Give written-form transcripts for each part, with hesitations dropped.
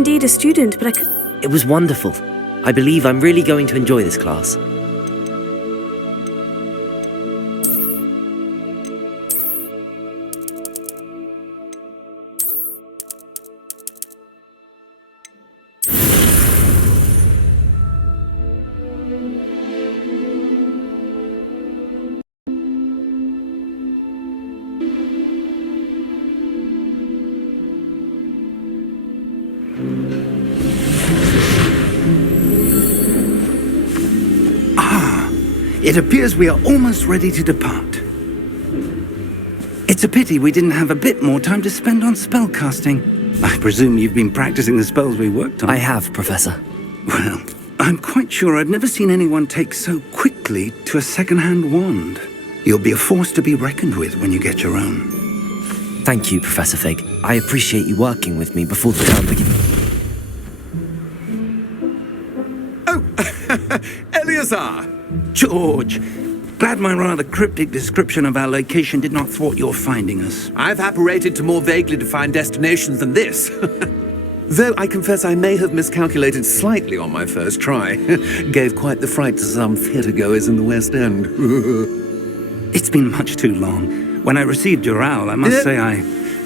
indeed a student, but It was wonderful. I believe I'm really going to enjoy this class. It appears we are almost ready to depart. It's a pity we didn't have a bit more time to spend on spellcasting. I presume you've been practicing the spells we worked on. I have, Professor. Well, I'm quite sure I've never seen anyone take so quickly to a second-hand wand. You'll be a force to be reckoned with when you get your own. Thank you, Professor Fig. I appreciate you working with me before the term begins. Oh, Eleazar! George, glad my rather cryptic description of our location did not thwart your finding us. I've apparated to more vaguely defined destinations than this. Though I confess I may have miscalculated slightly on my first try. Gave quite the fright to some theatre-goers in the West End. It's been much too long. When I received your owl, I must say I...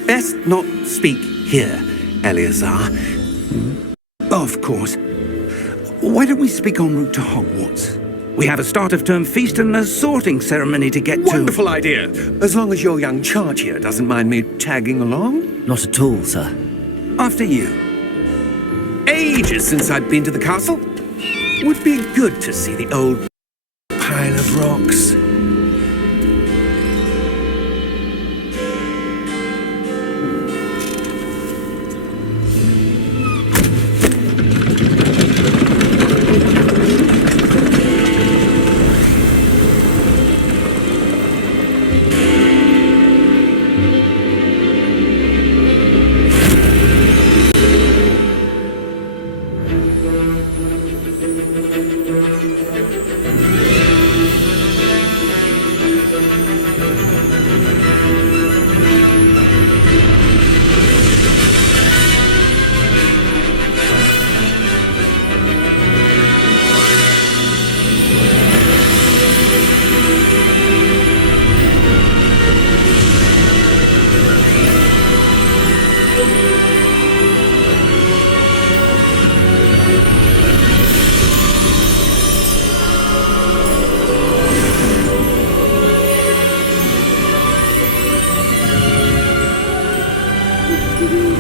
Best not speak here, Eleazar. Of course. Why don't we speak en route to Hogwarts? We have a start-of-term feast and a sorting ceremony to get to. Wonderful idea! As long as your young charge here doesn't mind me tagging along. Not at all, sir. After you. Ages since I'd been to the castle. Would be good to see the old pile of rocks.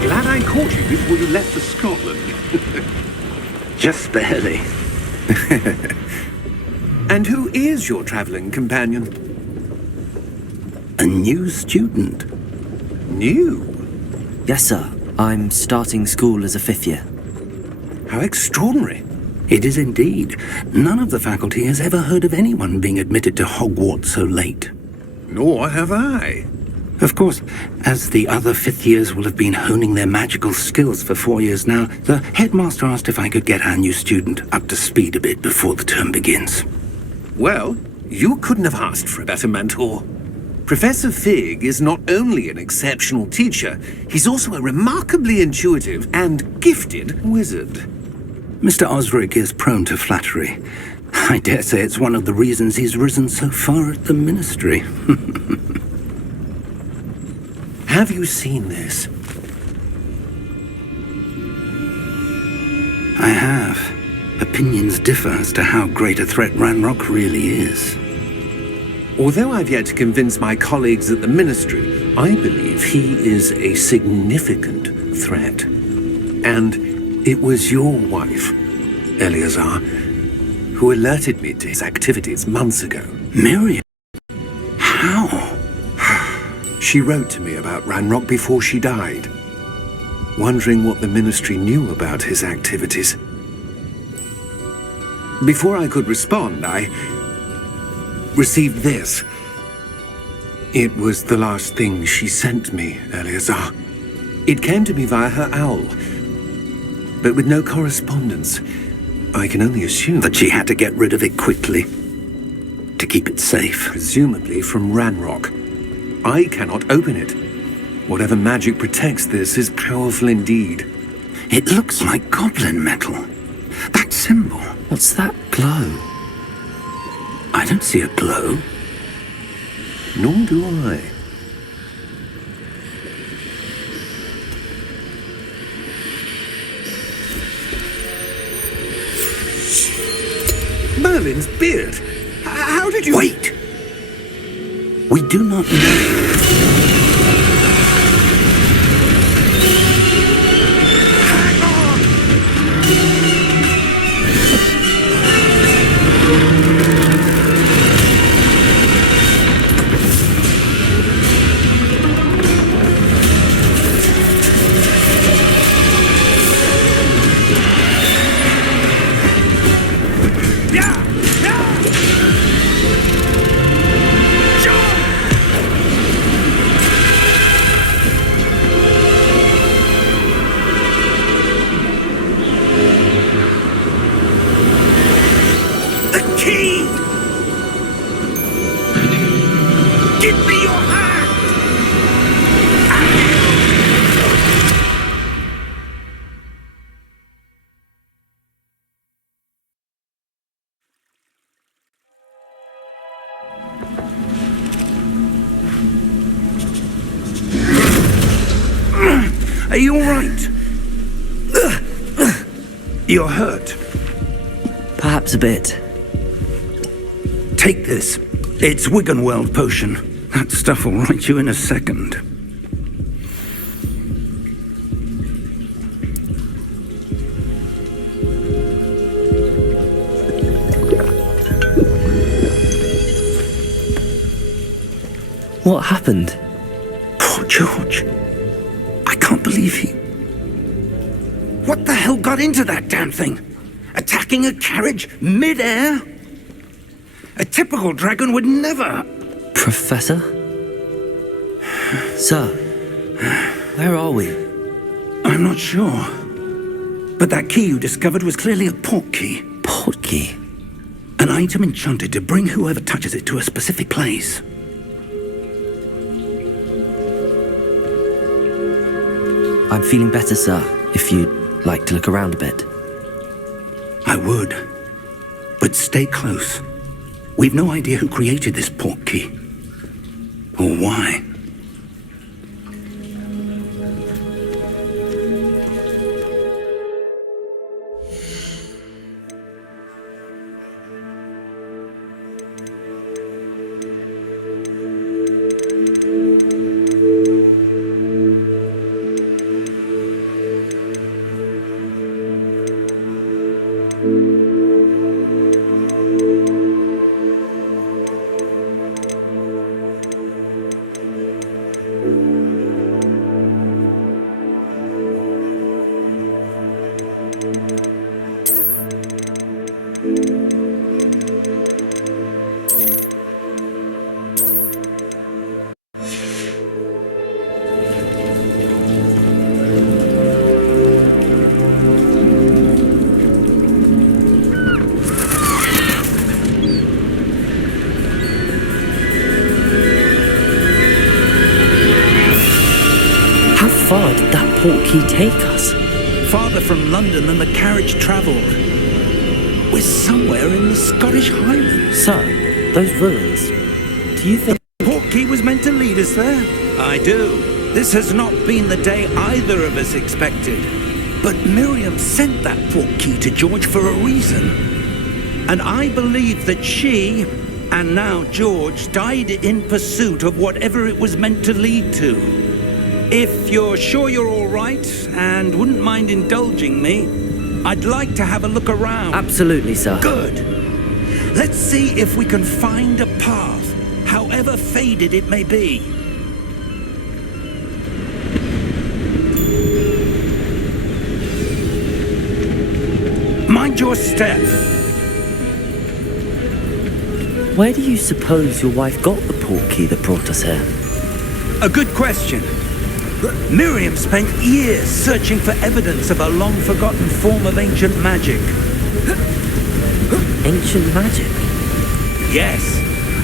Glad I caught you before you left for Scotland. Just barely. And who is your travelling companion? A new student. New? Yes, sir. I'm starting school as a 5th year. How extraordinary. It is indeed. None of the faculty has ever heard of anyone being admitted to Hogwarts so late. Nor have I. Of course, as the other 5th years will have been honing their magical skills for 4 years now, the headmaster asked if I could get our new student up to speed a bit before the term begins. Well, you couldn't have asked for a better mentor. Professor Fig is not only an exceptional teacher, he's also a remarkably intuitive and gifted wizard. Mr. Osric is prone to flattery. I dare say it's one of the reasons he's risen so far at the ministry. Have you seen this? I have. Opinions differ as to how great a threat Ranrock really is. Although I've yet to convince my colleagues at the Ministry, I believe he is a significant threat. And it was your wife, Eleazar, who alerted me to his activities months ago. Miriam? How? She wrote to me about Ranrock before she died, wondering what the Ministry knew about his activities. Before I could respond, I received this. It was the last thing she sent me, Eleazar. It came to me via her owl, but with no correspondence. I can only assume That she had to get rid of it quickly, to keep it safe. presumably from Ranrock. I cannot open it. Whatever magic protects this is powerful indeed. It looks like goblin metal. That symbol. What's that glow? I don't see a glow. Nor do I. Merlin's beard. How did you... Wait! We do not know. Are you all right? You're hurt. Perhaps a bit. Take this. It's Wiggenweld potion. That stuff will right you in a second. What happened? Poor George. I can't believe he... What the hell got into that damn thing? Attacking a carriage mid-air? A typical dragon would never... Professor? Sir, where are we? I'm not sure. But that key you discovered was clearly a port key. Port key? An item enchanted to bring whoever touches it to a specific place. I'm feeling better, sir, if you'd like to look around a bit. I would. But stay close. We've no idea who created this port key. Or why. Port key take us? Farther from London than the carriage travelled. We're somewhere in the Scottish Highlands. Sir, those ruins, do you think... The port key was meant to lead us there? I do. This has not been the day either of us expected. But Miriam sent that port key to George for a reason. And I believe that she, and now George, died in pursuit of whatever it was meant to lead to. If you're sure you're all right and wouldn't mind indulging me, I'd like to have a look around. Absolutely, sir. Good. Let's see if we can find a path, however faded it may be. Mind your step. Where do you suppose your wife got the port key that brought us here? A good question. Miriam spent years searching for evidence of a long-forgotten form of ancient magic. Ancient magic? Yes,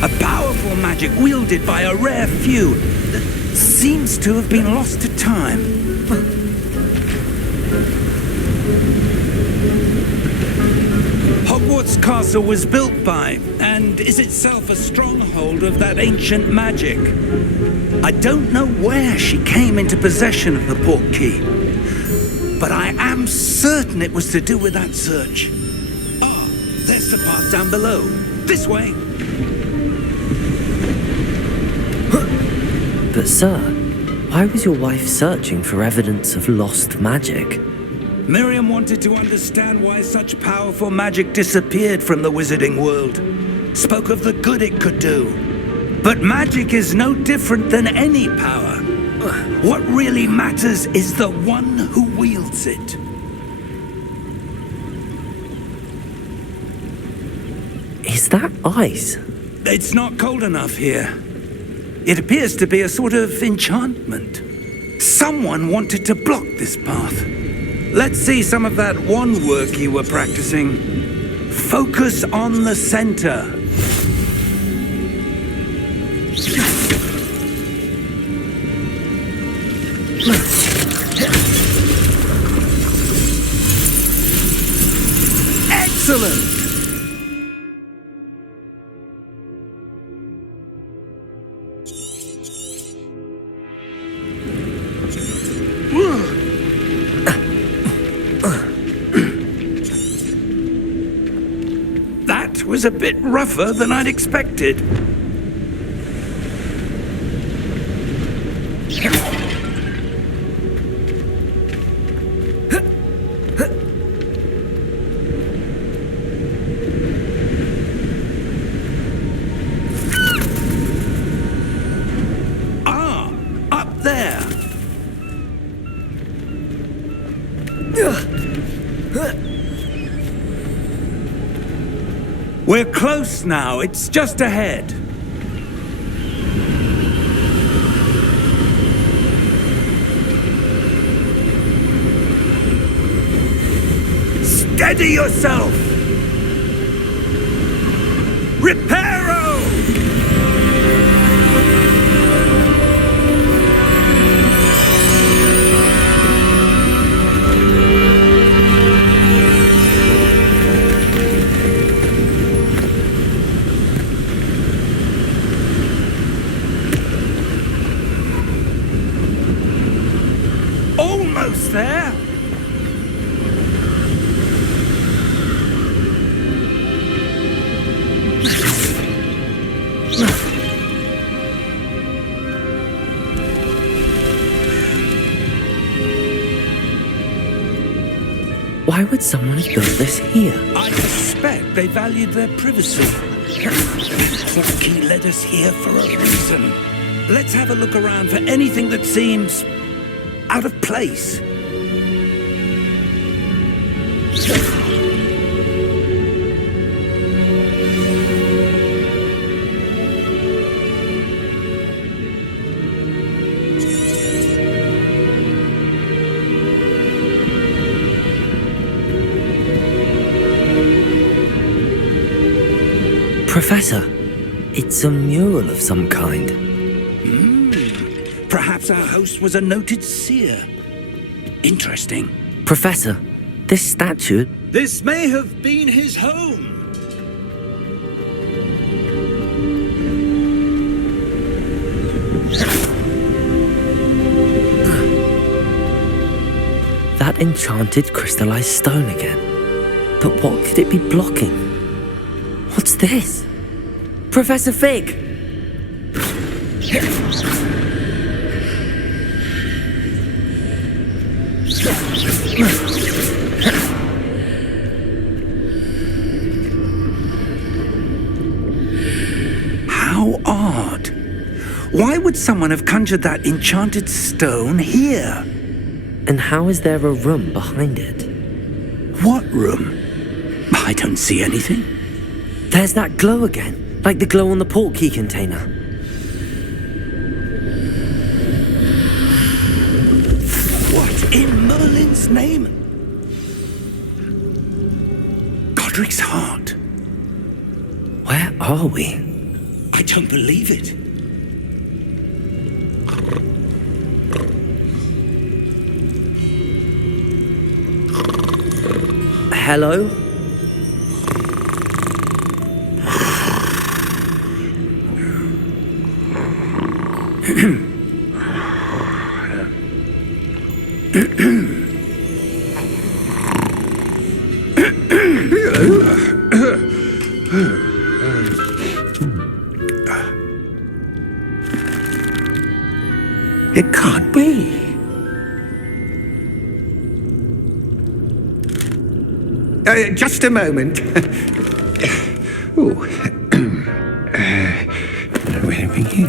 a powerful magic wielded by a rare few that seems to have been lost to time. Hogwarts Castle was built by, and is itself a stronghold of that ancient magic. I don't know where she came into possession of the portkey, but I am certain it was to do with that search. Ah, there's the path down below. This way. But sir, why was your wife searching for evidence of lost magic? Miriam wanted to understand why such powerful magic disappeared from the wizarding world. Spoke of the good it could do. But magic is no different than any power. What really matters is the one who wields it. Is that ice? It's not cold enough here. It appears to be a sort of enchantment. Someone wanted to block this path. Let's see some of that wand work you were practicing. Focus on the center. Excellent! That was a bit rougher than I'd expected. Ah, up there. We're close now. It's just ahead. Steady yourself! Reparo! Almost there. Why would someone have built this here? I suspect they valued their privacy. Portkey led us here for a reason. Let's have a look around for anything that seems out of place. Professor, it's a mural of some kind. Perhaps our host was a noted seer. Interesting. Professor, this statue... This may have been his home. That enchanted crystallized stone again. But what could it be blocking? What's this? Professor Fig! How odd. Why would someone have conjured that enchanted stone here? And how is there a room behind it? What room? I don't see anything. There's that glow again, like the glow on the portkey container. What in Merlin's name? Godric's heart. Where are we? I don't believe it. Hello? It can't be. Just a moment. Oh. Where do we begin?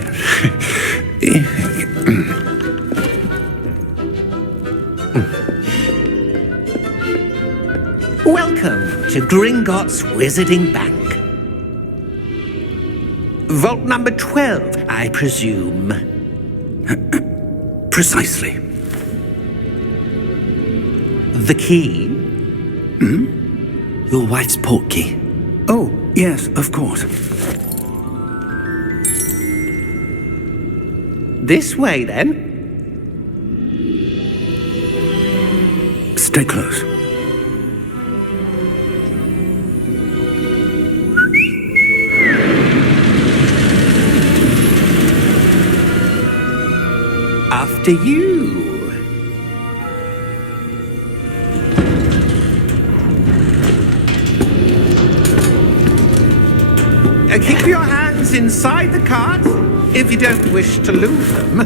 Welcome to Gringotts Wizarding Bank. Vault number 12, I presume. Precisely. The key? Your wife's portkey. Oh, yes, of course. This way, then. Stay close. After you. Keep your hands inside the cart if you don't wish to lose them.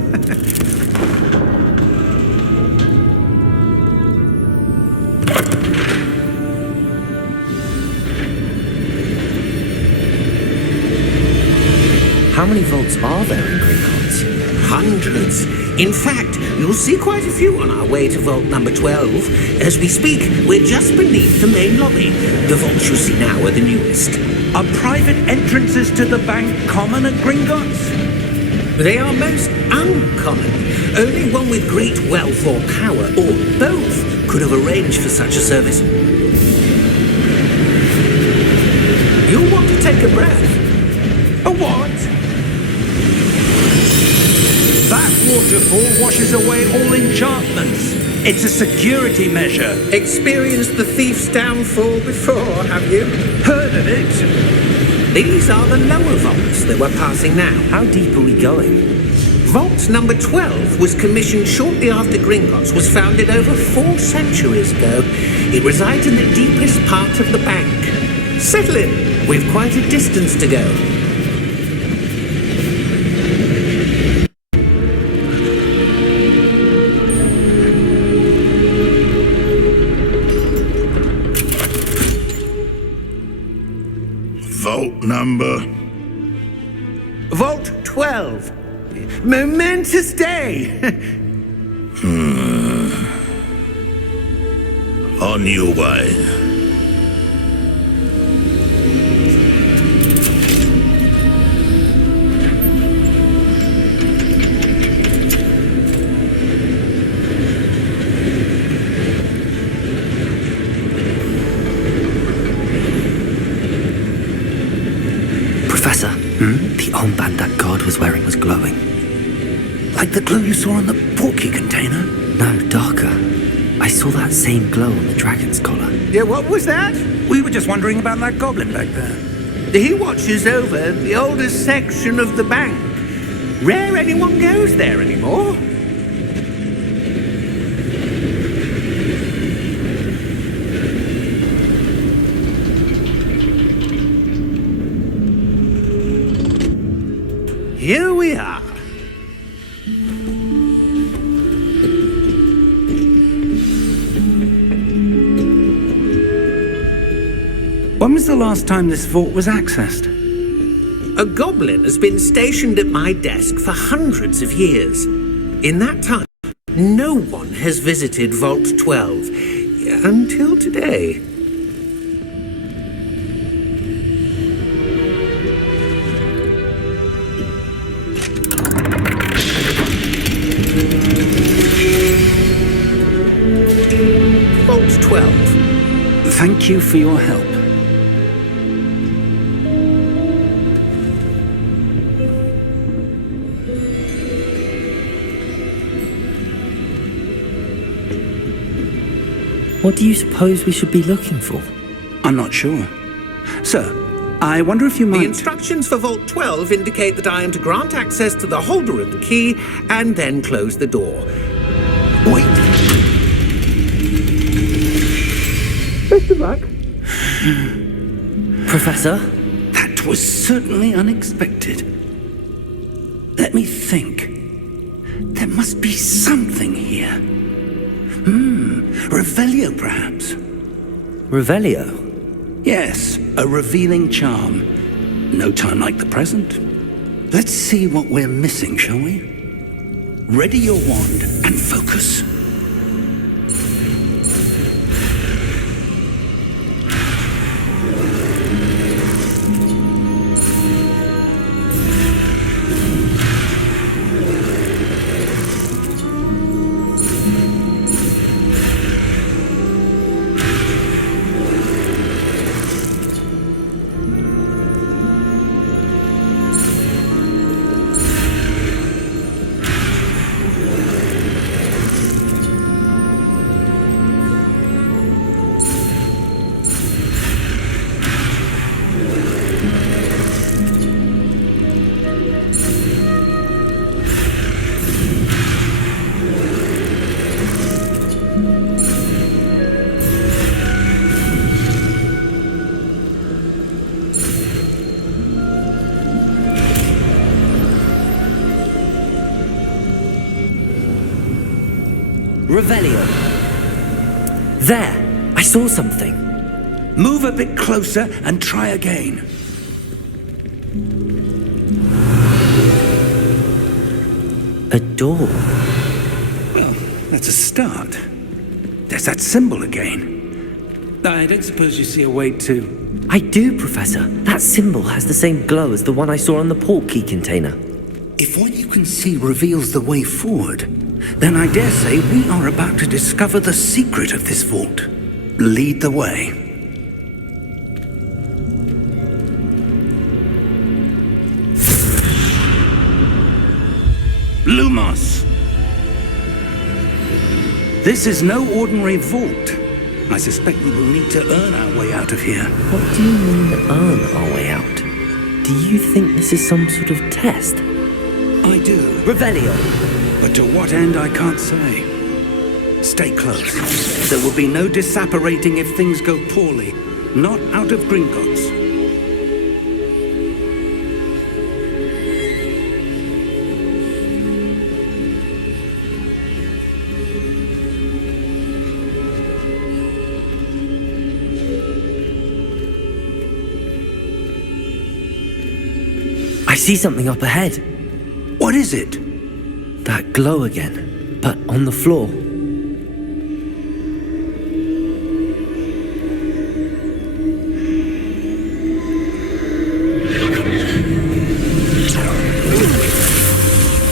How many vaults are there in Gringotts? Hundreds. In fact, you'll see quite a few on our way to vault number 12. As we speak, we're just beneath the main lobby. The vaults you see now are the newest. Are private entrances to the bank common at Gringotts? They are most uncommon. Only one with great wealth or power, or both, could have arranged for such a service. You'll want to take a breath. A what? That waterfall washes away all enchantments. It's a security measure. Experienced the thief's downfall before, have you? Heard of it? These are the lower vaults that we're passing now. How deep are we going? Vault number 12 was commissioned shortly after Gringotts was founded over 4 centuries ago. It resides in the deepest part of the bank. Settle in. We've quite a distance to go. Vault number? Vault 12. Momentous day. On your way. Professor, the armband that guard was wearing was glowing. Like the glow you saw on the portkey container? No, darker. I saw that same glow on the dragon's collar. Yeah, what was that? We were just wondering about that goblin back there. He watches over the oldest section of the bank. Rare anyone goes there anymore. Here we are. When was the last time this vault was accessed? A goblin has been stationed at my desk for hundreds of years. In that time, no one has visited Vault 12 until today. Vault 12. Thank you for your help. What do you suppose we should be looking for? I'm not sure. Sir, I wonder if you The might... instructions for Vault 12 indicate that I am to grant access to the holder of the key and then close the door. Wait. Best of luck. Professor? That was certainly unexpected. Let me think. There must be something here. Revelio, perhaps. Revelio? Yes, a revealing charm. No time like the present. Let's see what we're missing, shall we? Ready your wand and focus. Revelio. There! I saw something. Move a bit closer and try again. A door. Well, that's a start. There's that symbol again. I don't suppose you see a way to... I do, Professor. That symbol has the same glow as the one I saw on the port key container. If what you can see reveals the way forward, then I dare say we are about to discover the secret of this vault. Lead the way. Lumos! This is no ordinary vault. I suspect we will need to earn our way out of here. What do you mean, earn our way out? Do you think this is some sort of test? I do. Revelio! But to what end, I can't say. Stay close. There will be no disapparating if things go poorly. Not out of Gringotts. I see something up ahead. What is it? That glow again, but on the floor.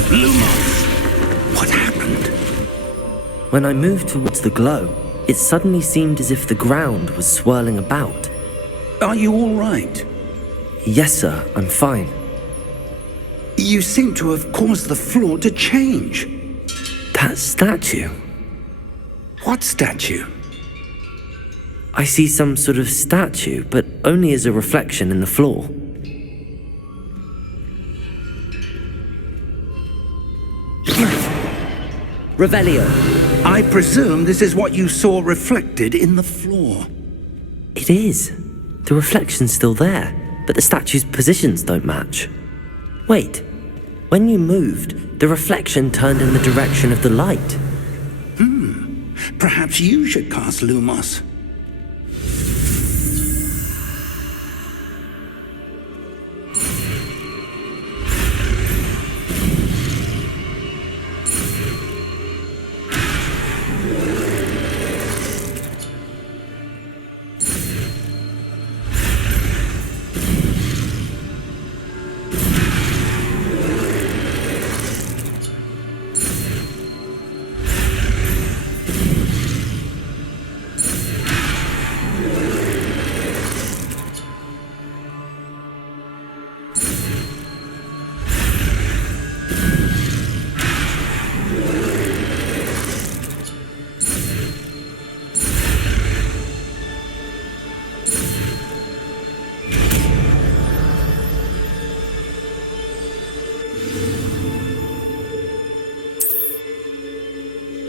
Lumos! What happened? When I moved towards the glow, it suddenly seemed as if the ground was swirling about. Are you all right? Yes, sir, I'm fine. You seem to have caused the floor to change. That statue. What statue? I see some sort of statue, but only as a reflection in the floor. Revelio. I presume this is what you saw reflected in the floor. It is. The reflection's still there, but the statue's positions don't match. Wait. When you moved, the reflection turned in the direction of the light. Perhaps you should cast Lumos.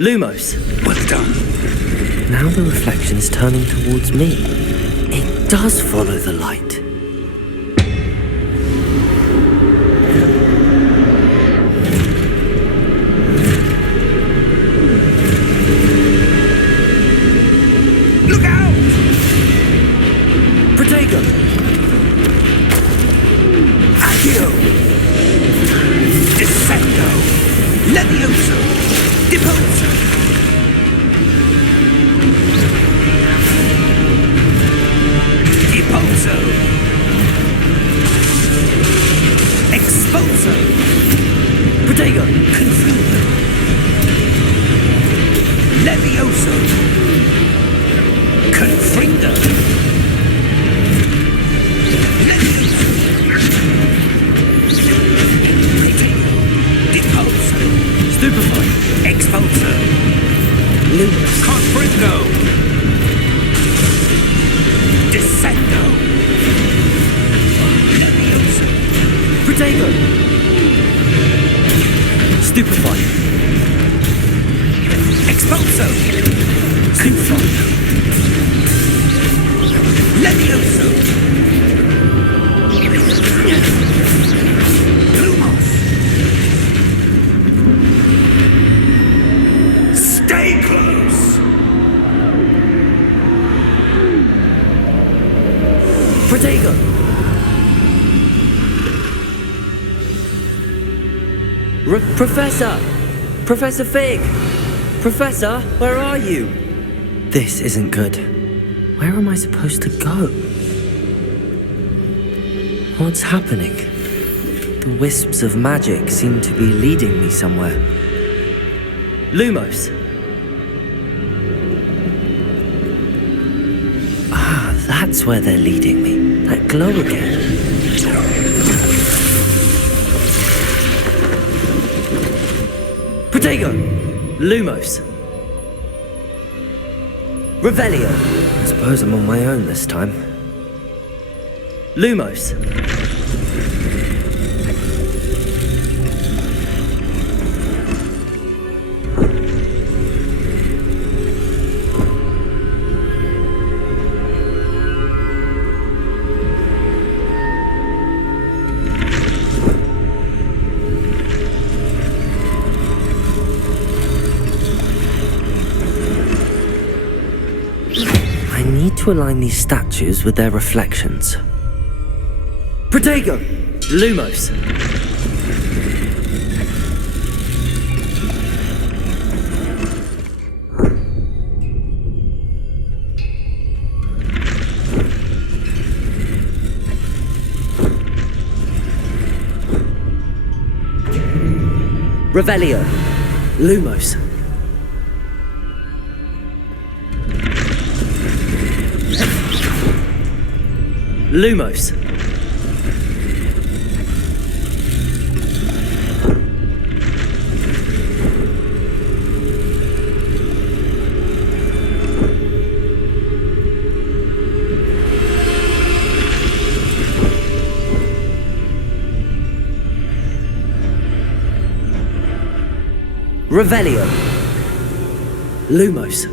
Lumos. Well done. Now the reflection is turning towards me. It does follow the light. Look out! Protego! Accio! Descendo! Levioso! Deposo! Deposo! Exposo! Protego! Confuso! Levioso! Confrindo! Levioso! Deposo! Stupefy! Expulso! Lumos! Confringo! Descendo! Levioso! Protego! Stupefy! Expulso! Confondo! Levioso! Lumos! Stay close! Protego! Professor! Professor Fig! Professor, where are you? This isn't good. Where am I supposed to go? What's happening? The wisps of magic seem to be leading me somewhere. Lumos! Ah, that's where they're leading me. That glow again. Protego! Lumos! Revelio! I suppose I'm on my own this time. Lumos! I need to align these statues with their reflections. Protego! Lumos! Revelio! Lumos! Lumos! Revelio! Lumos!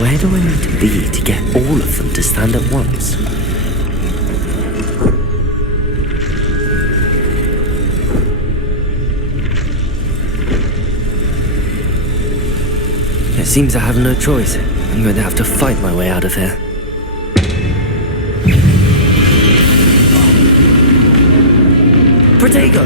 Where do I need to be to get all of them to stand at once? It seems I have no choice. I'm going to have to fight my way out of here. Protego!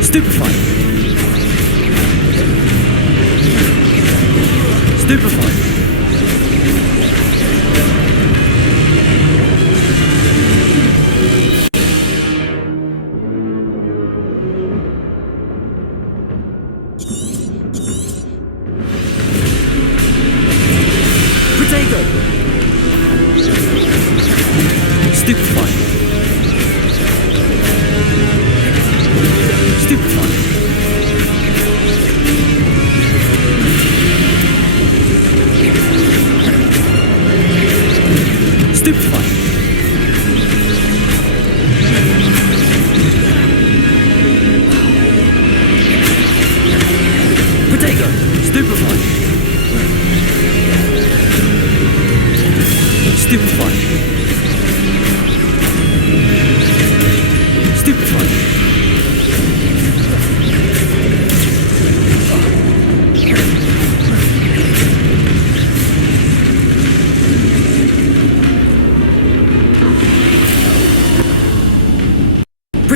Stupefy! Stupefy! Protego! Stupefy! Stupefy!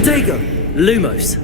Protego! Lumos.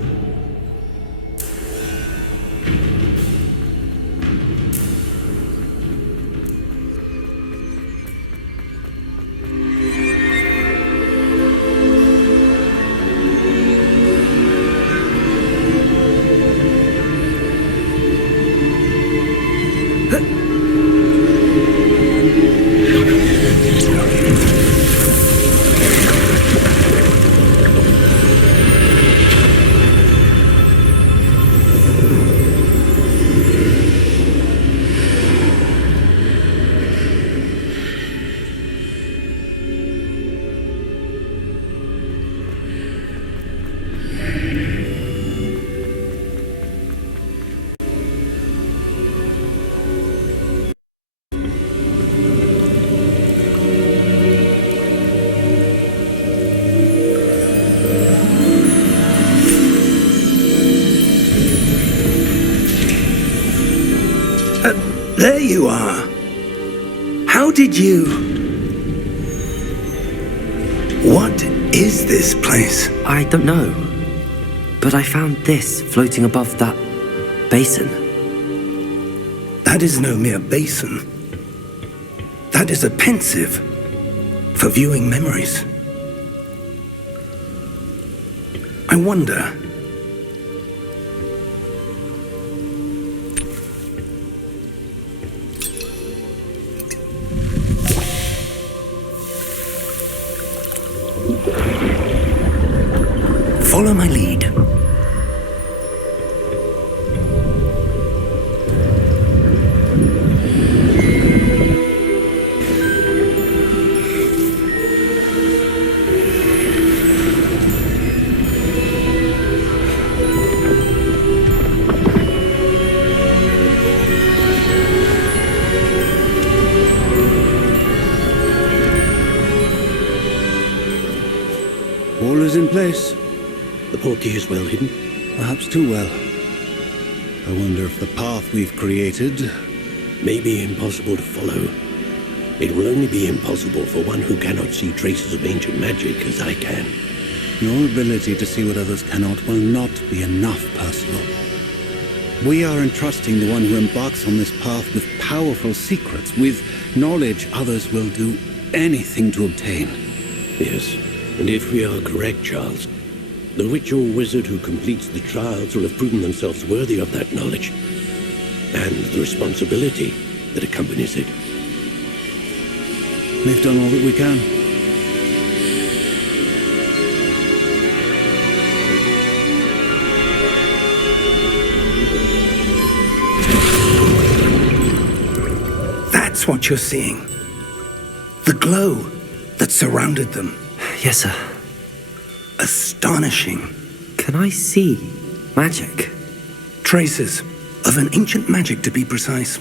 There you are. How did you... What is this place? I don't know. But I found this floating above that basin. That is no mere basin. That is a pensive for viewing memories. I wonder... Follow my lead. All is in place. The portkey is well hidden. Perhaps too well. I wonder if the path we've created... May be impossible to follow. It will only be impossible for one who cannot see traces of ancient magic as I can. Your ability to see what others cannot will not be enough, Percival. We are entrusting the one who embarks on this path with powerful secrets, with knowledge others will do anything to obtain. Yes, and if we are correct, Charles, the witch or wizard who completes the trials will have proven themselves worthy of that knowledge, and the responsibility that accompanies it. We've done all that we can. That's what you're seeing. The glow that surrounded them. Yes, sir. Astonishing. Can I see magic? Traces of an ancient magic, to be precise.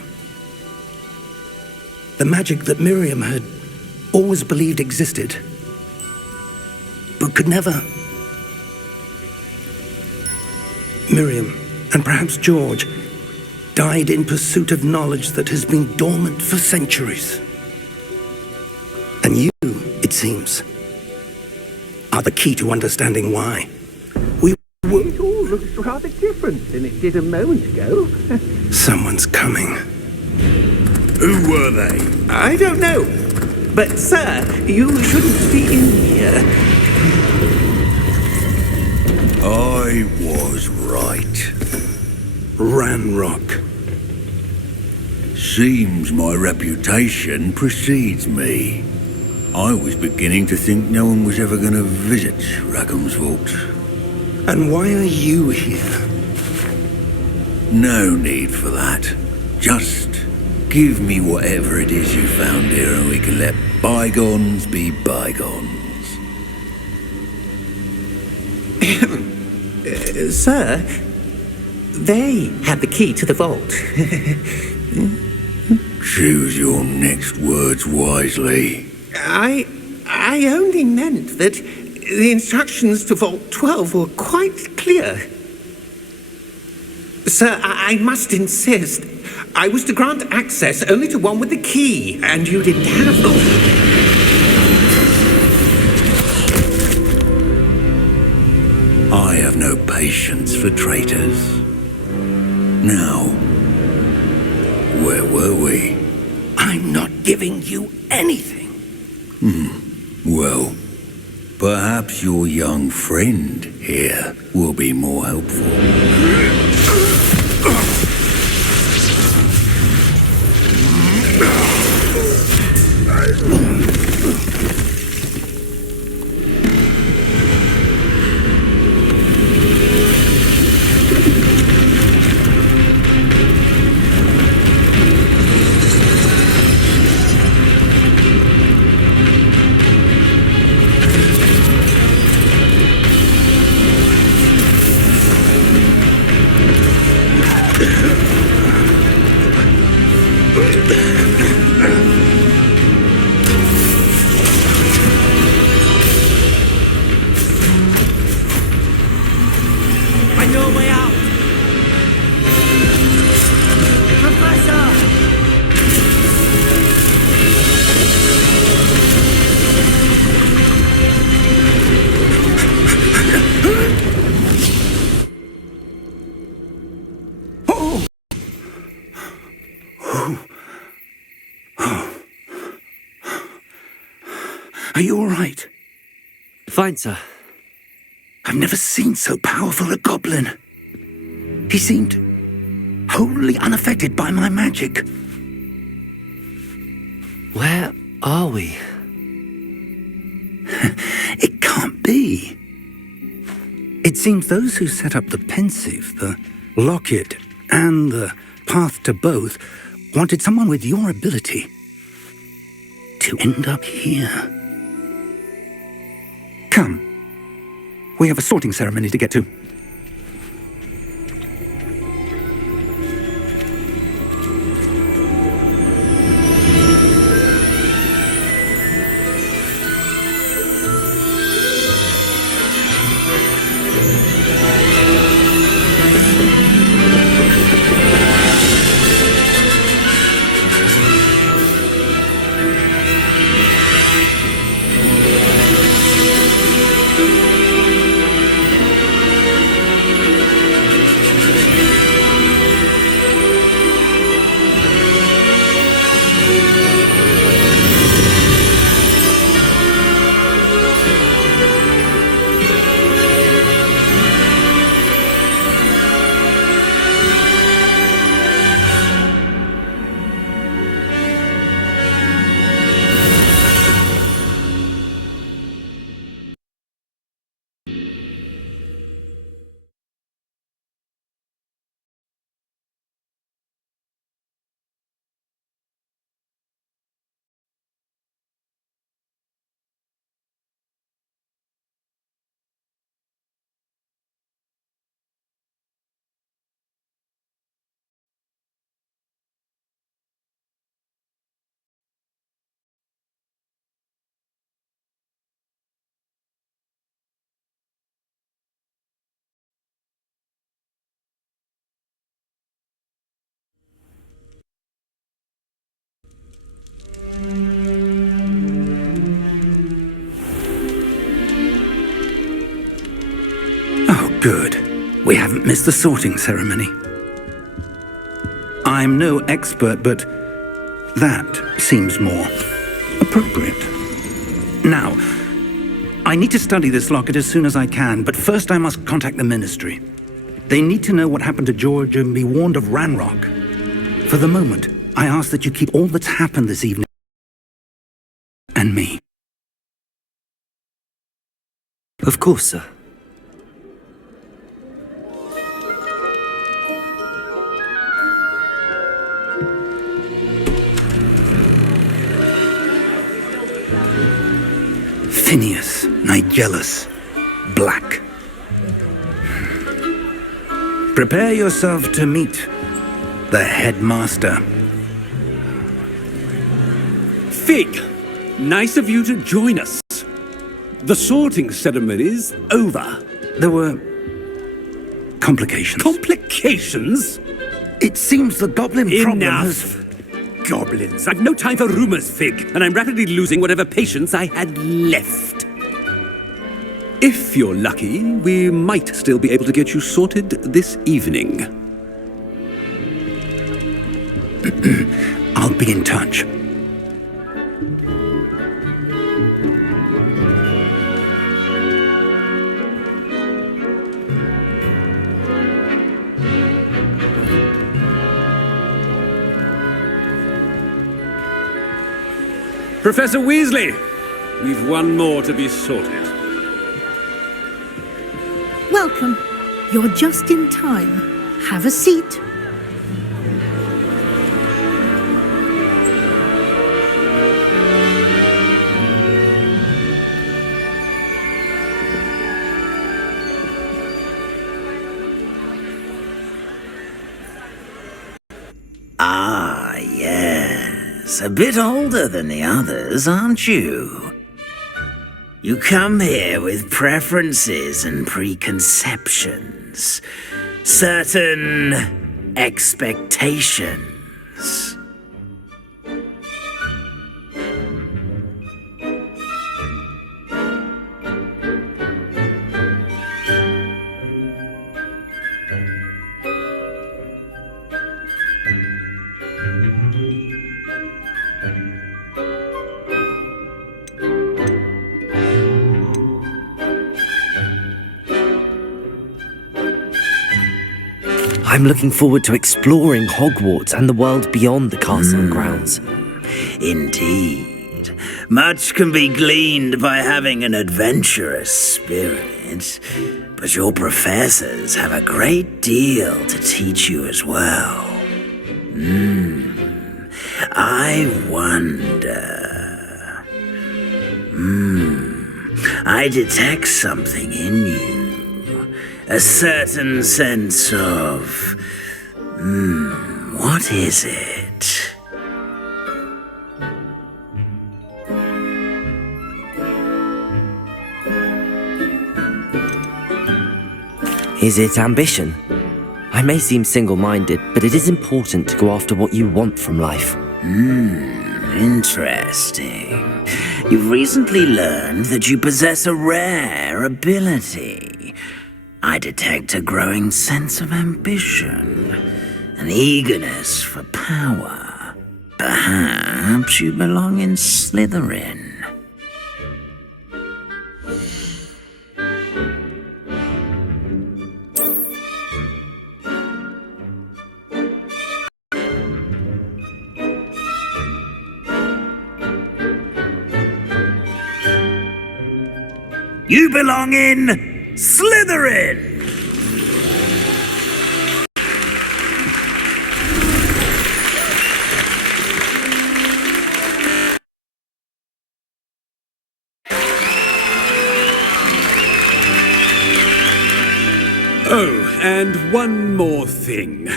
The magic that Miriam had always believed existed, but could never. Miriam, and perhaps George, died in pursuit of knowledge that has been dormant for centuries. And you, it seems, are the key to understanding why. It all looks rather different than it did a moment ago. Someone's coming. Who were they? I don't know. But, sir, you shouldn't be in here. I was right. Ranrock. Seems my reputation precedes me. I was beginning to think no one was ever going to visit Rackham's vault. And why are you here? No need for that. Just give me whatever it is you found here and we can let bygones be bygones. Sir, they had the key to the vault. Choose your next words wisely. I only meant that the instructions to Vault 12 were quite clear. Sir, I must insist. I was to grant access only to one with the key, and you didn't have them. I have no patience for traitors. Now, where were we? I'm not giving you anything. Well, perhaps your young friend here will be more helpful. I know a way out! Are you all right? Fine, sir. I've never seen so powerful a goblin. He seemed wholly unaffected by my magic. Where are we? It can't be. It seems those who set up the pensive, the locket, and the path to both wanted someone with your ability to end up here. Come. We have a sorting ceremony to get to. Oh, good. We haven't missed the sorting ceremony. I'm no expert, but that seems more appropriate. Now, I need to study this locket as soon as I can, but first I must contact the Ministry. They need to know what happened to George and be warned of Ranrock. For the moment, I ask that you keep all that's happened this evening and me. Of course, sir. Phineas, Nigellus, Black. Prepare yourself to meet the headmaster. Fig, nice of you to join us. The sorting ceremony's over. There were complications. Complications? It seems the goblin problem has... Enough! Goblins. I've no time for rumors, Fig, and I'm rapidly losing whatever patience I had left. If you're lucky, we might still be able to get you sorted this evening. I'll be in touch. Professor Weasley, we've one more to be sorted. Welcome. You're just in time. Have a seat. Ah, yes. A bit older than the others, aren't you? You come here with preferences and preconceptions. Certain expectations. I'm looking forward to exploring Hogwarts and the world beyond the castle and grounds. Indeed. Much can be gleaned by having an adventurous spirit, but your professors have a great deal to teach you as well. I wonder... I detect something in you. A certain sense of... what is it? Is it ambition? I may seem single-minded, but it is important to go after what you want from life. Interesting. You've recently learned that you possess a rare ability. I detect a growing sense of ambition, an eagerness for power. Perhaps you belong in Slytherin. You belong in Slytherin! Oh, and one more thing.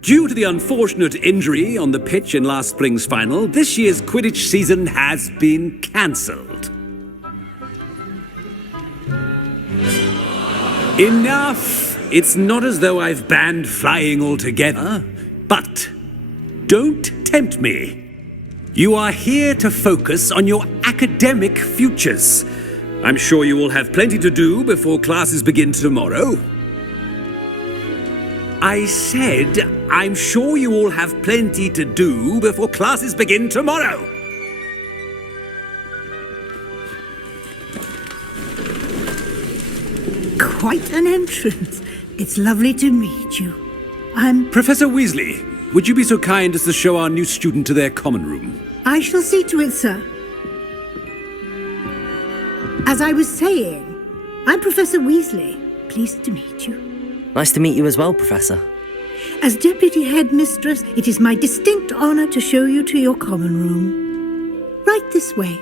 Due to the unfortunate injury on the pitch in last spring's final, this year's Quidditch season has been cancelled. Enough! It's not as though I've banned flying altogether, but don't tempt me. You are here to focus on your academic futures. I'm sure you will have plenty to do before classes begin tomorrow. I said, I'm sure you all have plenty to do before classes begin tomorrow. Quite an entrance. It's lovely to meet you. I'm... Professor Weasley, would you be so kind as to show our new student to their common room? I shall see to it, sir. As I was saying, I'm Professor Weasley. Pleased to meet you. Nice to meet you as well, Professor. As Deputy Headmistress, it is my distinct honor to show you to your common room. Right this way.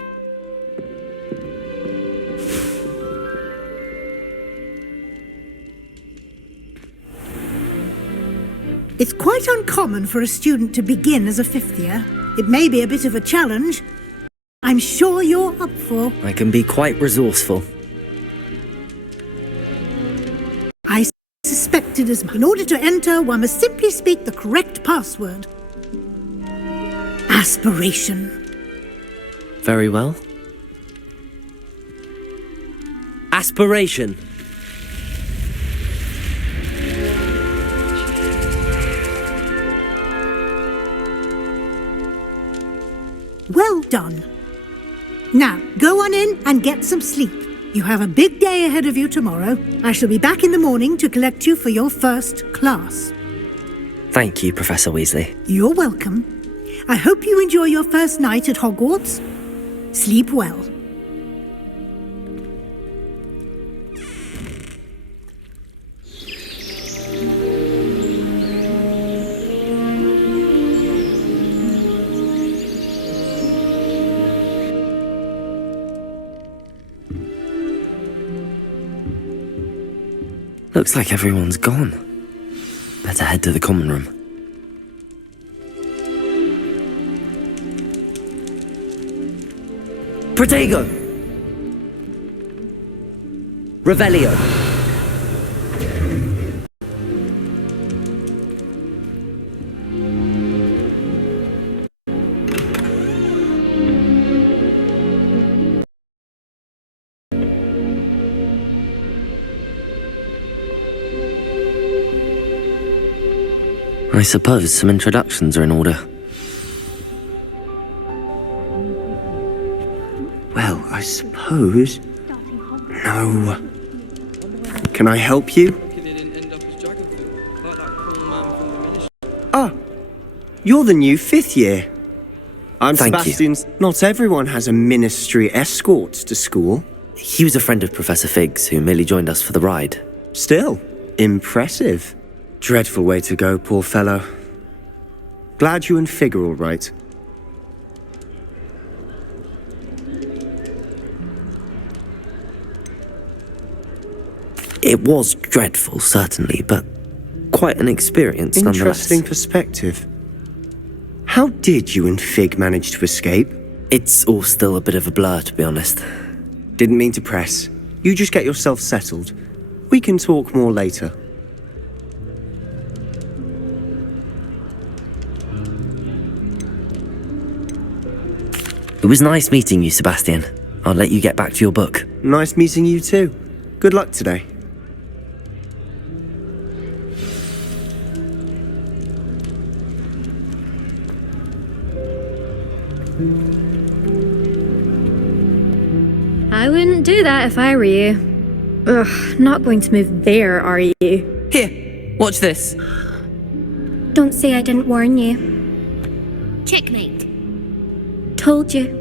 It's quite uncommon for a student to begin as a fifth year. It may be a bit of a challenge. I'm sure you're up for. I can be quite resourceful. I suspected as much. In order to enter, one must simply speak the correct password. Aspiration. Very well. Aspiration. Well done. Now, go on in and get some sleep. You have a big day ahead of you tomorrow. I shall be back in the morning to collect you for your first class. Thank you, Professor Weasley. You're welcome. I hope you enjoy your first night at Hogwarts. Sleep well. Looks like everyone's gone. Better head to the common room. Protego! Revelio! I suppose some introductions are in order. Well, I suppose... No. Can I help you? Ah, you're the new 5th year. I'm Thank Sebastian's... Not everyone has a ministry escort to school. He was a friend of Professor Fig's who merely joined us for the ride. Still, impressive. Dreadful way to go, poor fellow. Glad you and Fig are all right. It was dreadful, certainly, but quite an experience nonetheless. Interesting perspective. How did you and Fig manage to escape? It's all still a bit of a blur, to be honest. Didn't mean to press. You just get yourself settled. We can talk more later. It was nice meeting you, Sebastian. I'll let you get back to your book. Nice meeting you too. Good luck today. I wouldn't do that if I were you. Ugh, not going to move there, are you? Here, watch this. Don't say I didn't warn you. Checkmate. Told you.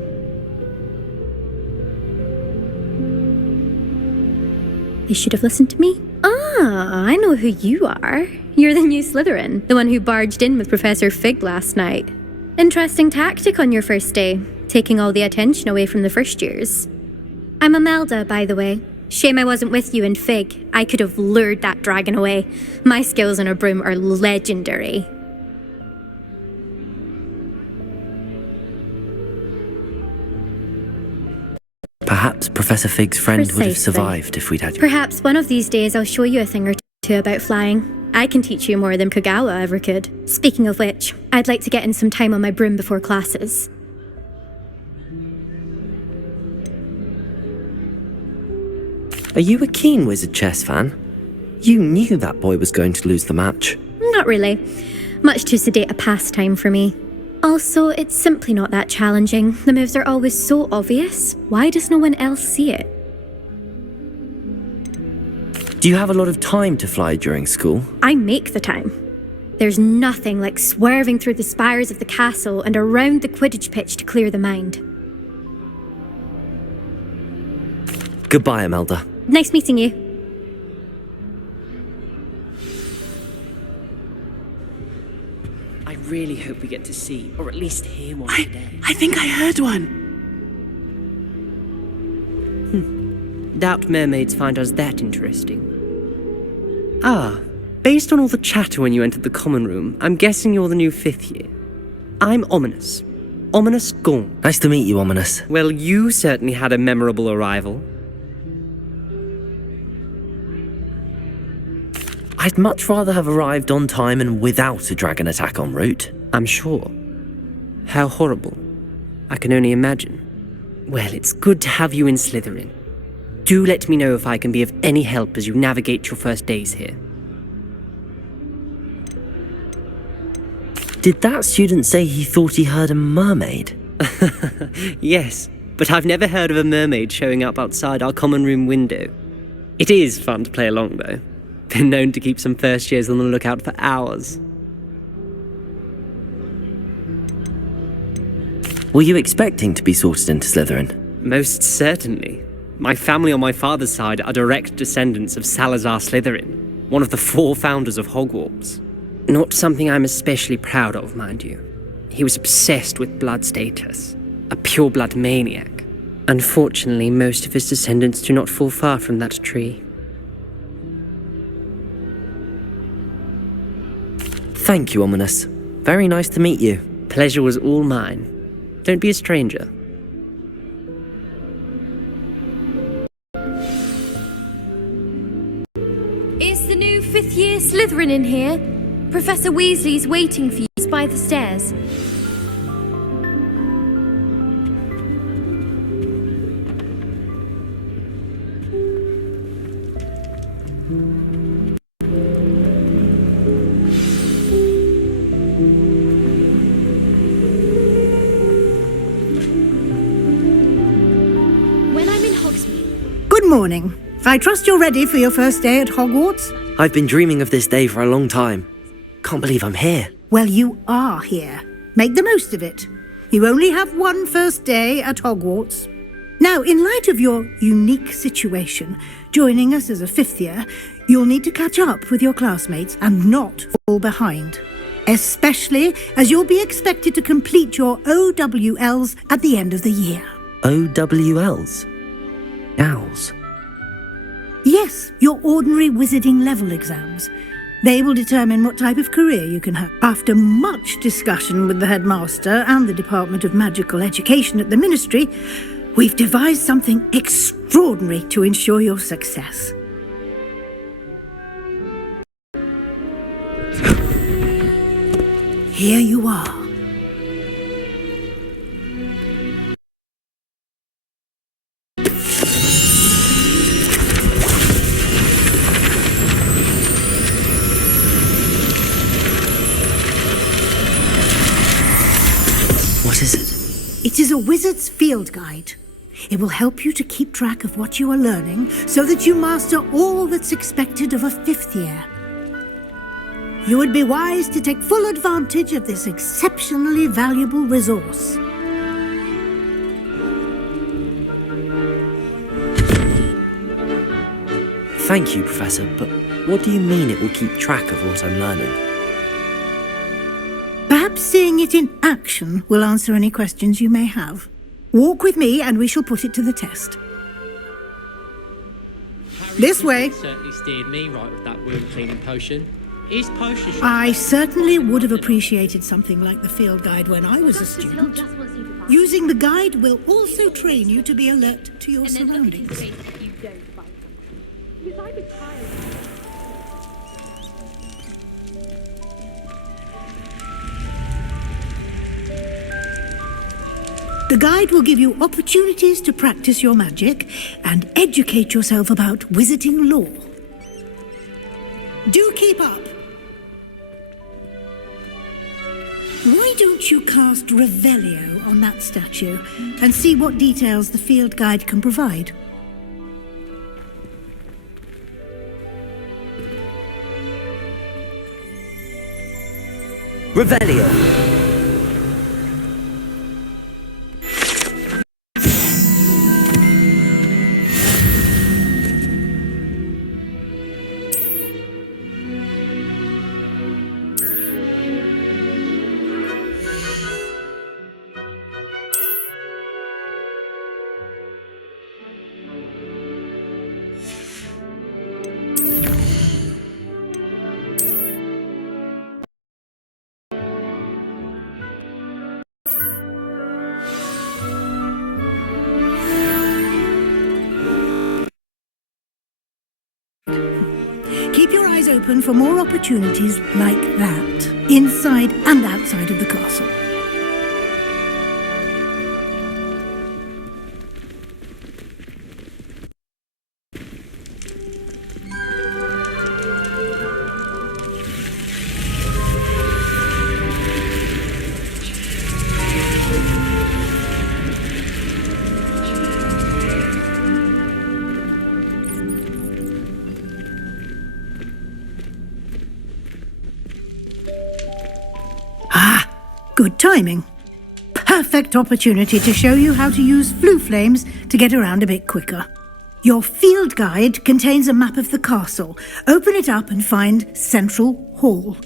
You should have listened to me. Ah, I know who you are. You're the new Slytherin, the one who barged in with Professor Fig last night. Interesting tactic on your first day, taking all the attention away from the first years. I'm Imelda, by the way. Shame I wasn't with you in Fig. I could have lured that dragon away. My skills on a broom are legendary. Perhaps Professor Fig's friend would have Precisely. survived if we'd had you. Perhaps one of these days I'll show you a thing or two about flying. I can teach you more than Kagawa ever could. Speaking of which, I'd like to get in some time on my broom before classes. Are you a keen Wizard Chess fan? You knew that boy was going to lose the match. Not really. Much too sedate a pastime for me. Also, it's simply not that challenging. The moves are always so obvious. Why does no one else see it? Do you have a lot of time to fly during school? I make the time. There's nothing like swerving through the spires of the castle and around the Quidditch pitch to clear the mind. Goodbye, Imelda. Nice meeting you. I really hope we get to see, or at least hear one today. I think I heard one. Doubt mermaids find us that interesting. Ah, based on all the chatter when you entered the common room, I'm guessing you're the new 5th year. I'm Ominous. Ominous Gaunt. Nice to meet you, Ominous. Well, you certainly had a memorable arrival. I'd much rather have arrived on time and without a dragon attack en route. I'm sure. How horrible. I can only imagine. Well, it's good to have you in Slytherin. Do let me know if I can be of any help as you navigate your first days here. Did that student say he thought he heard a mermaid? Yes, but I've never heard of a mermaid showing up outside our common room window. It is fun to play along, though. Been known to keep some first years on the lookout for hours. Were you expecting to be sorted into Slytherin? Most certainly. My family on my father's side are direct descendants of Salazar Slytherin, one of the 4 founders of Hogwarts. Not something I'm especially proud of, mind you. He was obsessed with blood status, a pure-blood maniac. Unfortunately, most of his descendants do not fall far from that tree. Thank you, Ominous. Very nice to meet you. Pleasure was all mine. Don't be a stranger. Is the new 5th year Slytherin in here? Professor Weasley's waiting for you by the stairs. Good morning. I trust you're ready for your first day at Hogwarts? I've been dreaming of this day for a long time. Can't believe I'm here. Well, you are here. Make the most of it. You only have one first day at Hogwarts. Now, in light of your unique situation, joining us as a 5th year, you'll need to catch up with your classmates and not fall behind. Especially as you'll be expected to complete your OWLs at the end of the year. OWLs? Owls? Yes, your ordinary wizarding level exams. They will determine what type of career you can have. After much discussion with the headmaster and the Department of Magical Education at the Ministry, we've devised something extraordinary to ensure your success. Here you are. What is it? It is a wizard's field guide. It will help you to keep track of what you are learning so that you master all that's expected of a 5th year. You would be wise to take full advantage of this exceptionally valuable resource. Thank you, Professor, but what do you mean it will keep track of what I'm learning? Perhaps seeing it in action will answer any questions you may have. Walk with me and we shall put it to the test. This way. Certainly steered me right with that wound cleaning potion. His potion. I certainly would have appreciated something like the field guide when I was a student. Using the guide will also train you to be alert to your surroundings. The guide will give you opportunities to practice your magic and educate yourself about wizarding lore. Do keep up. Why don't you cast Revelio on that statue and see what details the field guide can provide? Revelio! Keep your eyes open for more opportunities like that, inside and outside of the castle. Good timing. Perfect opportunity to show you how to use flue flames to get around a bit quicker. Your field guide contains a map of the castle. Open it up and find Central Hall.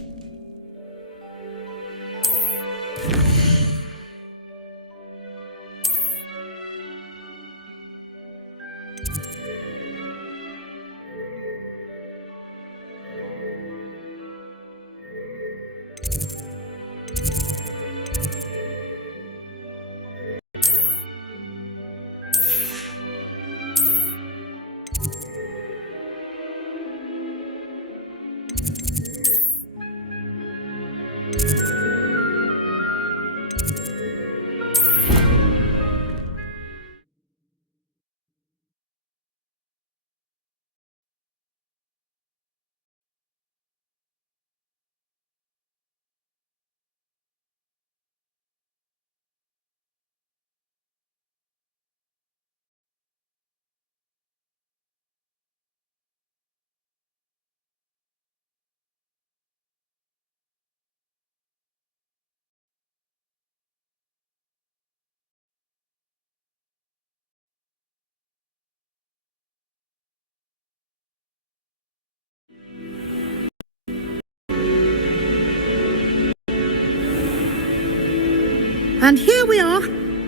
And here we are.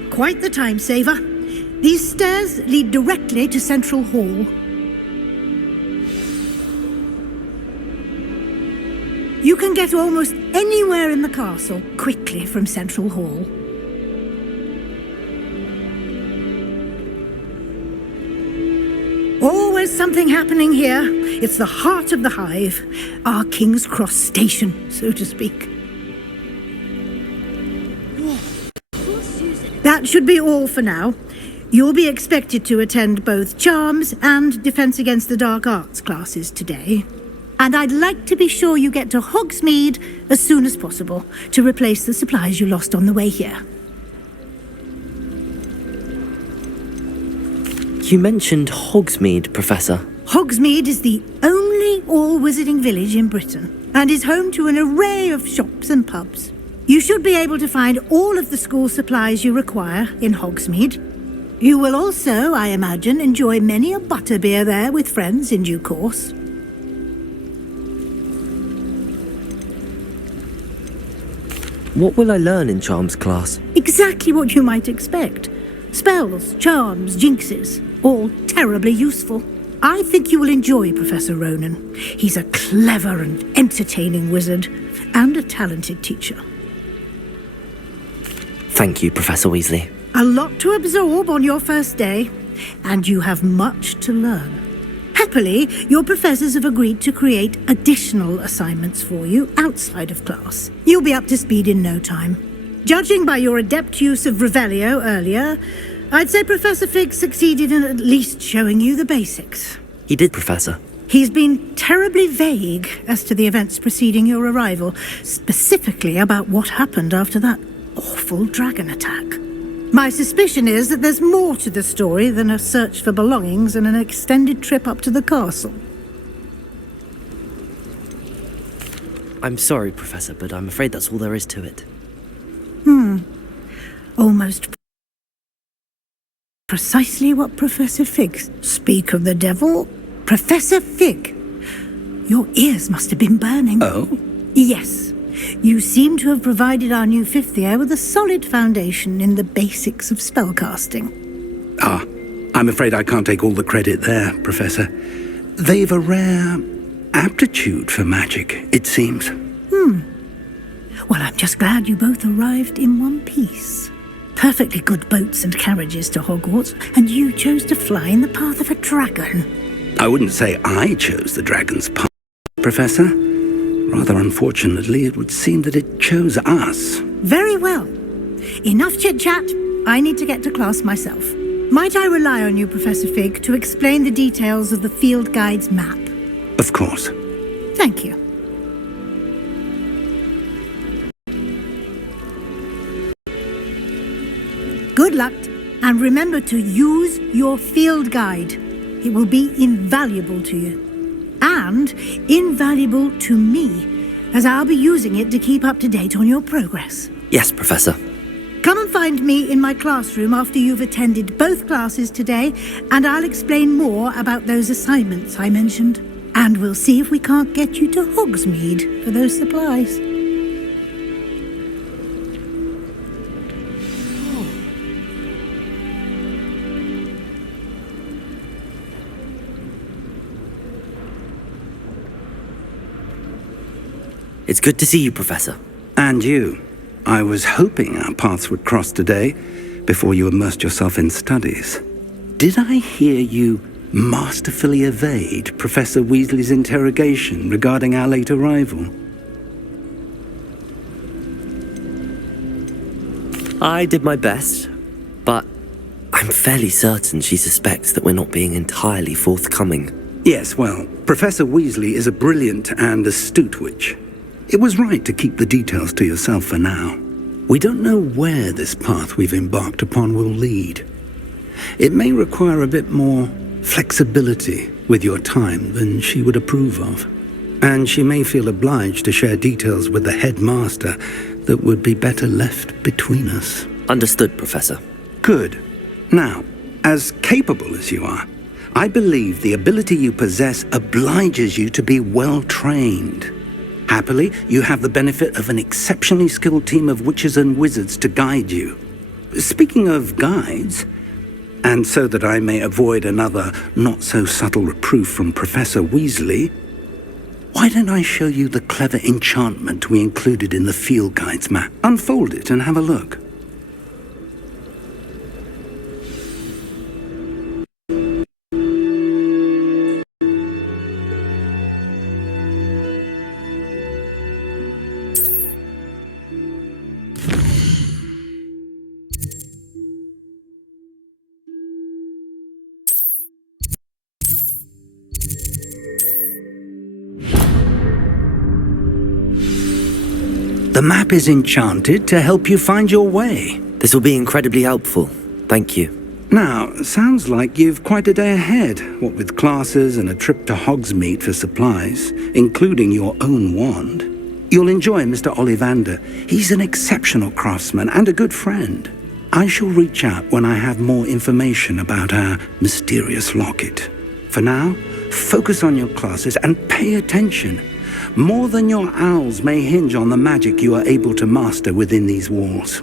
Quite the time saver. These stairs lead directly to Central Hall. You can get almost anywhere in the castle quickly from Central Hall. Always something happening here. It's the heart of the hive. Our King's Cross station, so to speak. That should be all for now. You'll be expected to attend both Charms and Defense Against the Dark Arts classes today. And I'd like to be sure you get to Hogsmeade as soon as possible to replace the supplies you lost on the way here. You mentioned Hogsmeade, Professor. Hogsmeade is the only all-wizarding village in Britain and is home to an array of shops and pubs. You should be able to find all of the school supplies you require in Hogsmeade. You will also, I imagine, enjoy many a butterbeer there with friends in due course. What will I learn in Charms class? Exactly what you might expect. Spells, charms, jinxes, all terribly useful. I think you will enjoy Professor Ronan. He's a clever and entertaining wizard and a talented teacher. Thank you, Professor Weasley. A lot to absorb on your first day, and you have much to learn. Happily, your professors have agreed to create additional assignments for you outside of class. You'll be up to speed in no time. Judging by your adept use of Revelio earlier, I'd say Professor Fig succeeded in at least showing you the basics. He did, Professor. He's been terribly vague as to the events preceding your arrival, specifically about what happened after that awful dragon attack. My suspicion is that there's more to the story than a search for belongings and an extended trip up to the castle. I'm sorry, Professor, but I'm afraid that's all there is to it. Almost precisely what Professor Fig... Speak of the devil. Professor Fig! Your ears must have been burning. Oh? Yes. You seem to have provided our new fifth year with a solid foundation in the basics of spellcasting. I'm afraid I can't take all the credit there, Professor. They've a rare aptitude for magic, it seems. Well, I'm just glad you both arrived in one piece. Perfectly good boats and carriages to Hogwarts, and you chose to fly in the path of a dragon. I wouldn't say I chose the dragon's path, Professor. Rather unfortunately, it would seem that it chose us. Very well. Enough chit-chat. I need to get to class myself. Might I rely on you, Professor Fig, to explain the details of the field guide's map? Of course. Thank you. Good luck, and remember to use your field guide. It will be invaluable to you. And invaluable to me, as I'll be using it to keep up to date on your progress. Yes, Professor. Come and find me in my classroom after you've attended both classes today, and I'll explain more about those assignments I mentioned. And we'll see if we can't get you to Hogsmeade for those supplies. It's good to see you, Professor. And you. I was hoping our paths would cross today, before you immersed yourself in studies. Did I hear you masterfully evade Professor Weasley's interrogation regarding our late arrival? I did my best, but I'm fairly certain she suspects that we're not being entirely forthcoming. Yes, well, Professor Weasley is a brilliant and astute witch. It was right to keep the details to yourself for now. We don't know where this path we've embarked upon will lead. It may require a bit more flexibility with your time than she would approve of. And she may feel obliged to share details with the headmaster that would be better left between us. Understood, Professor. Good. Now, as capable as you are, I believe the ability you possess obliges you to be well trained. Happily, you have the benefit of an exceptionally skilled team of witches and wizards to guide you. Speaking of guides, and so that I may avoid another not-so-subtle reproof from Professor Weasley, why don't I show you the clever enchantment we included in the field guides map? Unfold it and have a look. The map is enchanted to help you find your way. This will be incredibly helpful. Thank you. Now, sounds like you've quite a day ahead, what with classes and a trip to Hogsmeade for supplies, including your own wand. You'll enjoy Mr. Ollivander. He's an exceptional craftsman and a good friend. I shall reach out when I have more information about our mysterious locket. For now, focus on your classes and pay attention. More than your owls may hinge on the magic you are able to master within these walls.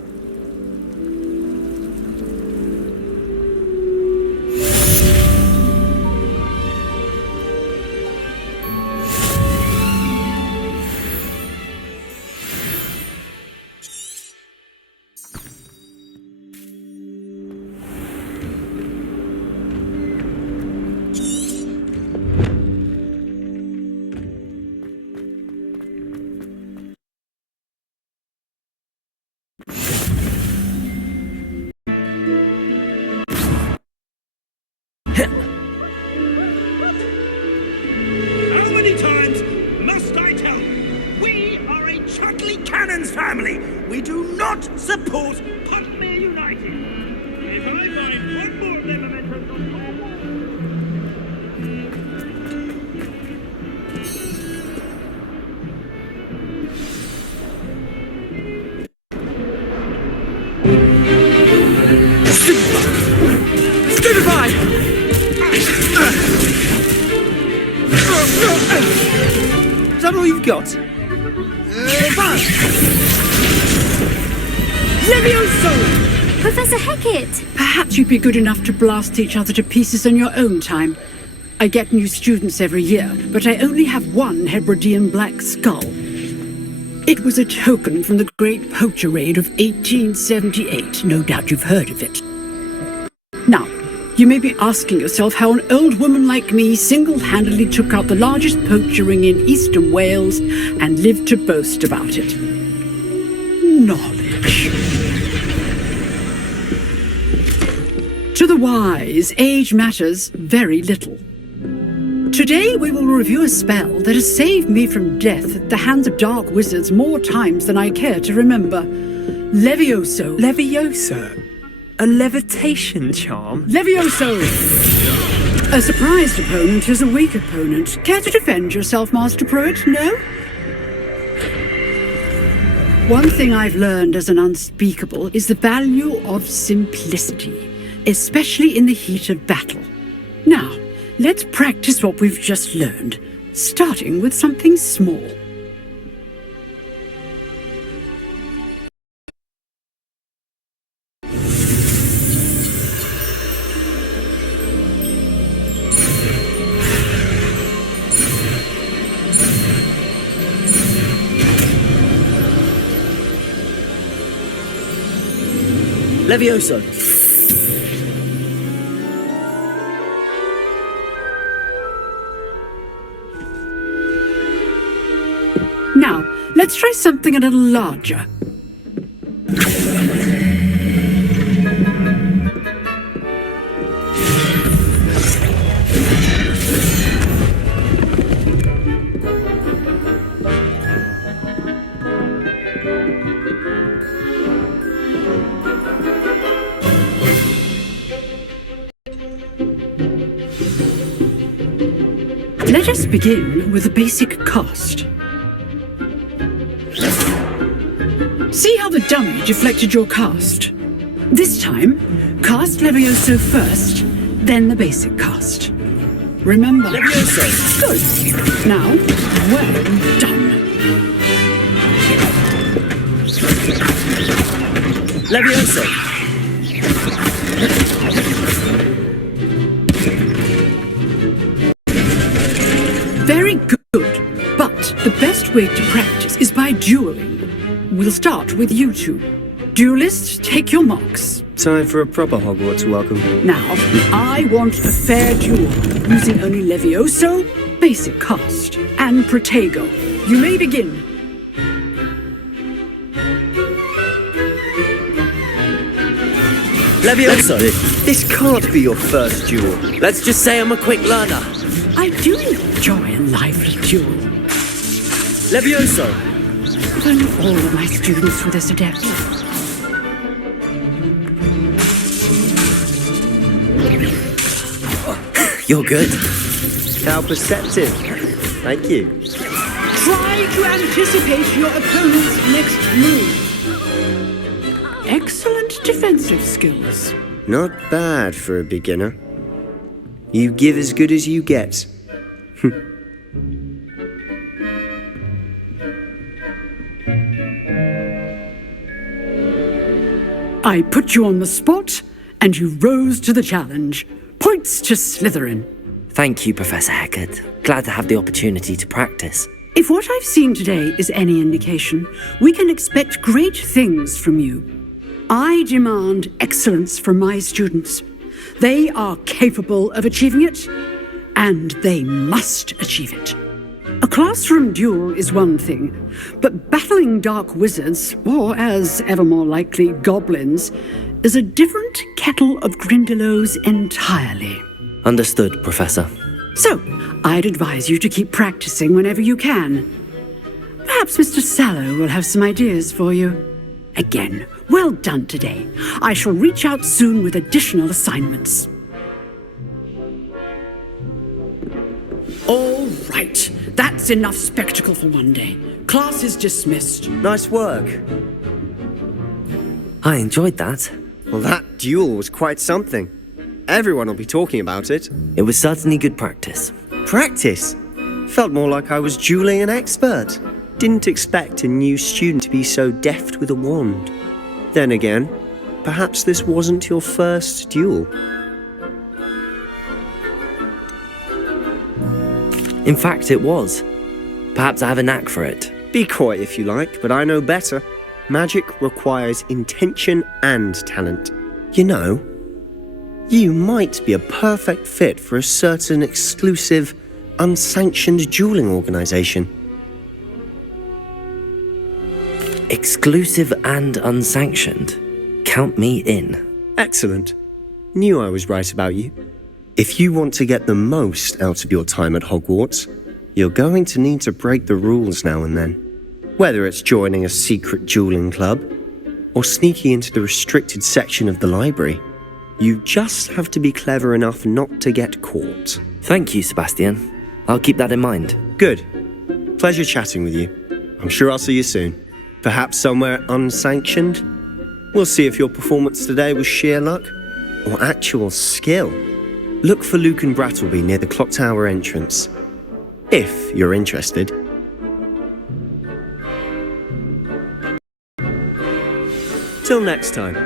Is that all you've got? Levioso! Professor Hecat! Perhaps you'd be good enough to blast each other to pieces in your own time. I get new students every year, but I only have one Hebridean black skull. It was a token from the Great Poacher Raid of 1878. No doubt you've heard of it. Now, you may be asking yourself how an old woman like me single-handedly took out the largest poacher ring in eastern Wales and lived to boast about it. Knowledge. To the wise, age matters very little. Today we will review a spell that has saved me from death at the hands of dark wizards more times than I care to remember. Levioso. Levioso? A levitation charm? Levioso! A surprised opponent is a weak opponent. Care to defend yourself, Master Pruitt? No? One thing I've learned as an unspeakable is the value of simplicity, especially in the heat of battle. Now, let's practice what we've just learned, starting with something small. Levioso! Now, let's try something a little larger. Let us begin with the basic cast. See how the dummy deflected your cast? This time, cast Levioso first, then the basic cast. Remember... Levioso! Good. Now, well done. Levioso! Very good, but the best way to practice is by dueling. We'll start with you two. Duelists, take your marks. Time for a proper Hogwarts welcome. Now, I want a fair duel, using only Levioso, basic cast, and Protego. You may begin. Levioso! This can't be your first duel. Let's just say I'm a quick learner. I do enjoy a lively duel. Levioso! If only all of my students were this adept. You're good. How perceptive. Thank you. Try to anticipate your opponent's next move. Excellent defensive skills. Not bad for a beginner. You give as good as you get. I put you on the spot, and you rose to the challenge. Points to Slytherin. Thank you, Professor Hecat. Glad to have the opportunity to practice. If what I've seen today is any indication, we can expect great things from you. I demand excellence from my students. They are capable of achieving it, and they must achieve it. A classroom duel is one thing, but battling dark wizards, or as ever more likely, goblins, is a different kettle of Grindylows entirely. Understood, Professor. So, I'd advise you to keep practicing whenever you can. Perhaps Mr. Sallow will have some ideas for you. Again, well done today. I shall reach out soon with additional assignments. All right, that's enough spectacle for one day. Class is dismissed. Nice work. I enjoyed that. Well, that duel was quite something. Everyone will be talking about it. It was certainly good practice. Practice? Felt more like I was dueling an expert. Didn't expect a new student to be so deft with a wand. Then again, perhaps this wasn't your first duel. In fact, it was. Perhaps I have a knack for it. Be coy if you like, but I know better. Magic requires intention and talent. You know, you might be a perfect fit for a certain exclusive, unsanctioned dueling organization. Exclusive and unsanctioned. Count me in. Excellent. Knew I was right about you. If you want to get the most out of your time at Hogwarts, you're going to need to break the rules now and then. Whether it's joining a secret dueling club, or sneaking into the restricted section of the library, you just have to be clever enough not to get caught. Thank you, Sebastian. I'll keep that in mind. Good. Pleasure chatting with you. I'm sure I'll see you soon. Perhaps somewhere unsanctioned? We'll see if your performance today was sheer luck or actual skill. Look for Luke and Brattleby near the clock tower entrance. If you're interested. Till next time.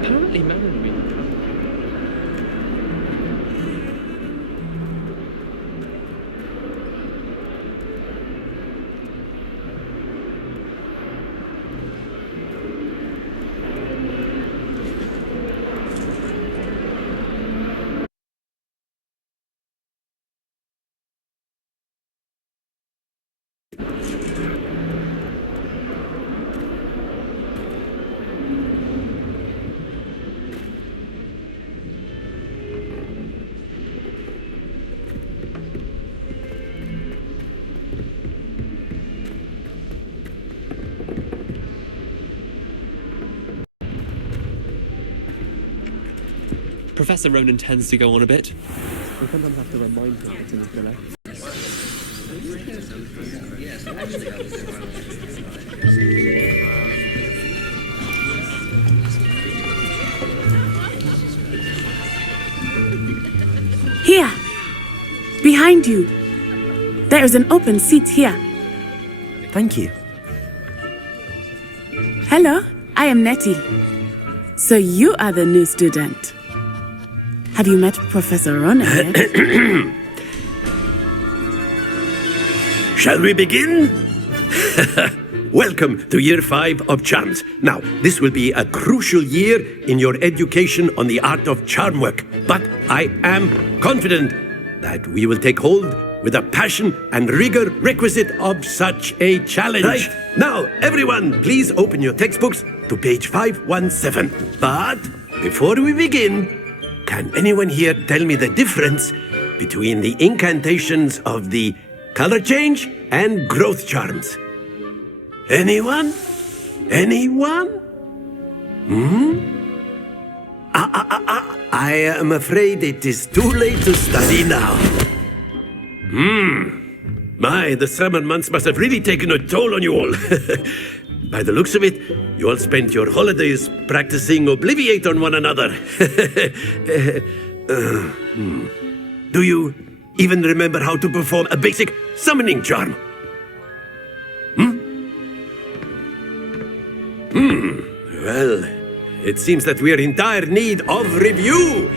Apparently, Mallory. Professor Ronan tends to go on a bit. I sometimes have to remind him it's in his below. Here! Behind you! There is an open seat here. Thank you. Hello, I am Nettie. So you are the new student. Have you met Professor Ronan yet? Shall we begin? Welcome to Year 5 of Charms. Now, this will be a crucial year in your education on the art of charm work. But I am confident that we will take hold with the passion and rigor requisite of such a challenge. Right. Now, everyone, please open your textbooks to page 517. But before we begin, can anyone here tell me the difference between the incantations of the color change and growth charms? Anyone? Anyone? I am afraid it is too late to study now. My, the summer months must have really taken a toll on you all. By the looks of it, you all spent your holidays practicing Obliviate on one another. Do you even remember how to perform a basic summoning charm? Well, it seems that we are in dire need of review.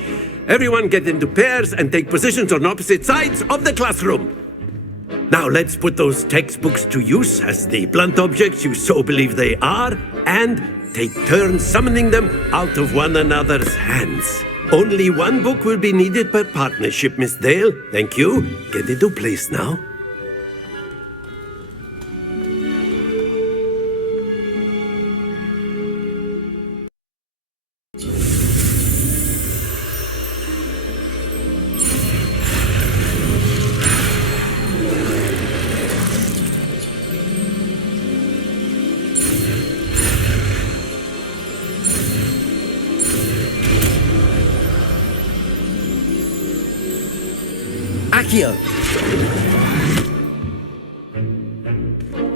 Everyone get into pairs and take positions on opposite sides of the classroom. Now let's put those textbooks to use as the blunt objects you so believe they are, and take turns summoning them out of one another's hands. Only one book will be needed per partnership, Miss Dale. Thank you. Get into place now. Accio!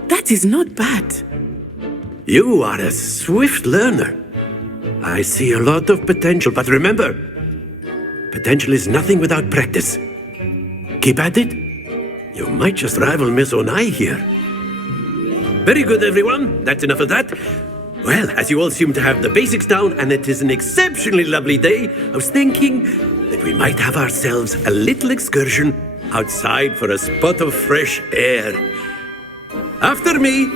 That is not bad. You are a swift learner. I see a lot of potential, but remember, potential is nothing without practice. Keep at it. You might just rival Miss Onai here. Very good, everyone. That's enough of that. Well, as you all seem to have the basics down, and it is an exceptionally lovely day, I was thinking that we might have ourselves a little excursion outside for a spot of fresh air. After me!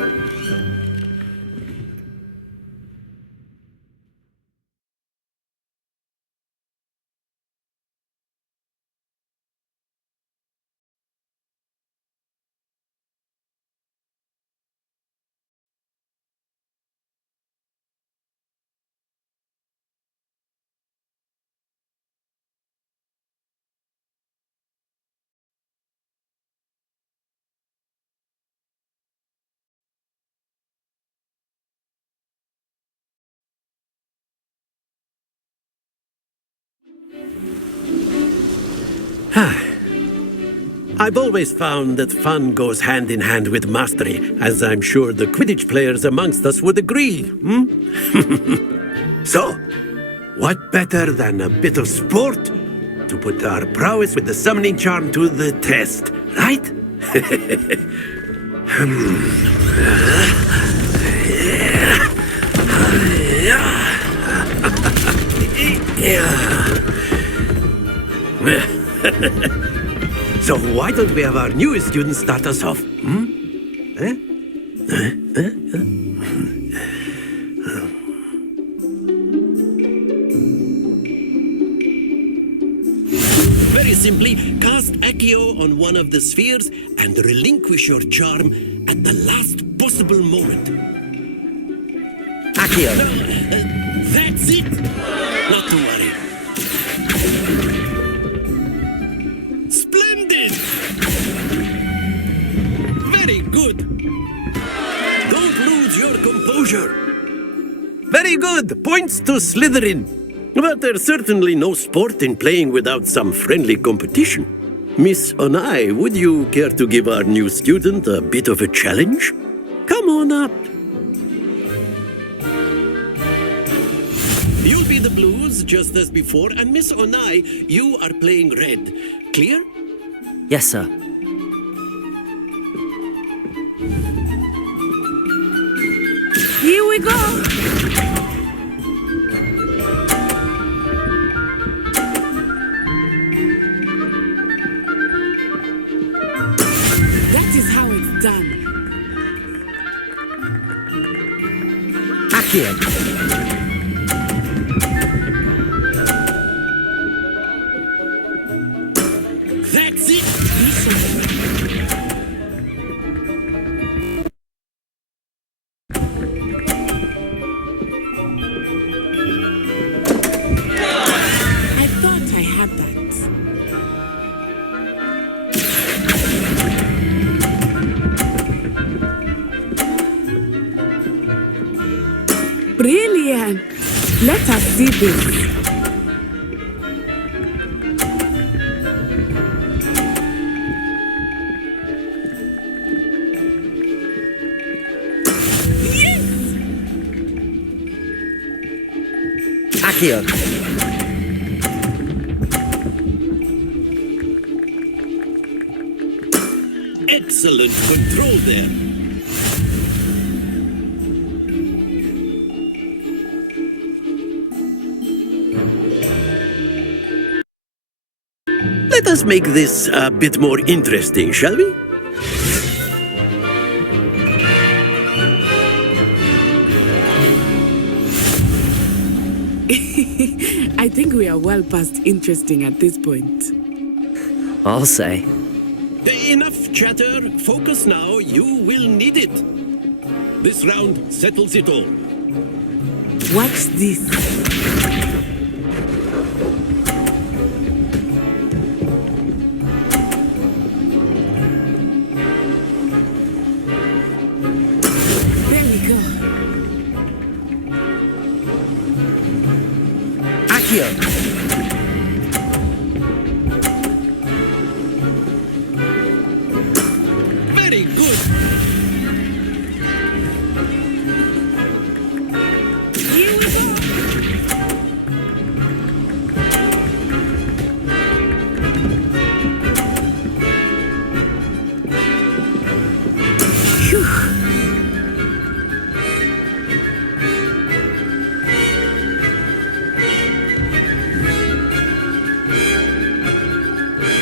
I've always found that fun goes hand in hand with mastery, as I'm sure the Quidditch players amongst us would agree, So, what better than a bit of sport to put our prowess with the summoning charm to the test, right? So why don't we have our newest student start us off? Very simply, cast Accio on one of the spheres and relinquish your charm at the last possible moment. Accio! That's it! Not to worry. Splendid! Very good! Don't lose your composure! Very good! Points to Slytherin! But there's certainly no sport in playing without some friendly competition. Miss Onai, would you care to give our new student a bit of a challenge? Come on up. You'll be the blues, just as before, and Miss Onai, you are playing red. Clear? Yes, sir. Here we go! That is how it's done. Accio! That's it! I thought I had that. Brilliant! Let us see this. Accio! Excellent control there. Let us make this a bit more interesting, shall we? I think we are well past interesting at this point. I'll say. Enough chatter. Focus now. You will need it. This round settles it all. Watch this. There we go. Accio! Very good. Here we go. Phew.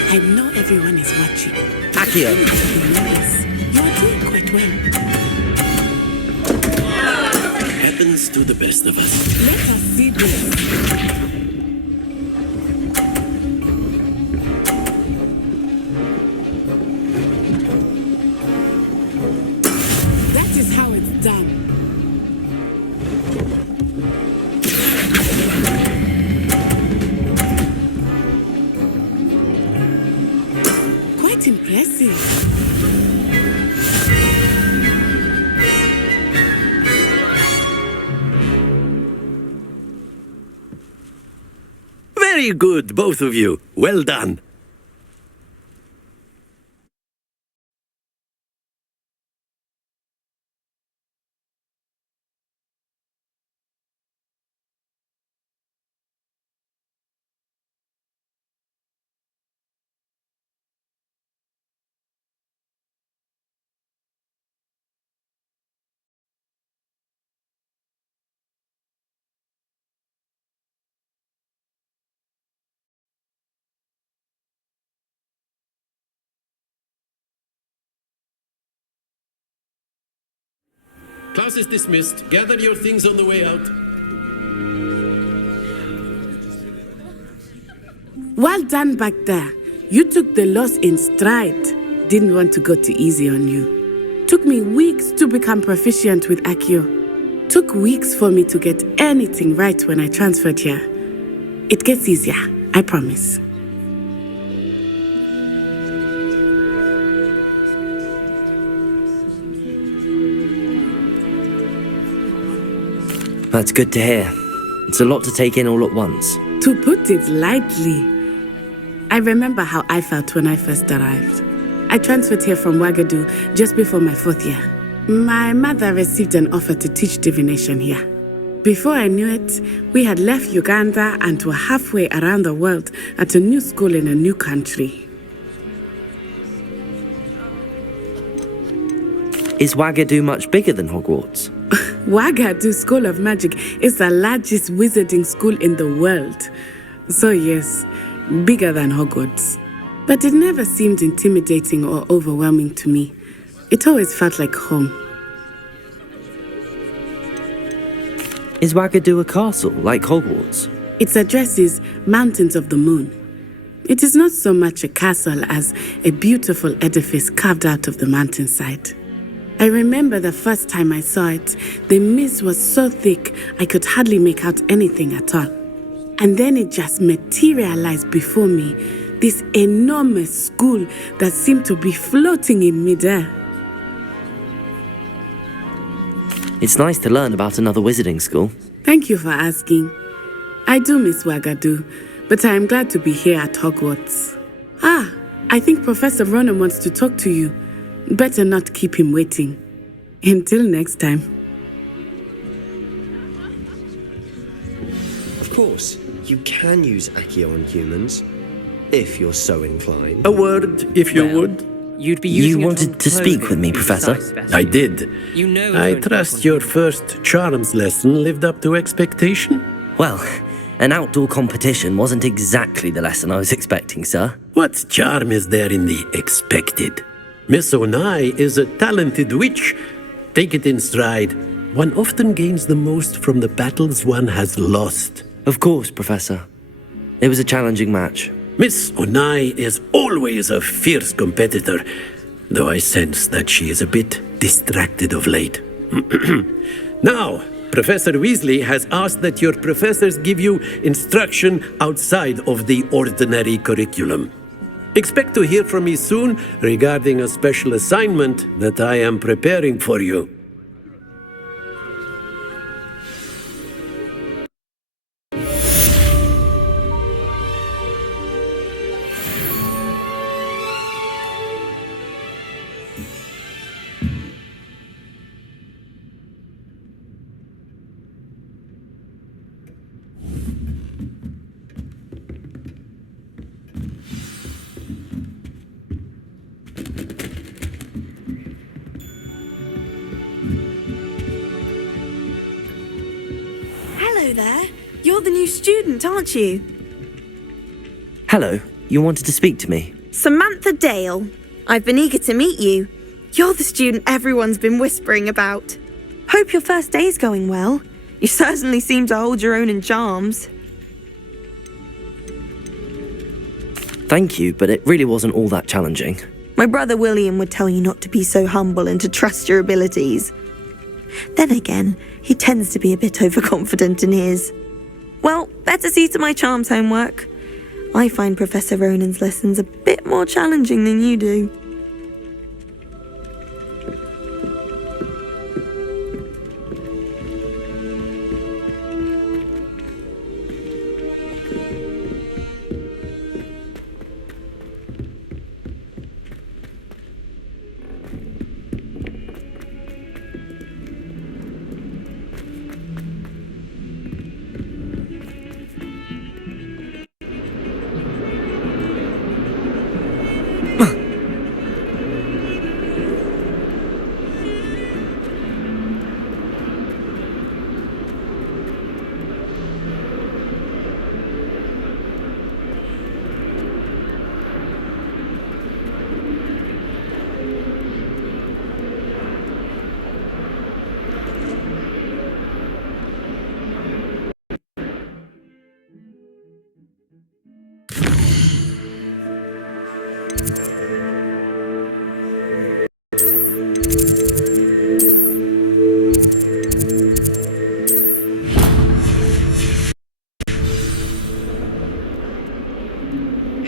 I know everyone is watching. Accio! You are doing quite well. Happens to the best of us. Let us see this. That is how it's done. Quite impressive. Very Very good, both of you. Well done. Class is dismissed. Gather your things on the way out. Well done back there. You took the loss in stride. Didn't want to go too easy on you. Took me weeks to become proficient with Accio. Took weeks for me to get anything right when I transferred here. It gets easier, I promise. That's good to hear. It's a lot to take in all at once. To put it lightly, I remember how I felt when I first arrived. I transferred here from Ouagadougou just before my 4th year. My mother received an offer to teach divination here. Before I knew it, we had left Uganda and were halfway around the world at a new school in a new country. Is Ouagadougou much bigger than Hogwarts? Ouagadougou School of Magic is the largest wizarding school in the world. So yes, bigger than Hogwarts. But it never seemed intimidating or overwhelming to me. It always felt like home. Is Ouagadougou a castle, like Hogwarts? Its address is Mountains of the Moon. It is not so much a castle as a beautiful edifice carved out of the mountainside. I remember the first time I saw it, the mist was so thick I could hardly make out anything at all. And then it just materialized before me, this enormous school that seemed to be floating in midair. It's nice to learn about another wizarding school. Thank you for asking. I do miss Ouagadougou, but I am glad to be here at Hogwarts. Ah, I think Professor Ronan wants to talk to you. Better not keep him waiting. Until next time. Of course, you can use Accio on humans, if you're so inclined. A word, if you would. You'd be using You wanted to speak with me, Professor? I did. You know I trust your first charms lesson lived up to expectation? Well, an outdoor competition wasn't exactly the lesson I was expecting, sir. What charm is there in the expected? Miss Onai is a talented witch. Take it in stride. One often gains the most from the battles one has lost. Of course, Professor. It was a challenging match. Miss Onai is always a fierce competitor, though I sense that she is a bit distracted of late. Now, Professor Weasley has asked that your professors give you instruction outside of the ordinary curriculum. Expect to hear from me soon regarding a special assignment that I am preparing for you. Hello there. You're the new student, aren't you? Hello, you wanted to speak to me? Samantha Dale. I've been eager to meet you. You're the student everyone's been whispering about. Hope your first day's going well. You certainly seem to hold your own in charms. Thank you, but it really wasn't all that challenging. My brother William would tell you not to be so humble and to trust your abilities. Then again, he tends to be a bit overconfident in his. Well, better see to my charms homework. I find Professor Ronan's lessons a bit more challenging than you do.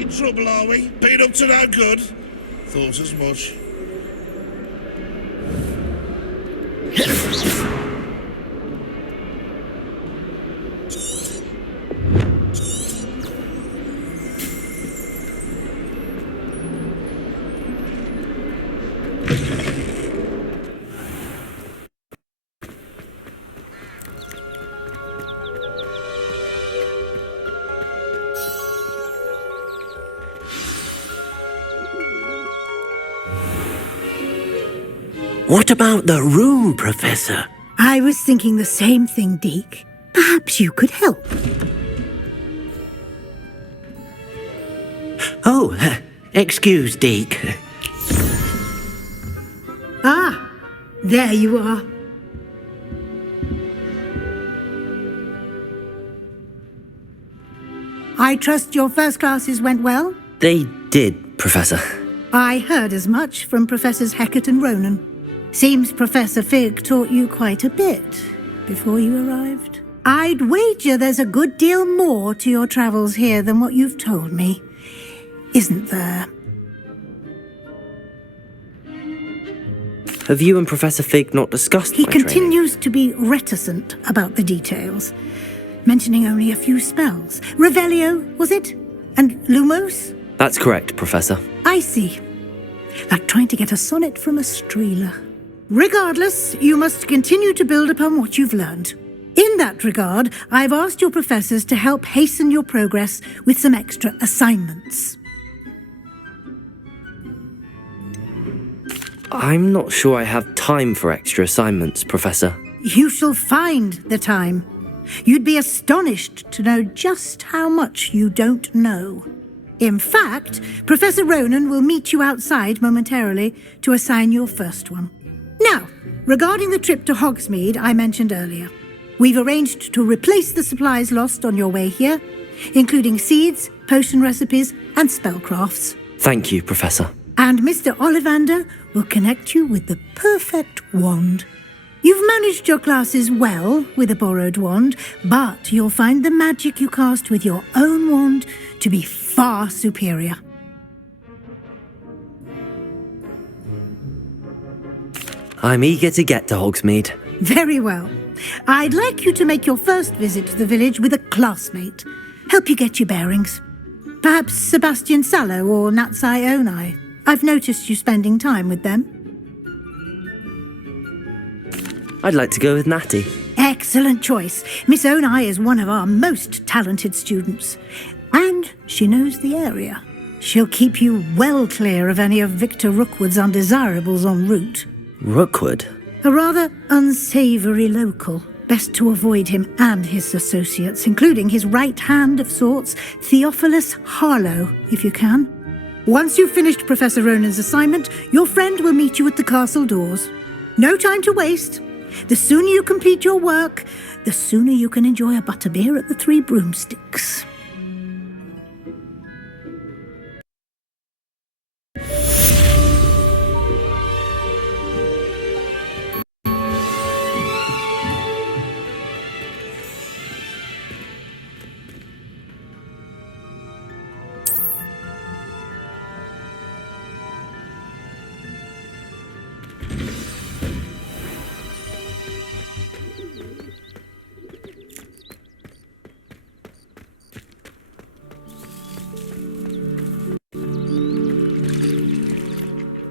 in trouble, are we? Been up to no good? Thought as much. What about the room, Professor? I was thinking the same thing, Deke. Perhaps you could help. Oh, excuse, Deke. Ah, there you are. I trust your first classes went well? They did, Professor. I heard as much from Professors Hecat and Ronan. Seems Professor Fig taught you quite a bit before you arrived. I'd wager there's a good deal more to your travels here than what you've told me, isn't there? Have you and Professor Fig not discussed He my training? continues to be reticent about the details, mentioning only a few spells. Revelio, was it? And Lumos? That's correct, Professor. I see. Like trying to get a sonnet from a streeler. Regardless, you must continue to build upon what you've learned. In that regard, I've asked your professors to help hasten your progress with some extra assignments. I'm not sure I have time for extra assignments, Professor. You shall find the time. You'd be astonished to know just how much you don't know. In fact, Professor Ronan will meet you outside momentarily to assign your first one. Now, regarding the trip to Hogsmeade I mentioned earlier, we've arranged to replace the supplies lost on your way here, including seeds, potion recipes, and spellcrafts. Thank you, Professor. And Mr. Ollivander will connect you with the perfect wand. You've managed your classes well with a borrowed wand, but you'll find the magic you cast with your own wand to be far superior. I'm eager to get to Hogsmeade. Very well. I'd like you to make your first visit to the village with a classmate. Help you get your bearings. Perhaps Sebastian Sallow or Natsai Onai. I've noticed you spending time with them. I'd like to go with Natty. Excellent choice. Miss Onai is one of our most talented students. And she knows the area. She'll keep you well clear of any of Victor Rookwood's undesirables en route. Rookwood? A rather unsavoury local. Best to avoid him and his associates, including his right hand of sorts, Theophilus Harlow, if you can. Once you've finished Professor Ronan's assignment, your friend will meet you at the castle doors. No time to waste. The sooner you complete your work, the sooner you can enjoy a butterbeer at the Three Broomsticks.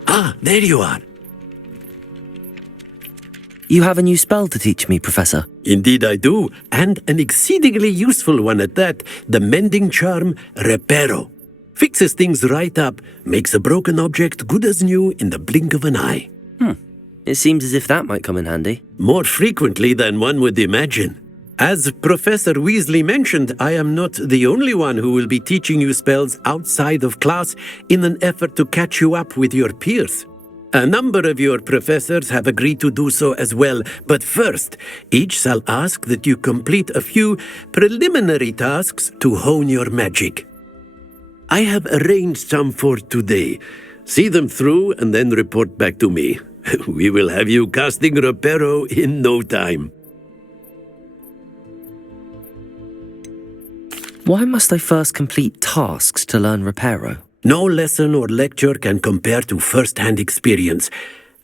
Ah, there you are. You have a new spell to teach me, Professor. Indeed I do, and an exceedingly useful one at that. The mending charm, Reparo. Fixes things right up, makes a broken object good as new in the blink of an eye. It seems as if that might come in handy. More frequently than one would imagine. As Professor Weasley mentioned, I am not the only one who will be teaching you spells outside of class in an effort to catch you up with your peers. A number of your professors have agreed to do so as well, but first, each shall ask that you complete a few preliminary tasks to hone your magic. I have arranged some for today. See them through and then report back to me. We will have you casting Reparo in no time. Why must I first complete tasks to learn Reparo? No lesson or lecture can compare to first-hand experience,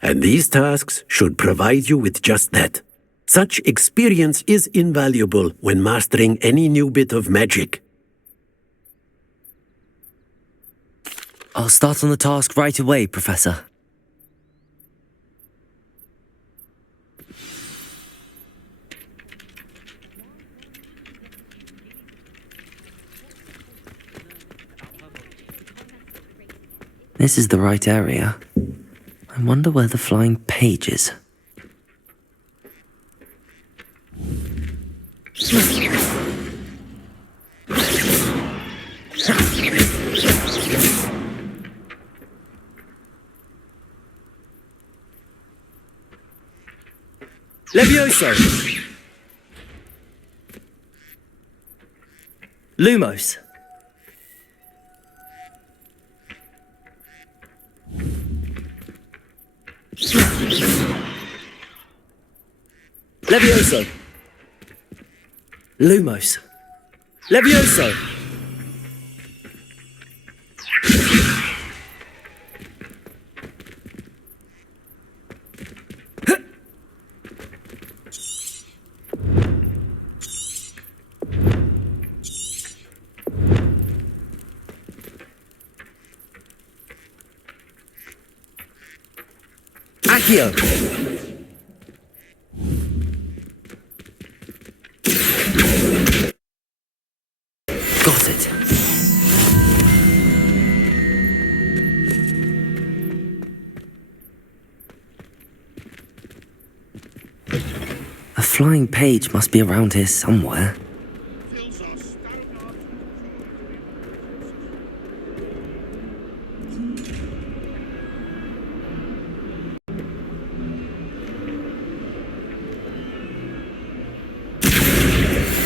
and these tasks should provide you with just that. Such experience is invaluable when mastering any new bit of magic. I'll start on the task right away, Professor. This is the right area. I wonder where the flying page is. Levioso! Lumos! Levioso! Lumos! Levioso! Accio! Got it. A flying page must be around here somewhere.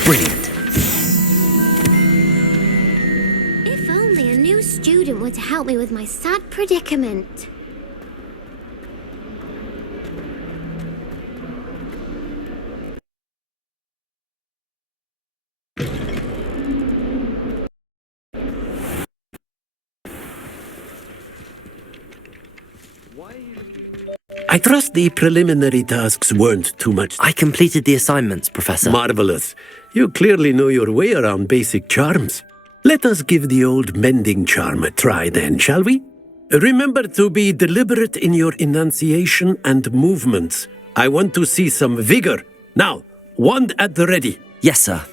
Brilliant. If only a new student were to help me with my sad predicament. I trust the preliminary tasks weren't too much. I completed the assignments, Professor. Marvelous. You clearly know your way around basic charms. Let us give the old mending charm a try then, shall we? Remember to be deliberate in your enunciation and movements. I want to see some vigor. Now, wand at the ready. Yes, sir.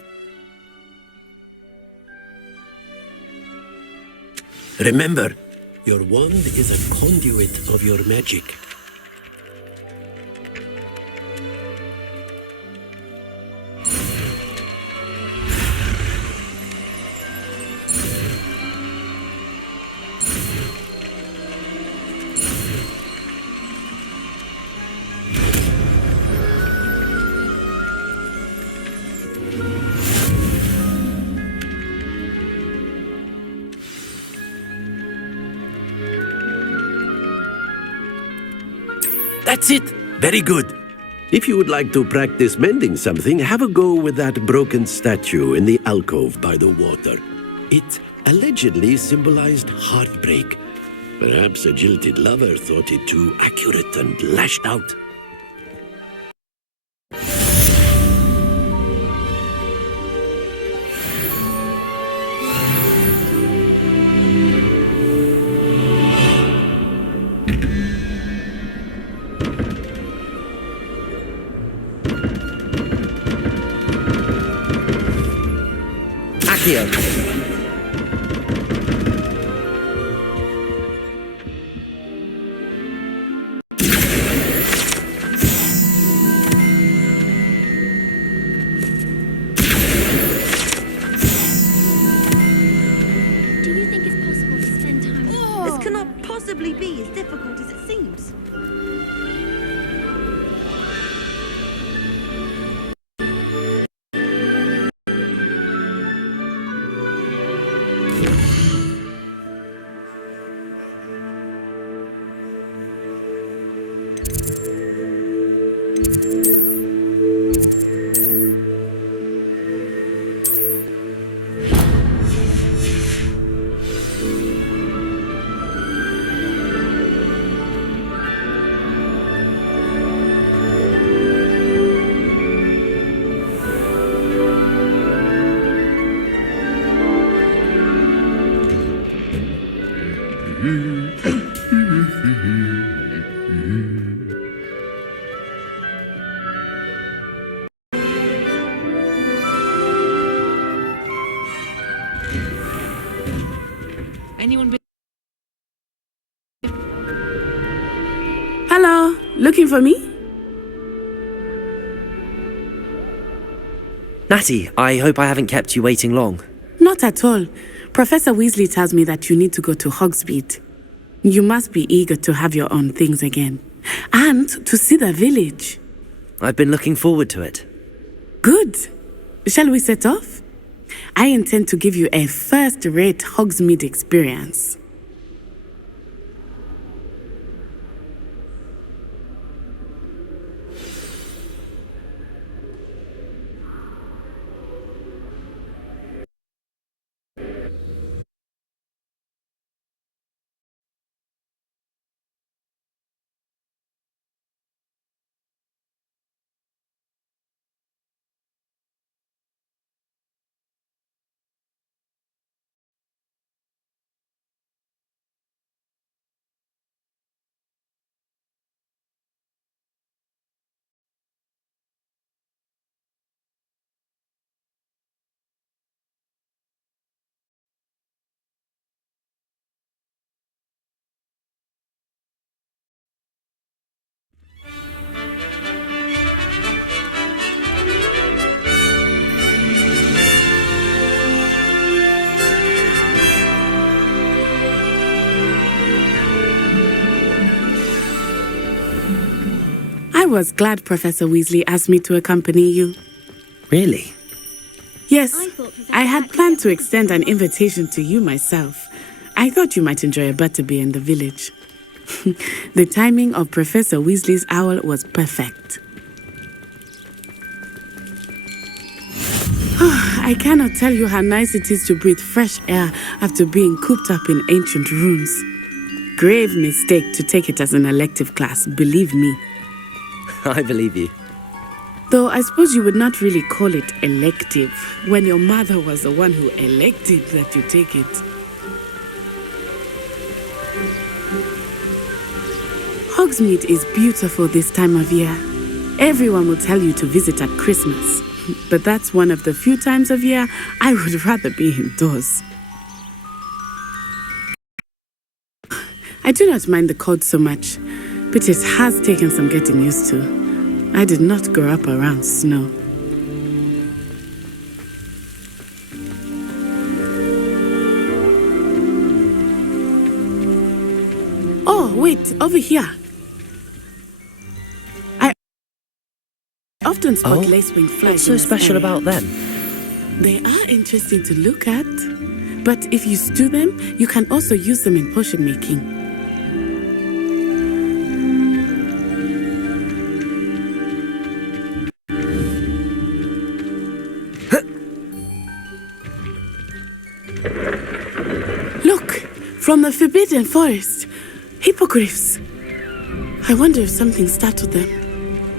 Remember, your wand is a conduit of your magic. That's it. Very good. If you would like to practice mending something, have a go with that broken statue in the alcove by the water. It allegedly symbolized heartbreak. Perhaps a jilted lover thought it too accurate and lashed out. Accio! Do you think it's possible to spend time with... This cannot possibly be as difficult as it seems. Anyone been... Hello, looking for me? Natty, I hope I haven't kept you waiting long. Not at all. Professor Weasley tells me that you need to go to Hogsmeade. You must be eager to have your own things again. And to see the village. I've been looking forward to it. Good. Shall we set off? I intend to give you a first-rate Hogsmeade experience. I was glad Professor Weasley asked me to accompany you. Really? Yes, I had planned to extend an invitation to you myself. I thought you might enjoy a butterbeer in the village. The timing of Professor Weasley's owl was perfect. I cannot tell you how nice it is to breathe fresh air after being cooped up in ancient rooms. Grave mistake to take it as an elective class, believe me. I believe you. Though I suppose you would not really call it elective when your mother was the one who elected that you take it. Hogsmeade is beautiful this time of year. Everyone will tell you to visit at Christmas, but that's one of the few times of year I would rather be indoors. I do not mind the cold so much, but it has taken some getting used to. I did not grow up around snow. Oh, wait, over here. I often spot lacewing flies. What's so special about them? They are interesting to look at, but if you stew them, you can also use them in potion making. From the Forbidden Forest. Hippogriffs. I wonder if something startled them.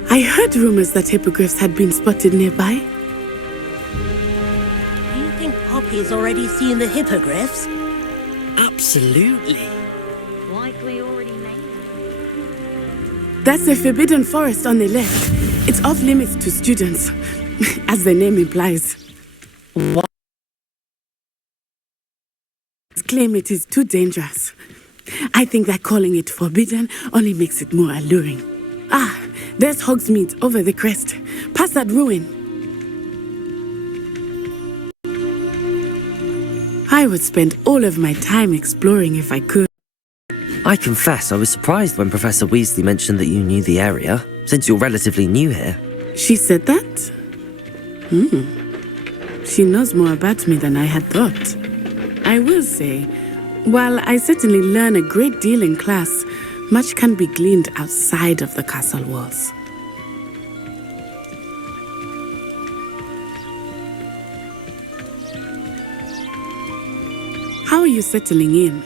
I heard rumors that hippogriffs had been spotted nearby. Do you think Poppy's already seen the hippogriffs? Absolutely. Like we already know. That's the Forbidden Forest on the left. It's off limits to students, as the name implies. What? Claim it is too dangerous. I think that calling it forbidden only makes it more alluring. Ah, there's Hogsmeade over the crest. Past that ruin. I would spend all of my time exploring if I could. I confess I was surprised when Professor Weasley mentioned that you knew the area, since you're relatively new here. She said that? She knows more about me than I had thought. I will say, while I certainly learn a great deal in class, much can be gleaned outside of the castle walls. How are you settling in?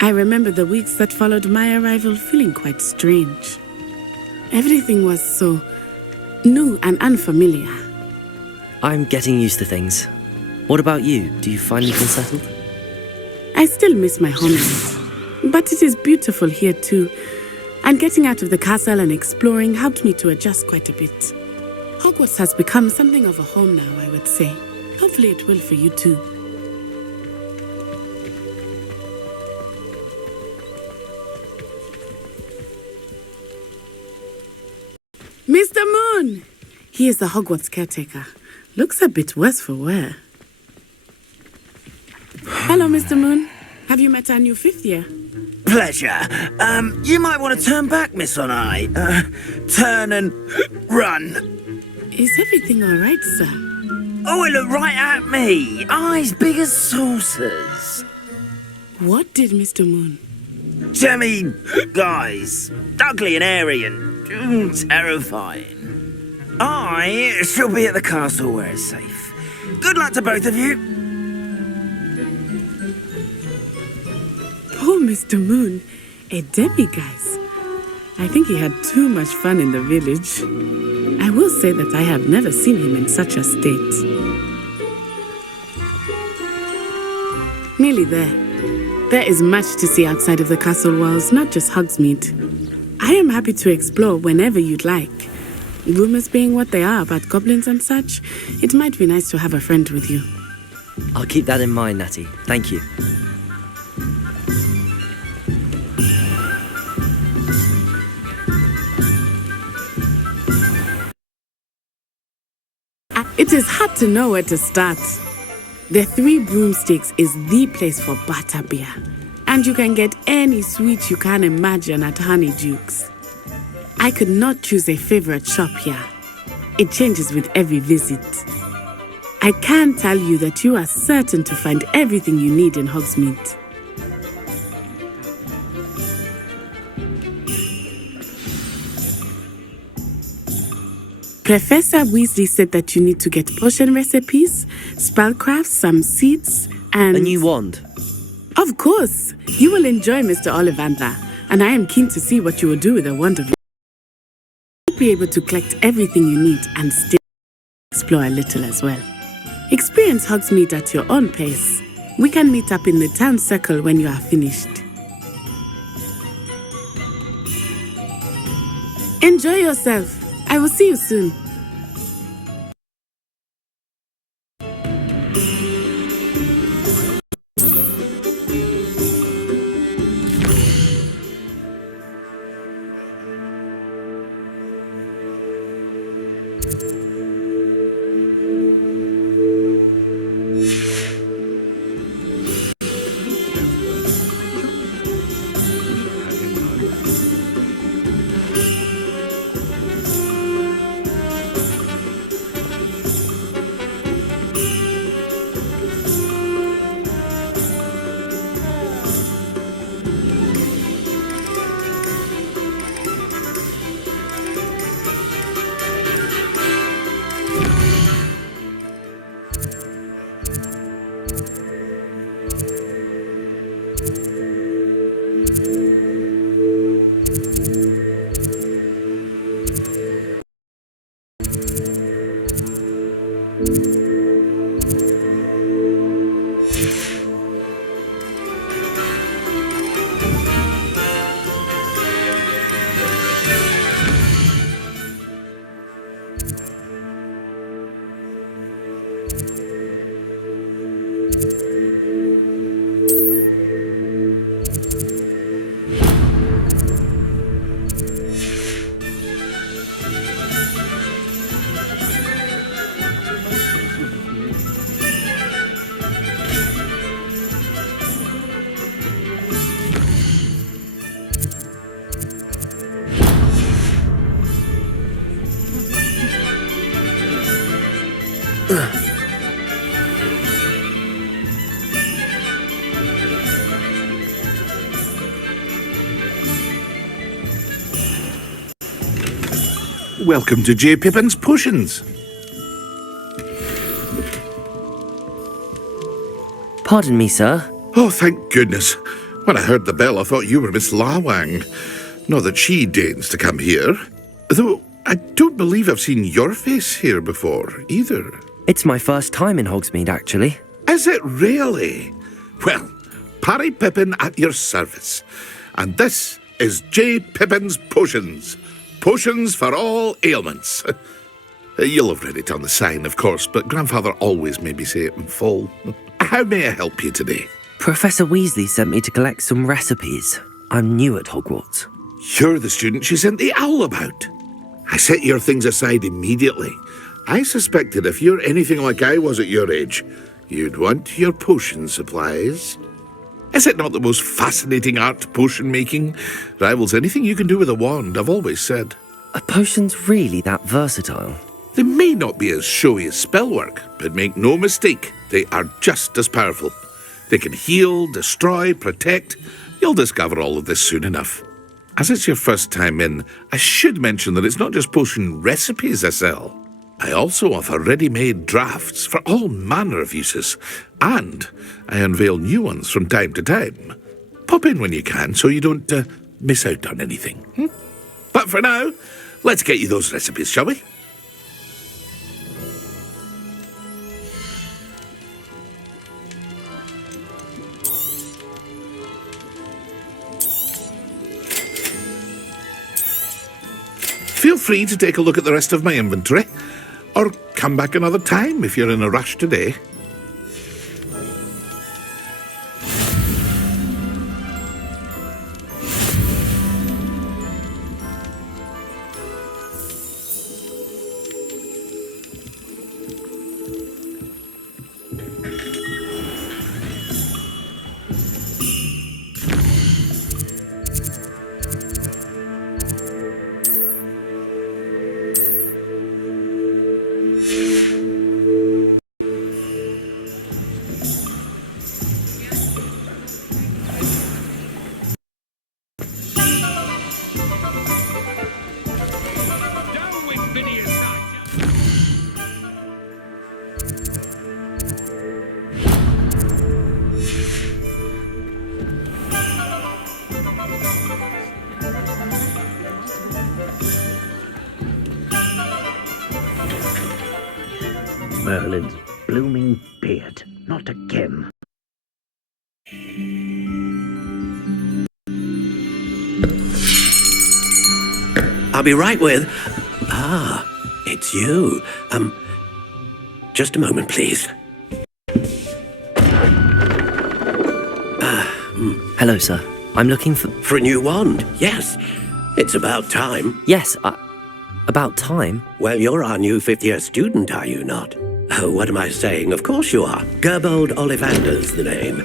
I remember the weeks that followed my arrival feeling quite strange. Everything was so new and unfamiliar. I'm getting used to things. What about you? Do you find anything settled? I still miss my homeland. But it is beautiful here too. And getting out of the castle and exploring helped me to adjust quite a bit. Hogwarts has become something of a home now, I would say. Hopefully it will for you too. Mr. Moon! He is the Hogwarts caretaker. Looks a bit worse for wear. Hello, Mr. Moon. Have you met our new 5th year? Pleasure. You might want to turn back, Miss On-Eye. Turn and run. Is everything all right, sir? Oh, it looked right at me. Eyes big as saucers. What did Mr. Moon? Jemmy, guys. Ugly and airy and terrifying. I shall be at the castle where it's safe. Good luck to both of you. Oh, Mr. Moon, a demiguise. I think he had too much fun in the village. I will say that I have never seen him in such a state. Nearly there. There is much to see outside of the castle walls, not just Hogsmeade. I am happy to explore whenever you'd like. Rumors being what they are about goblins and such, it might be nice to have a friend with you. I'll keep that in mind, Natty. Thank you. It is hard to know where to start. The Three Broomsticks is the place for butterbeer, and you can get any sweet you can imagine at Honeydukes. I could not choose a favorite shop here. It changes with every visit. I can tell you that you are certain to find everything you need in Hogsmeade. Professor Weasley said that you need to get potion recipes, spellcrafts, some seeds, and... A new wand? Of course! You will enjoy Mr. Ollivander, and I am keen to see what you will do with a wand of yours. You will be able to collect everything you need and still explore a little as well. Experience Hogsmeade at your own pace. We can meet up in the town circle when you are finished. Enjoy yourself. I will see you soon. Welcome to J. Pippin's Potions. Pardon me, sir. Oh, thank goodness. When I heard the bell, I thought you were Miss Lawang. Not that she deigns to come here. Though I don't believe I've seen your face here before, either. It's my first time in Hogsmeade, actually. Is it really? Well, Parry Pippin at your service. And this is J. Pippin's Potions. Potions for all ailments. You'll have read it on the sign, of course, but Grandfather always made me say it in full. How may I help you today? Professor Weasley sent me to collect some recipes. I'm new at Hogwarts. You're the student she sent the owl about. I set your things aside immediately. I suspected if you're anything like I was at your age, you'd want your potion supplies. Is it not the most fascinating art, potion making? Rivals anything you can do with a wand, I've always said. Are potions really that versatile? They may not be as showy as spellwork, but make no mistake, they are just as powerful. They can heal, destroy, protect. You'll discover all of this soon enough. As it's your first time in, I should mention that it's not just potion recipes I sell. I also offer ready-made drafts for all manner of uses, and I unveil new ones from time to time. Pop in when you can so you don't miss out on anything. But for now, let's get you those recipes, shall we? Feel free to take a look at the rest of my inventory, or come back another time if you're in a rush today. Merlin's blooming beard. Not again. I'll be right with... Ah, it's you. Just a moment, please. Hello, sir. I'm looking for... For a new wand, yes. It's about time. Yes, about time? Well, you're our new fifth-year student, are you not? Oh, what am I saying? Of course you are. Gerbold Ollivander's the name.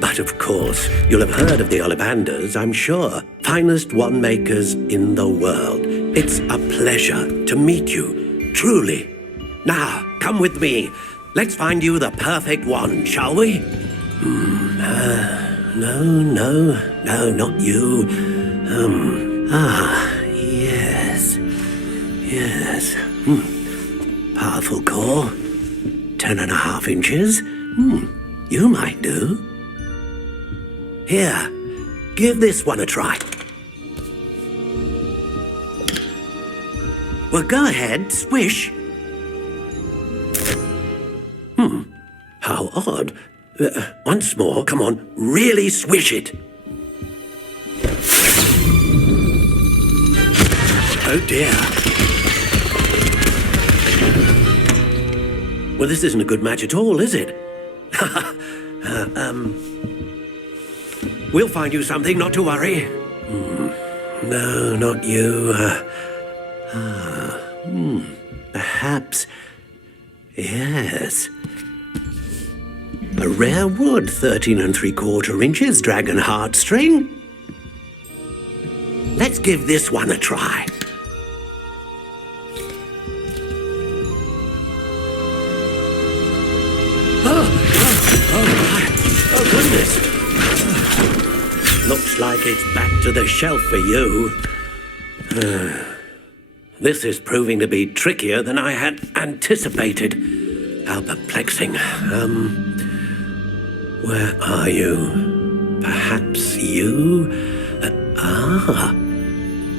But of course, you'll have heard of the Ollivanders, I'm sure. Finest wand makers in the world. It's a pleasure to meet you, truly. Now, come with me. Let's find you the perfect wand, shall we? No, not you. Yes. Powerful core. 10.5 inches. You might do. Here, give this one a try. Well, go ahead, swish. How odd. Once more, come on, really swish it. Oh dear. Well, this isn't a good match at all, is it? We'll find you something, not to worry. No, not you. Perhaps. Yes. A rare wood, 13 3/4 inches, dragon heartstring. Let's give this one a try. Oh, goodness. Looks like it's back to the shelf for you. This is proving to be trickier than I had anticipated. How perplexing. Where are you? Perhaps you?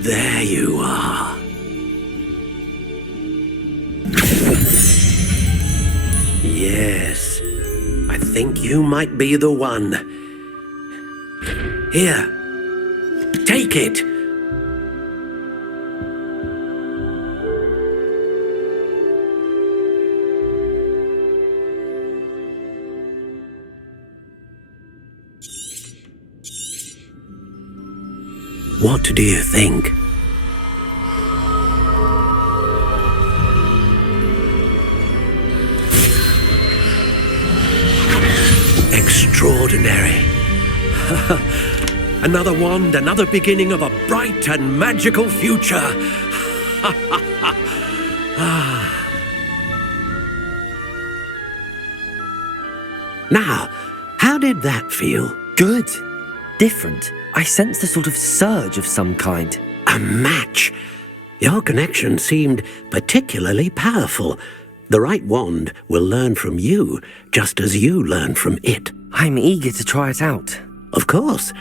There you are. Yes, I think you might be the one. Here. Take it. What do you think? Extraordinary. Another wand, another beginning of a bright and magical future. Now, how did that feel? Good. Different. I sensed a sort of surge of some kind. A match. Your connection seemed particularly powerful. The right wand will learn from you, just as you learn from it. I'm eager to try it out. Of course.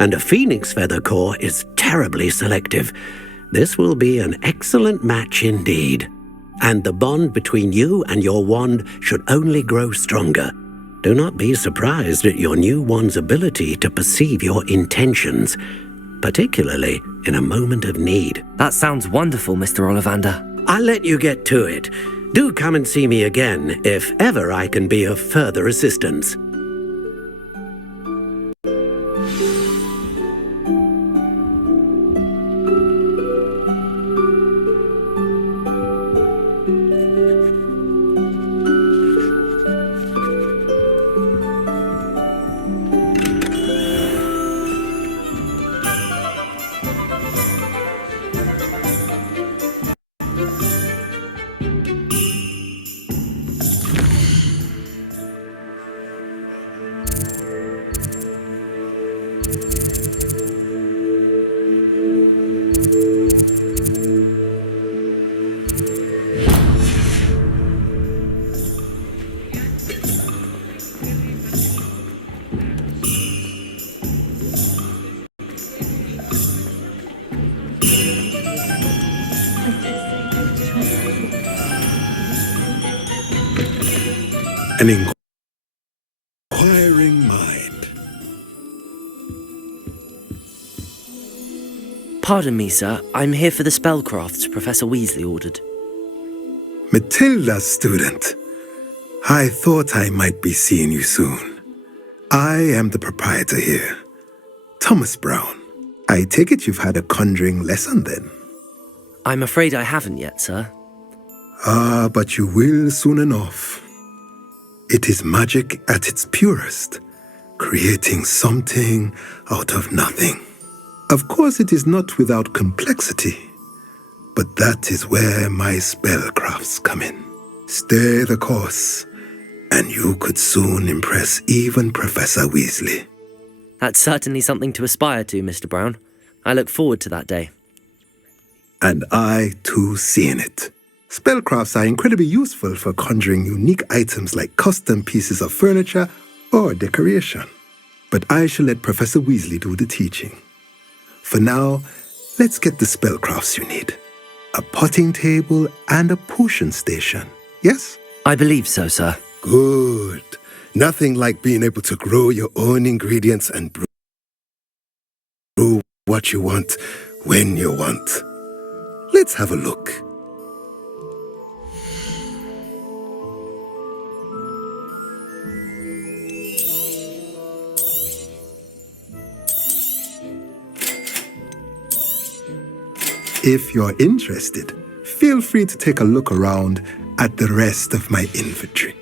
And a phoenix feather core is terribly selective. This will be an excellent match indeed. And the bond between you and your wand should only grow stronger. Do not be surprised at your new wand's ability to perceive your intentions, particularly in a moment of need. That sounds wonderful, Mr. Ollivander. I'll let you get to it. Do come and see me again if ever I can be of further assistance. An inquiring mind. Pardon me, sir. I'm here for the spellcrafts Professor Weasley ordered. Matilda's student. I thought I might be seeing you soon. I am the proprietor here, Thomas Brown. I take it you've had a conjuring lesson then? I'm afraid I haven't yet, sir. Ah, but you will soon enough. It is magic at its purest, creating something out of nothing. Of course, it is not without complexity, but that is where my spellcrafts come in. Stay the course, and you could soon impress even Professor Weasley. That's certainly something to aspire to, Mr. Brown. I look forward to that day. And I, too, seeing it. Spellcrafts are incredibly useful for conjuring unique items like custom pieces of furniture or decoration. But I shall let Professor Weasley do the teaching. For now, let's get the spellcrafts you need. A potting table and a potion station, yes? I believe so, sir. Good. Nothing like being able to grow your own ingredients and brew what you want when you want. Let's have a look. If you're interested, feel free to take a look around at the rest of my inventory.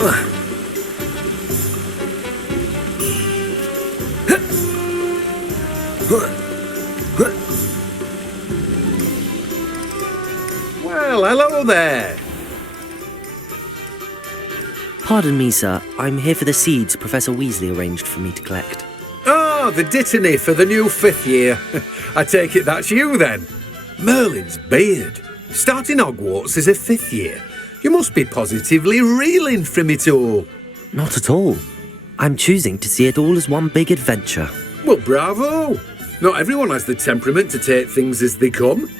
Well, hello there. Pardon me, sir. I'm here for the seeds Professor Weasley arranged for me to collect. Oh, the dittany for the new 5th year. I take it that's you then. Merlin's beard. Starting Hogwarts as a 5th year. You must be positively reeling from it all. Not at all. I'm choosing to see it all as one big adventure. Well, bravo. Not everyone has the temperament to take things as they come.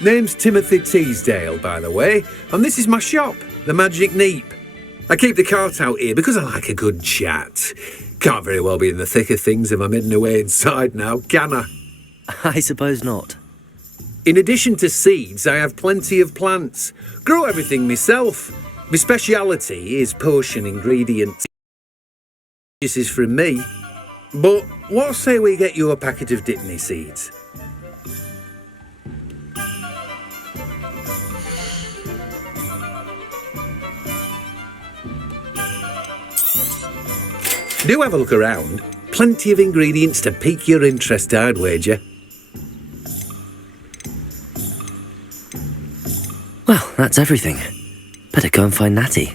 Name's Timothy Teasdale, by the way, and this is my shop, the Magic Neep. I keep the cart out here because I like a good chat. Can't very well be in the thick of things if I'm hidden away inside now, can I? I suppose not. In addition to seeds, I have plenty of plants. Grow everything myself. My speciality is potion ingredients. This is from me. But what say we get you a packet of Dittany seeds? Do have a look around. Plenty of ingredients to pique your interest, I'd wager. Well, that's everything. Better go and find Natty.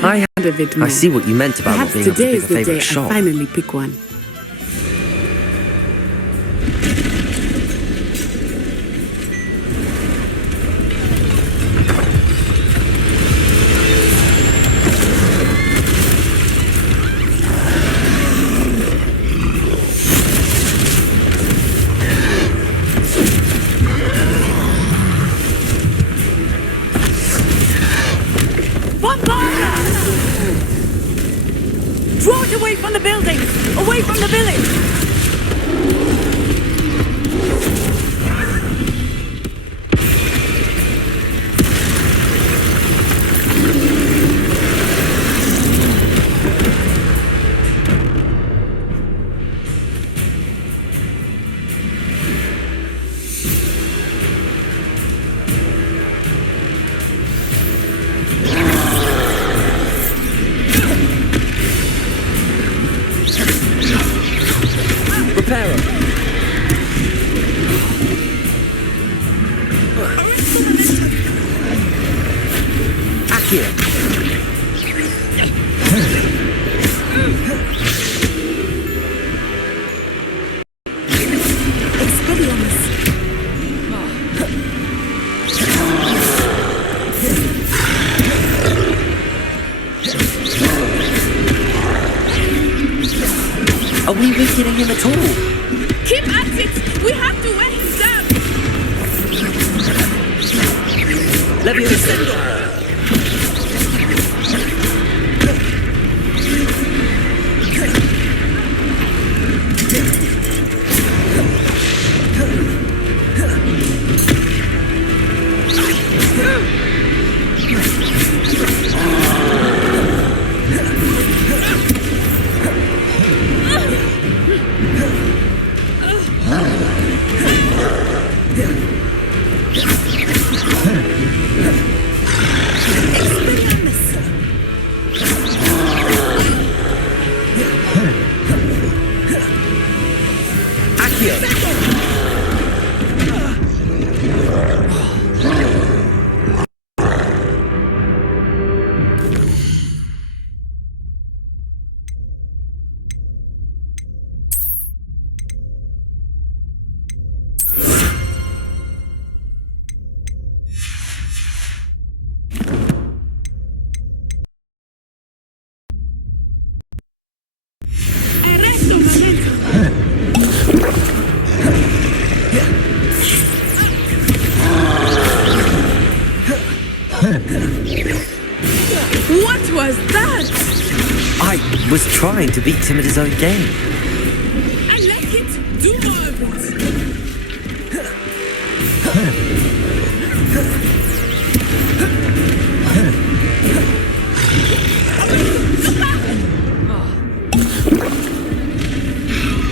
I had a bit more. I see what you meant about Perhaps not being able to today pick is a the favourite day shop. I finally pick one. Draw it away from the building! Away from the village! Are we weakening him at all? Keep at it! We have to wear him down! Leviosa! What was that? I was trying to beat him at his own game. I like it. Do more of it.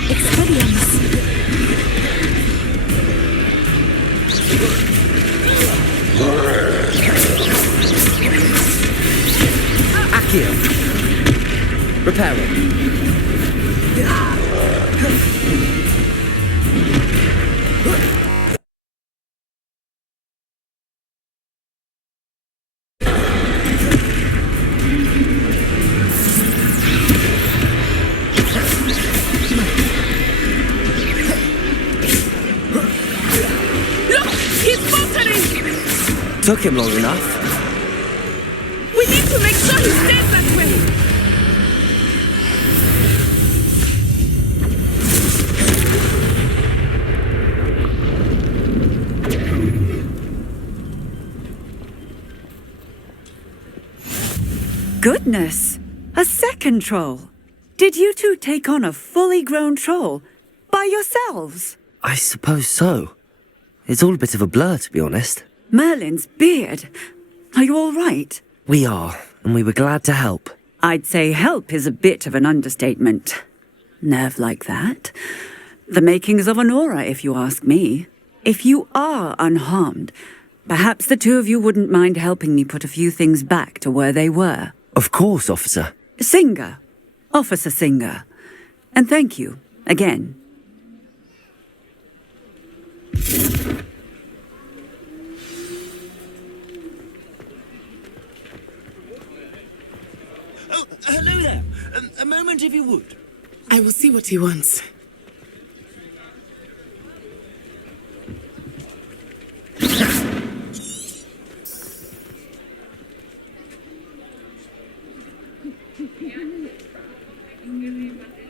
Expelliarmus. Accio. Reparo. Look! He's faltering! Took him long enough. We need to make sure he stays that way! Goodness! A second troll! Did you two take on a fully grown troll? By yourselves? I suppose so. It's all a bit of a blur, to be honest. Merlin's beard. Are you all right? We are, and we were glad to help. I'd say help is a bit of an understatement. Nerve like that. The makings of an aura, if you ask me. If you are unharmed, perhaps the two of you wouldn't mind helping me put a few things back to where they were. Of course, officer. Singer. Officer Singer. And thank you, again. Oh, hello there. A moment if you would. I will see what he wants.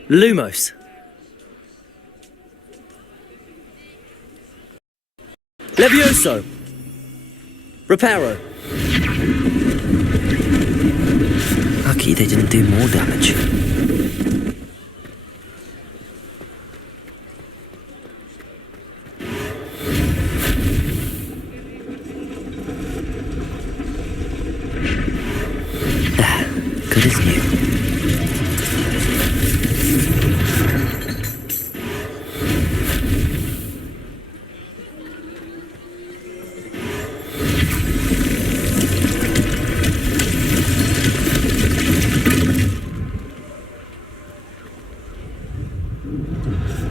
Lumos. Levioso. Reparo. Lucky they didn't do more damage. Good as new.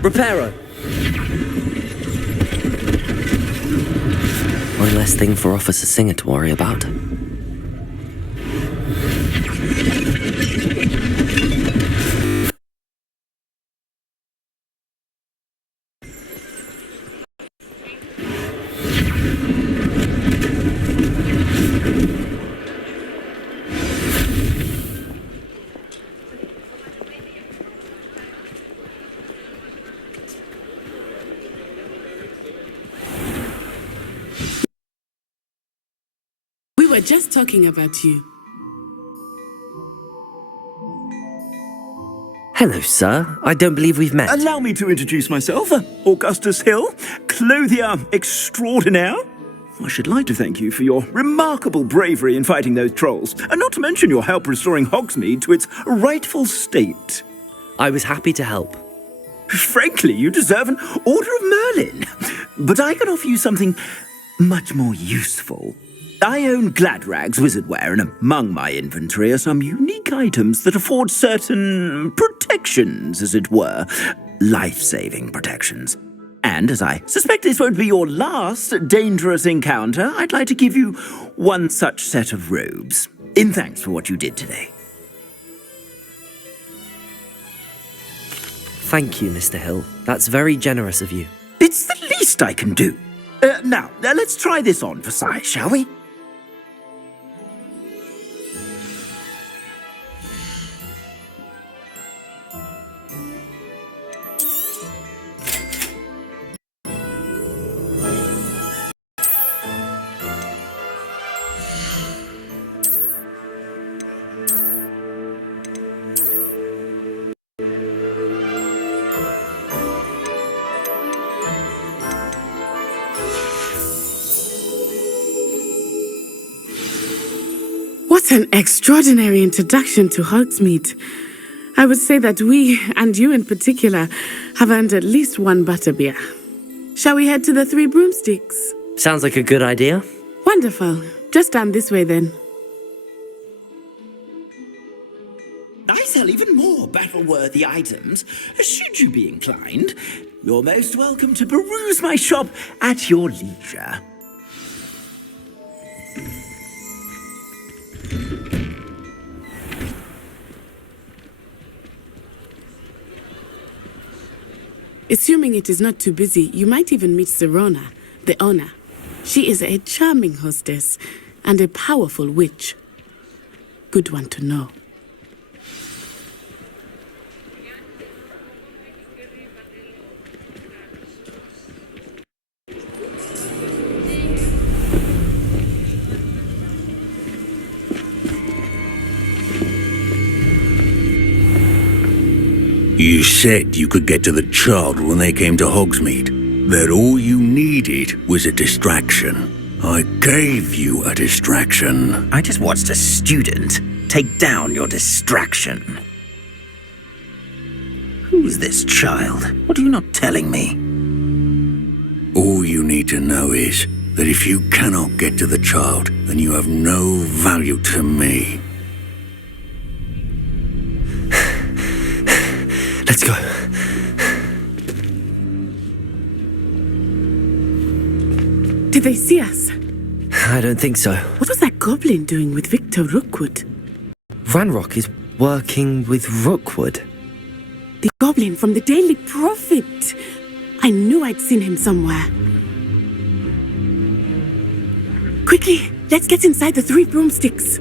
Reparo. One less thing for Officer Singer to worry about. We were just talking about you. Hello, sir. I don't believe we've met. Allow me to introduce myself. Augustus Hill, clothier extraordinaire. I should like to thank you for your remarkable bravery in fighting those trolls, and not to mention your help restoring Hogsmeade to its rightful state. I was happy to help. Frankly, you deserve an Order of Merlin. But I can offer you something much more useful. I own Gladrag's wizardware, and among my inventory are some unique items that afford certain protections, as it were. Life-saving protections. And as I suspect this won't be your last dangerous encounter, I'd like to give you one such set of robes, in thanks for what you did today. Thank you, Mr. Hill. That's very generous of you. It's the least I can do. Now, let's try this on for size, shall we? What an extraordinary introduction to Hogsmeade. I would say that we, and you in particular, have earned at least one butterbeer. Shall we head to the Three Broomsticks? Sounds like a good idea. Wonderful. Just down this way then. I sell even more battle-worthy items. Should you be inclined, you're most welcome to peruse my shop at your leisure. Assuming it is not too busy, you might even meet Serona, the owner. She is a charming hostess and a powerful witch. Good one to know. You said you could get to the child when they came to Hogsmeade. That all you needed was a distraction. I gave you a distraction. I just watched a student take down your distraction. Who's this child? What are you not telling me? All you need to know is that if you cannot get to the child, then you have no value to me. Let's go. Did they see us? I don't think so. What was that goblin doing with Victor Rookwood? Ranrock is working with Rookwood. The goblin from the Daily Prophet. I knew I'd seen him somewhere. Quickly, let's get inside the Three Broomsticks.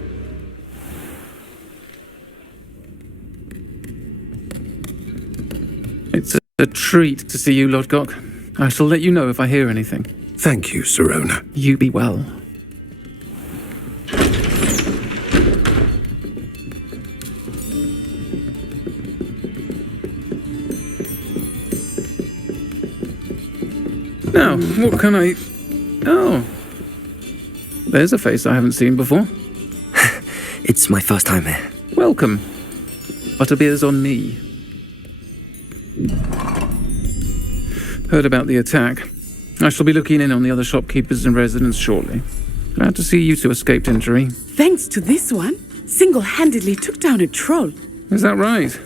It's a treat to see you, Lodgok. I shall let you know if I hear anything. Thank you, Serona. You be well. Now, what can I... Oh. There's a face I haven't seen before. It's my first time here. Welcome. Butterbeer's on me. Heard about the attack. I shall be looking in on the other shopkeepers and residents shortly. Glad to see you two escaped injury. Thanks to this one, single-handedly took down a troll. Is that right?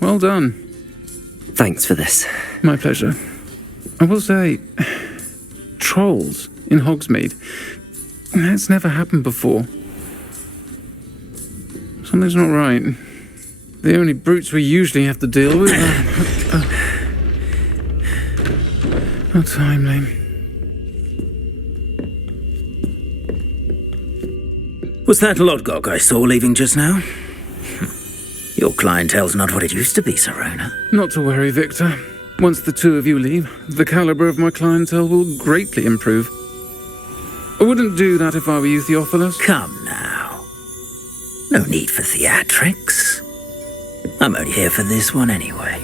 Well done. Thanks for this. My pleasure. I will say, trolls in Hogsmeade. That's never happened before. Something's not right. The only brutes we usually have to deal with are... How timely. Was that Lodgok I saw leaving just now? Your clientele's not what it used to be, Serona. Not to worry, Victor. Once the two of you leave, the caliber of my clientele will greatly improve. I wouldn't do that if I were you, Theophilus. Come now. No need for theatrics. I'm only here for this one anyway.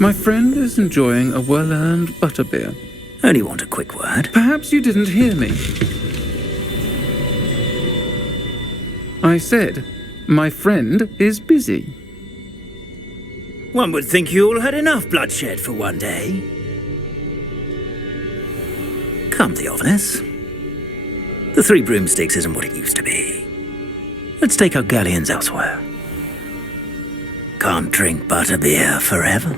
My friend is enjoying a well-earned butterbeer. Only want a quick word. Perhaps you didn't hear me. I said, my friend is busy. One would think you all had enough bloodshed for one day. Come, Theophilus. The Three Broomsticks isn't what it used to be. Let's take our galleons elsewhere. Can't drink butterbeer forever.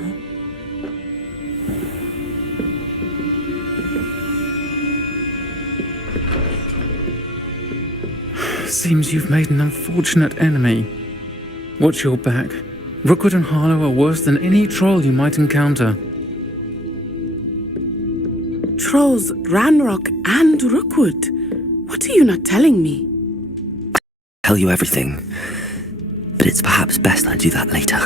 Seems you've made an unfortunate enemy. Watch your back. Rookwood and Harlow are worse than any troll you might encounter. Trolls, Ranrock, and Rookwood. What are you not telling me? I'll tell you everything, but it's perhaps best I do that later.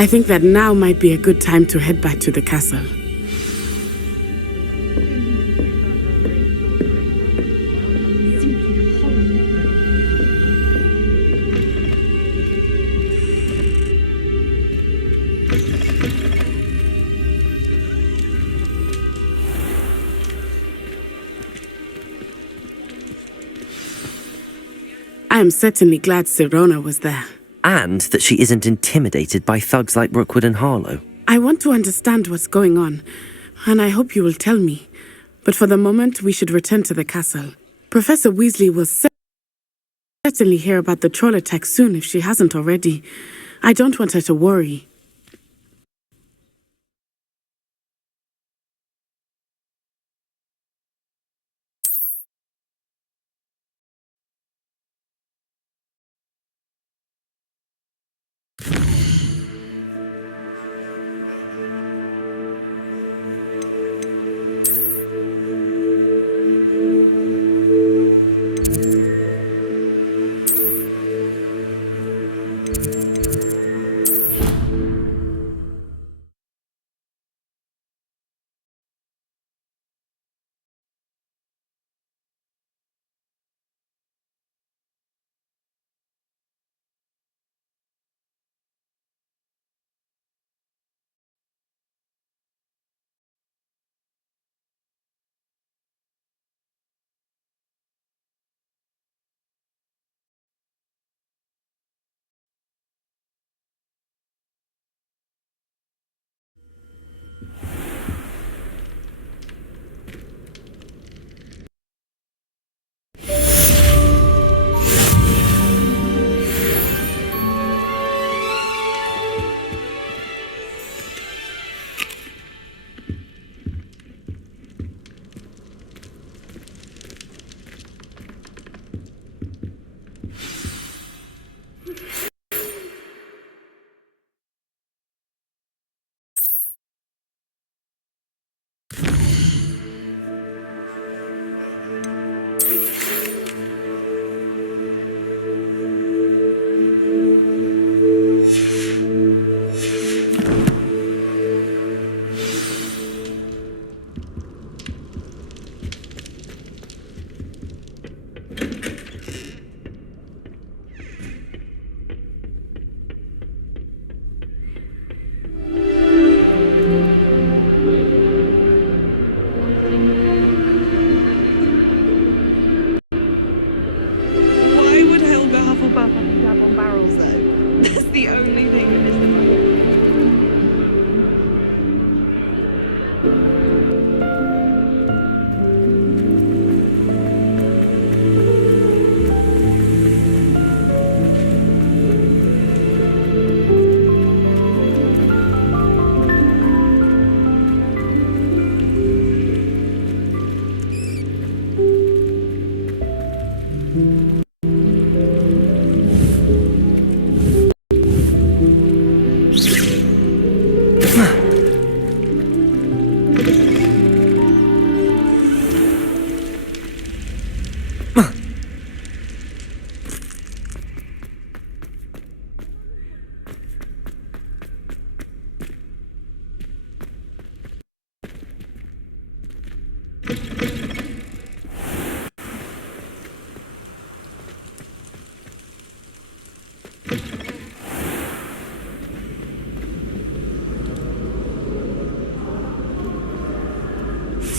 I think that now might be a good time to head back to the castle. I am certainly glad Sirona was there. And that she isn't intimidated by thugs like Rookwood and Harlow. I want to understand what's going on, and I hope you will tell me. But for the moment, we should return to the castle. Professor Weasley will certainly hear about the troll attack soon if she hasn't already. I don't want her to worry.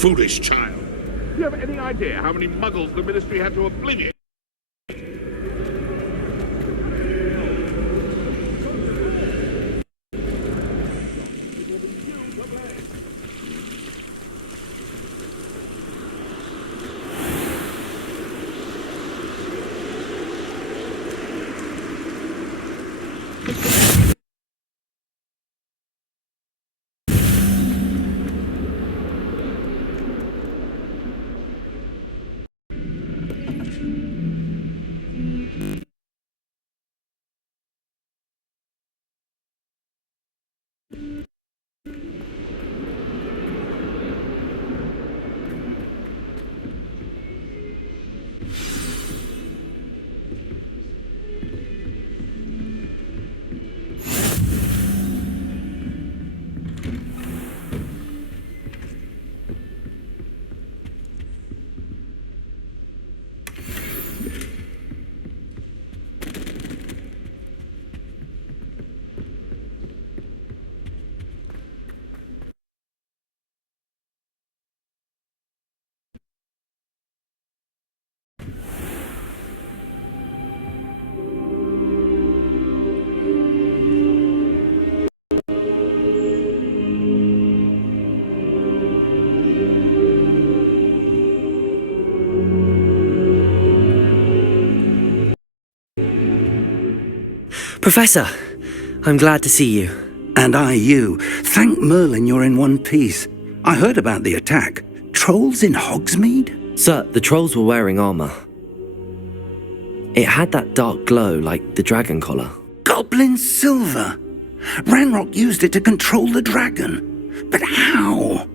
Foolish child. Do you have any idea how many muggles the Ministry had to obliviate? Professor, I'm glad to see you. And I you. Thank Merlin you're in one piece. I heard about the attack. Trolls in Hogsmeade? Sir, the trolls were wearing armor. It had that dark glow like the dragon collar. Goblin silver! Ranrock used it to control the dragon. But how?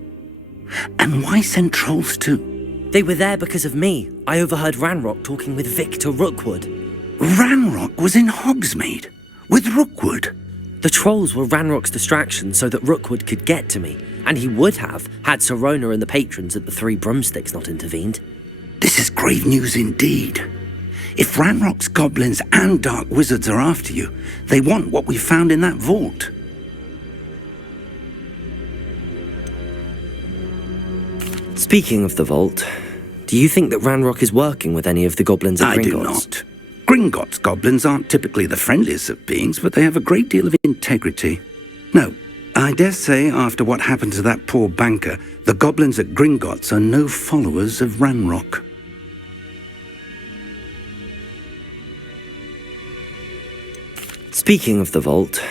And why send trolls too? They were there because of me. I overheard Ranrock talking with Victor Rookwood. Ranrock was in Hogsmeade? With Rookwood? The trolls were Ranrock's distraction so that Rookwood could get to me, and he would have had Sirona and the patrons at the Three Broomsticks not intervened. This is grave news indeed. If Ranrock's goblins and dark wizards are after you, they want what we found in that vault. Speaking of the vault, do you think that Ranrock is working with any of the goblins at Gringotts? I do not. Gringotts goblins aren't typically the friendliest of beings, but they have a great deal of integrity. No, I dare say after what happened to that poor banker, the goblins at Gringotts are no followers of Ranrock. Speaking of the vault,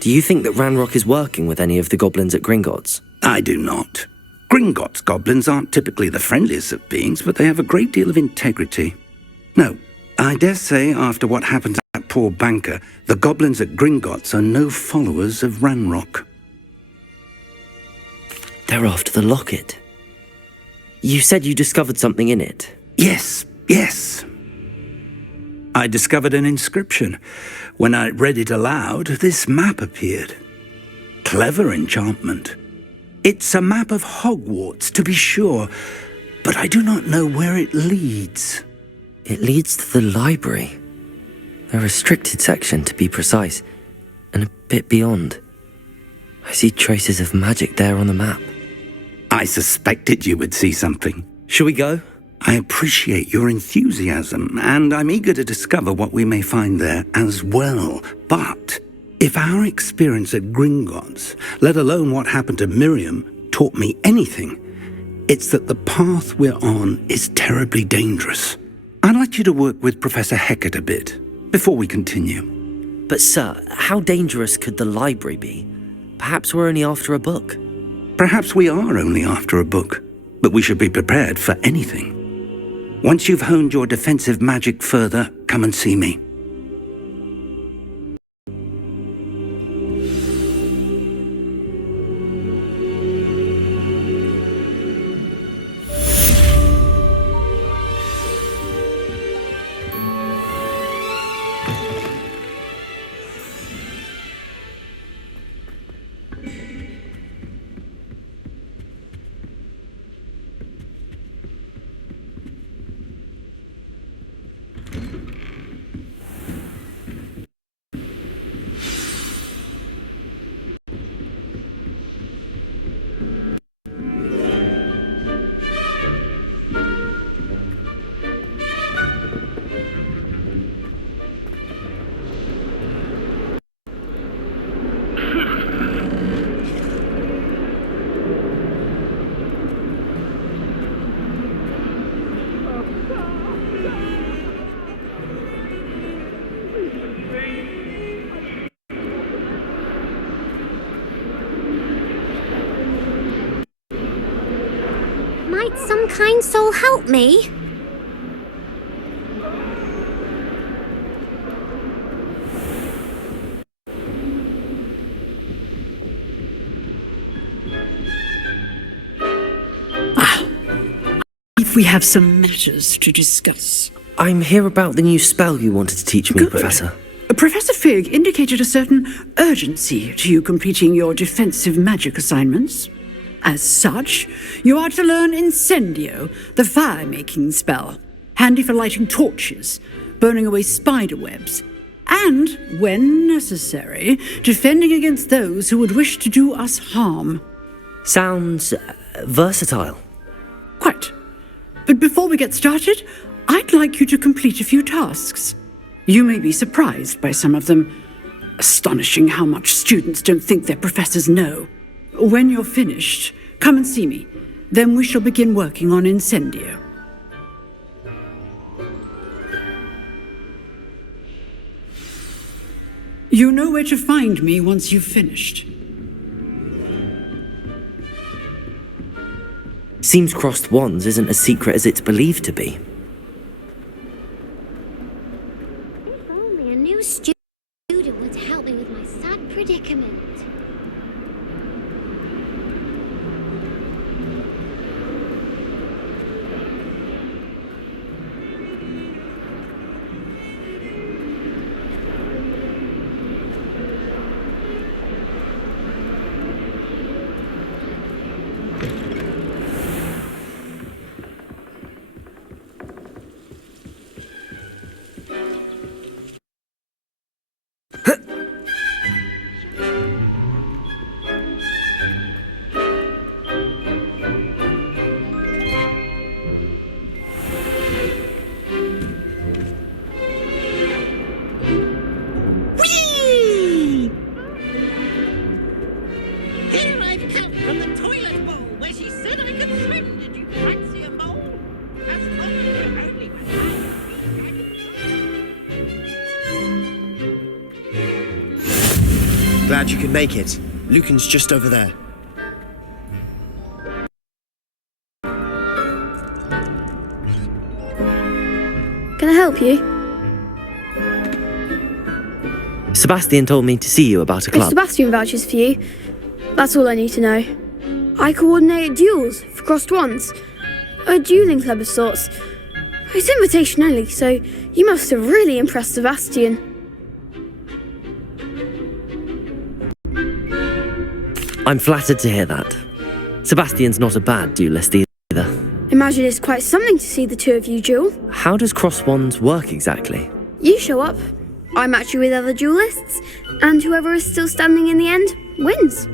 do you think that Ranrock is working with any of the goblins at Gringotts? I do not. Gringotts goblins aren't typically the friendliest of beings, but they have a great deal of integrity. No, I dare say after what happened to that poor banker, the goblins at Gringotts are no followers of Ranrock. They're after the locket. You said you discovered something in it. Yes. I discovered an inscription. When I read it aloud, this map appeared. Clever enchantment. It's a map of Hogwarts, to be sure, but I do not know where it leads. It leads to the library. A restricted section, to be precise, and a bit beyond. I see traces of magic there on the map. I suspected you would see something. Shall we go? I appreciate your enthusiasm, and I'm eager to discover what we may find there as well. But if our experience at Gringotts, let alone what happened to Miriam, taught me anything, it's that the path we're on is terribly dangerous. I'd like you to work with Professor Hecat a bit before we continue. But sir, how dangerous could the library be? Perhaps we're only after a book. Perhaps we are only after a book, but we should be prepared for anything. Once you've honed your defensive magic further, come and see me. Might some kind soul help me? If we have some matters to discuss. I'm here about the new spell you wanted to teach me, Good. Professor. Professor Fig indicated a certain urgency to you completing your defensive magic assignments. As such, you are to learn Incendio, the fire-making spell, handy for lighting torches, burning away spider webs, and, when necessary, defending against those who would wish to do us harm. Sounds versatile. Quite. But before we get started, I'd like you to complete a few tasks. You may be surprised by some of them. Astonishing how much students don't think their professors know. When you're finished, come and see me. Then we shall begin working on Incendio. You know where to find me once you've finished. Seems crossed wands isn't as secret as it's believed to be. If only a new student would help me with my sad predicament. Whee! Here I've come from the toilet bowl where she said I could swim. Did you fancy a mole? As long as you're only Glad you could make it. Lucan's just over there. Can I help you? Sebastian told me to see you about a If club. Sebastian vouches for you, that's all I need to know. I coordinate duels for crossed wands. A dueling club of sorts. It's invitation only, so you must have really impressed Sebastian. I'm flattered to hear that. Sebastian's not a bad duelist either. Imagine it's quite something to see the two of you duel. How does cross wands work exactly? You show up, I match you with other duelists, and whoever is still standing in the end wins.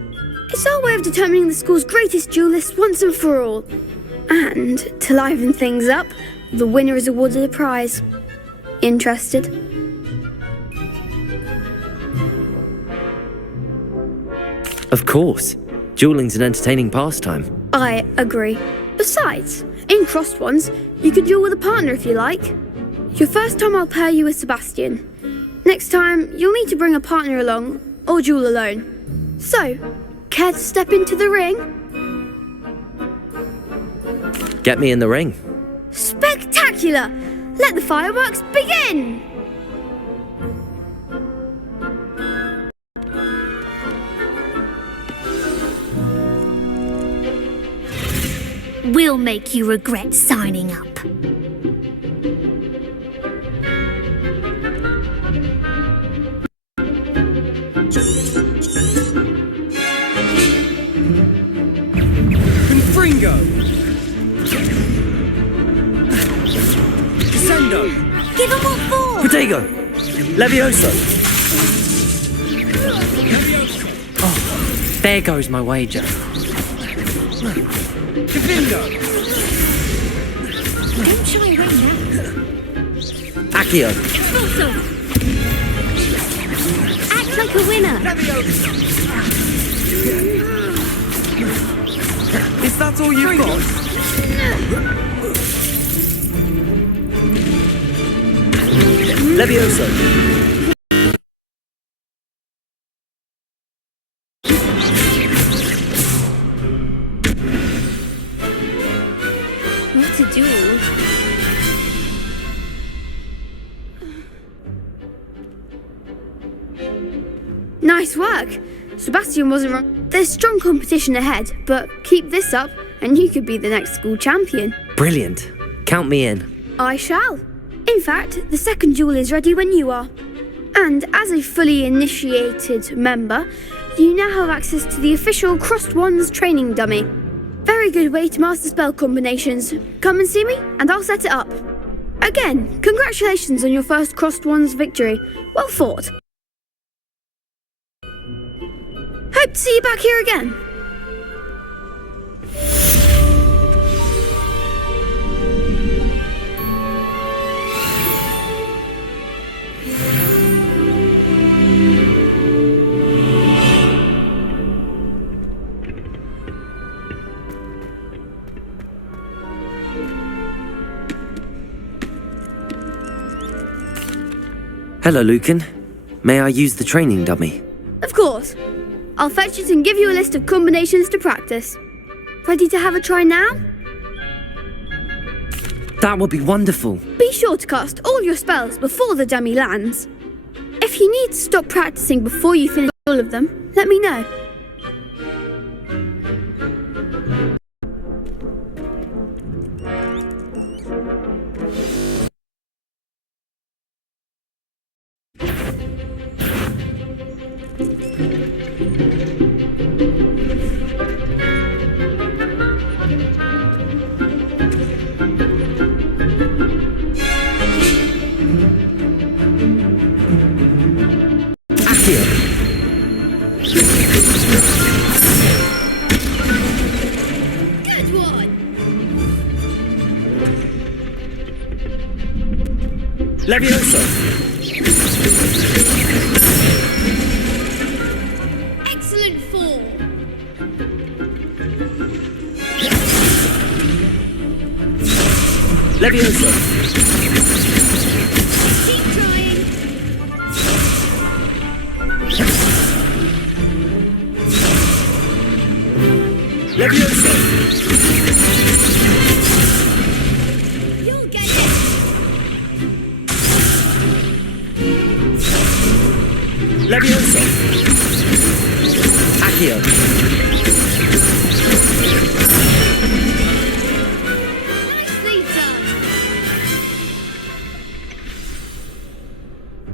It's our way of determining the school's greatest duelist once and for all. And to liven things up, the winner is awarded a prize. Interested? Of course. Dueling's an entertaining pastime. I agree. Besides, in crossed ones, you can duel with a partner if you like. Your first time I'll pair you with Sebastian. Next time, you'll need to bring a partner along, or duel alone. So, care to step into the ring? Get me in the ring. Spectacular! Let the fireworks begin! We'll make you regret signing up. Confringo! Descendo! Give them what for! Protego! Levioso! Oh, there goes my wager. Cavindo! Don't shy away now. Accio! Expulso! Act like a winner! Is that all you've got? Levioso! What a duel. Nice work! Sebastian wasn't wrong. There's strong competition ahead, but keep this up and you could be the next school champion. Brilliant. Count me in. I shall. In fact, the second duel is ready when you are. And as a fully initiated member, you now have access to the official Crossed Wands training dummy. Very good way to master spell combinations. Come and see me, and I'll set it up. Again, congratulations on your first Crossed Wands victory. Well fought. Hope to see you back here again. Hello, Lucan. May I use the training dummy? Of course. I'll fetch it and give you a list of combinations to practice. Ready to have a try now? That would be wonderful. Be sure to cast all your spells before the dummy lands. If you need to stop practicing before you finish all of them, let me know. Good one! Levioso! Excellent form! Levioso! Keep trying! Levioso! You'll get it! Levioso! Accio! Nicely done!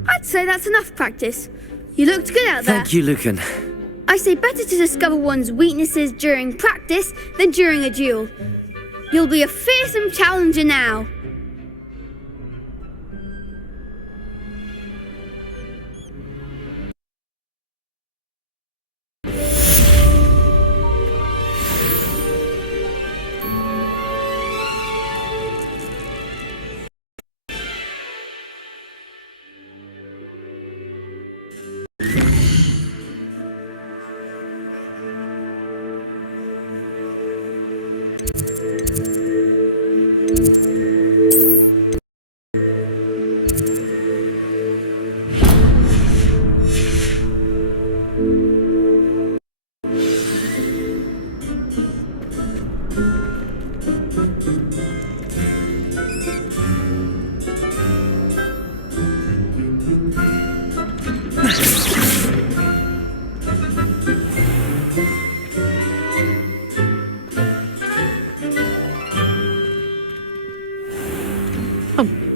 I'd say that's enough practice. You looked good out there. Thank you, Lucan. I say better to discover one's weaknesses during practice than during a duel. You'll be a fearsome challenger now.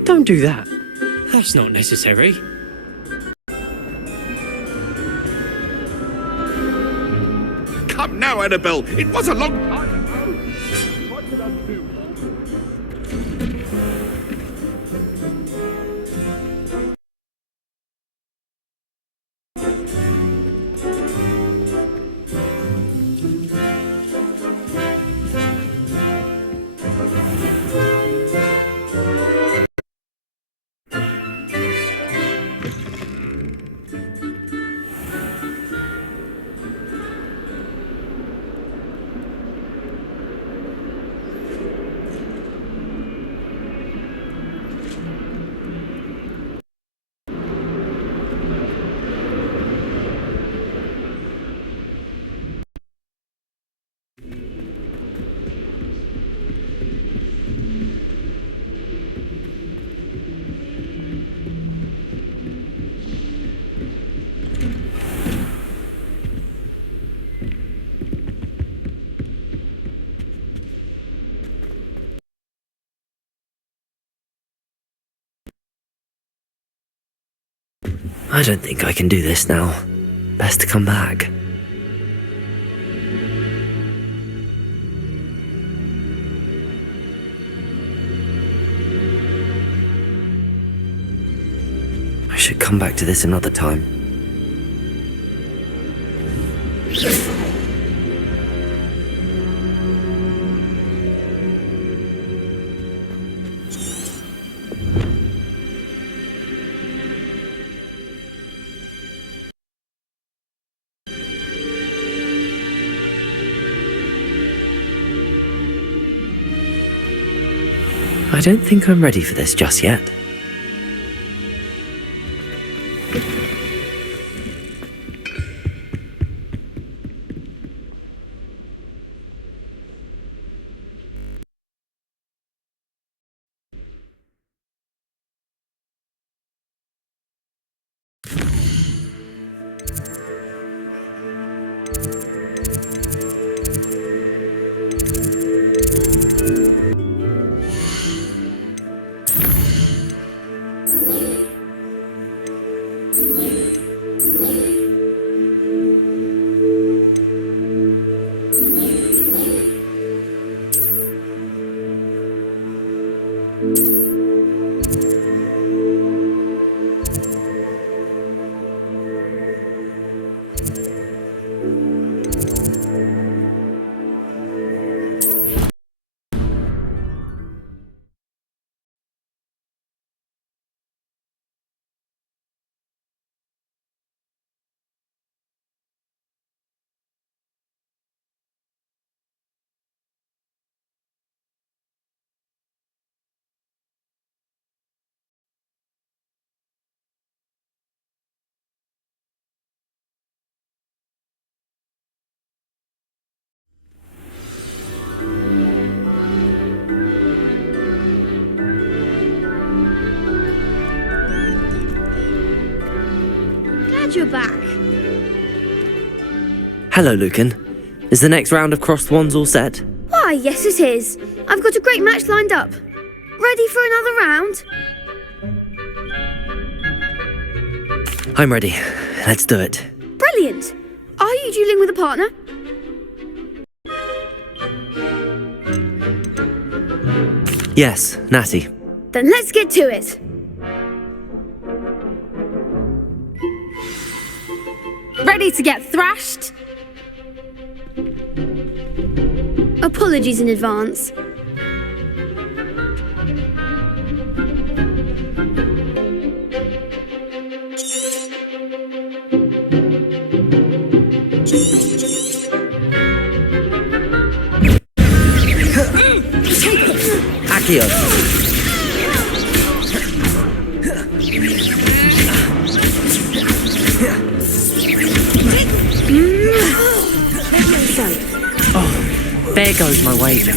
Don't do that. That's not necessary. Come now, Annabelle. It was a long time ago. What did I do? I don't think I can do this now. Best to come back. I should come back to this another time. I don't think I'm ready for this just yet. glad you're back. Hello, Lucan. Is the next round of crossed wands all set? Why, yes it is. I've got a great match lined up. Ready for another round? I'm ready. Let's do it. Brilliant. Are you dueling with a partner? Yes, Natty. Then let's get to it. Ready to get thrashed? Apologies in advance. Accio. Oh, there goes my wager.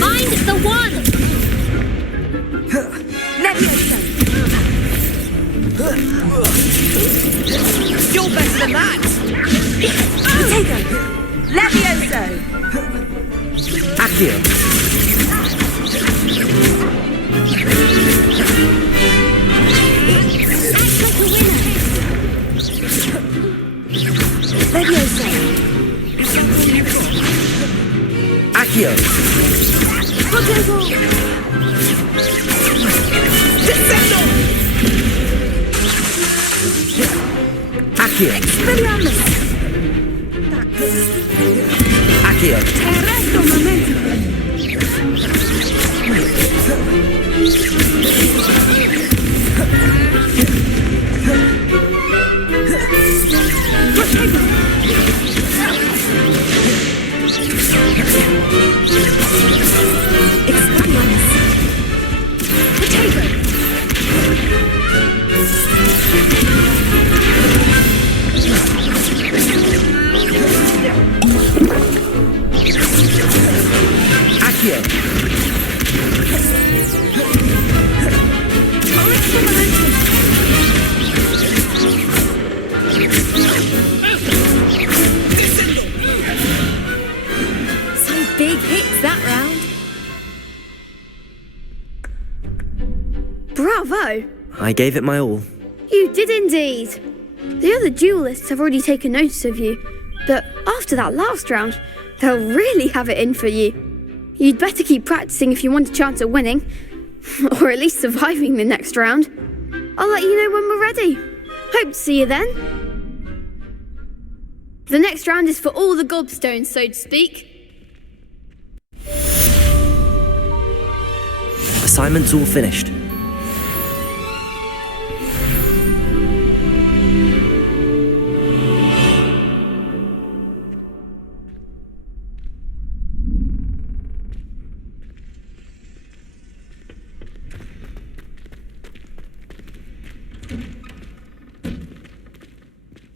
Mind the one! You're better than that! Potato! Levioso! Accio. Levioso! Accio. Potato! Descendo! Accio. Expelliarmus! Accio. Terresto momento! Some big hits that round. Bravo! I gave it my all. You did indeed. The other duelists have already taken notice of you, but after that last round, they'll really have it in for you. You'd better keep practicing if you want a chance at winning, or at least surviving the next round. I'll let you know when we're ready. Hope to see you then. The next round is for all the gobstones, so to speak. Assignment's all finished.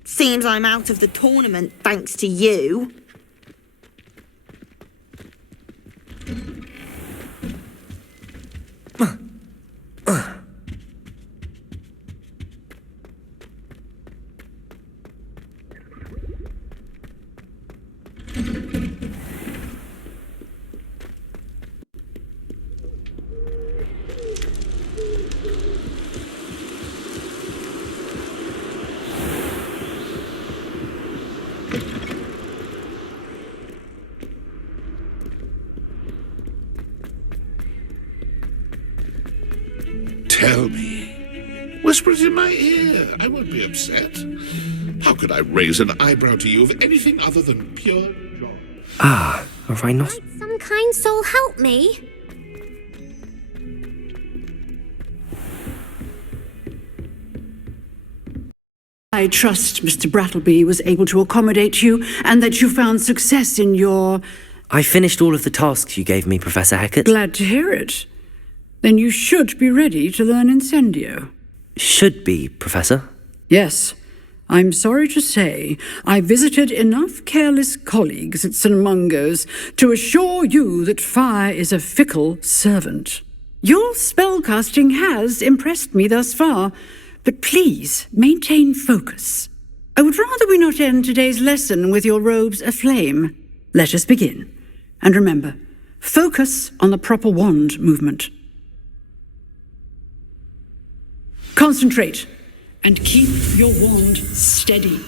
Seems I'm out of the tournament thanks to you. Tell me. Whisper it in my ear. I won't be upset. How could I raise an eyebrow to you of anything other than pure joy? Ah, a rhinoceros. Some kind soul help me. I trust Mr. Brattleby was able to accommodate you and that you found success in your... I finished all of the tasks you gave me, Professor Hackett. Glad to hear it. Then you should be ready to learn Incendio. Should be, Professor. Yes. I'm sorry to say, I visited enough careless colleagues at St. Mungo's to assure you that fire is a fickle servant. Your spellcasting has impressed me thus far, but please maintain focus. I would rather we not end today's lesson with your robes aflame. Let us begin. And remember, focus on the proper wand movement. Concentrate. And keep your wand steady.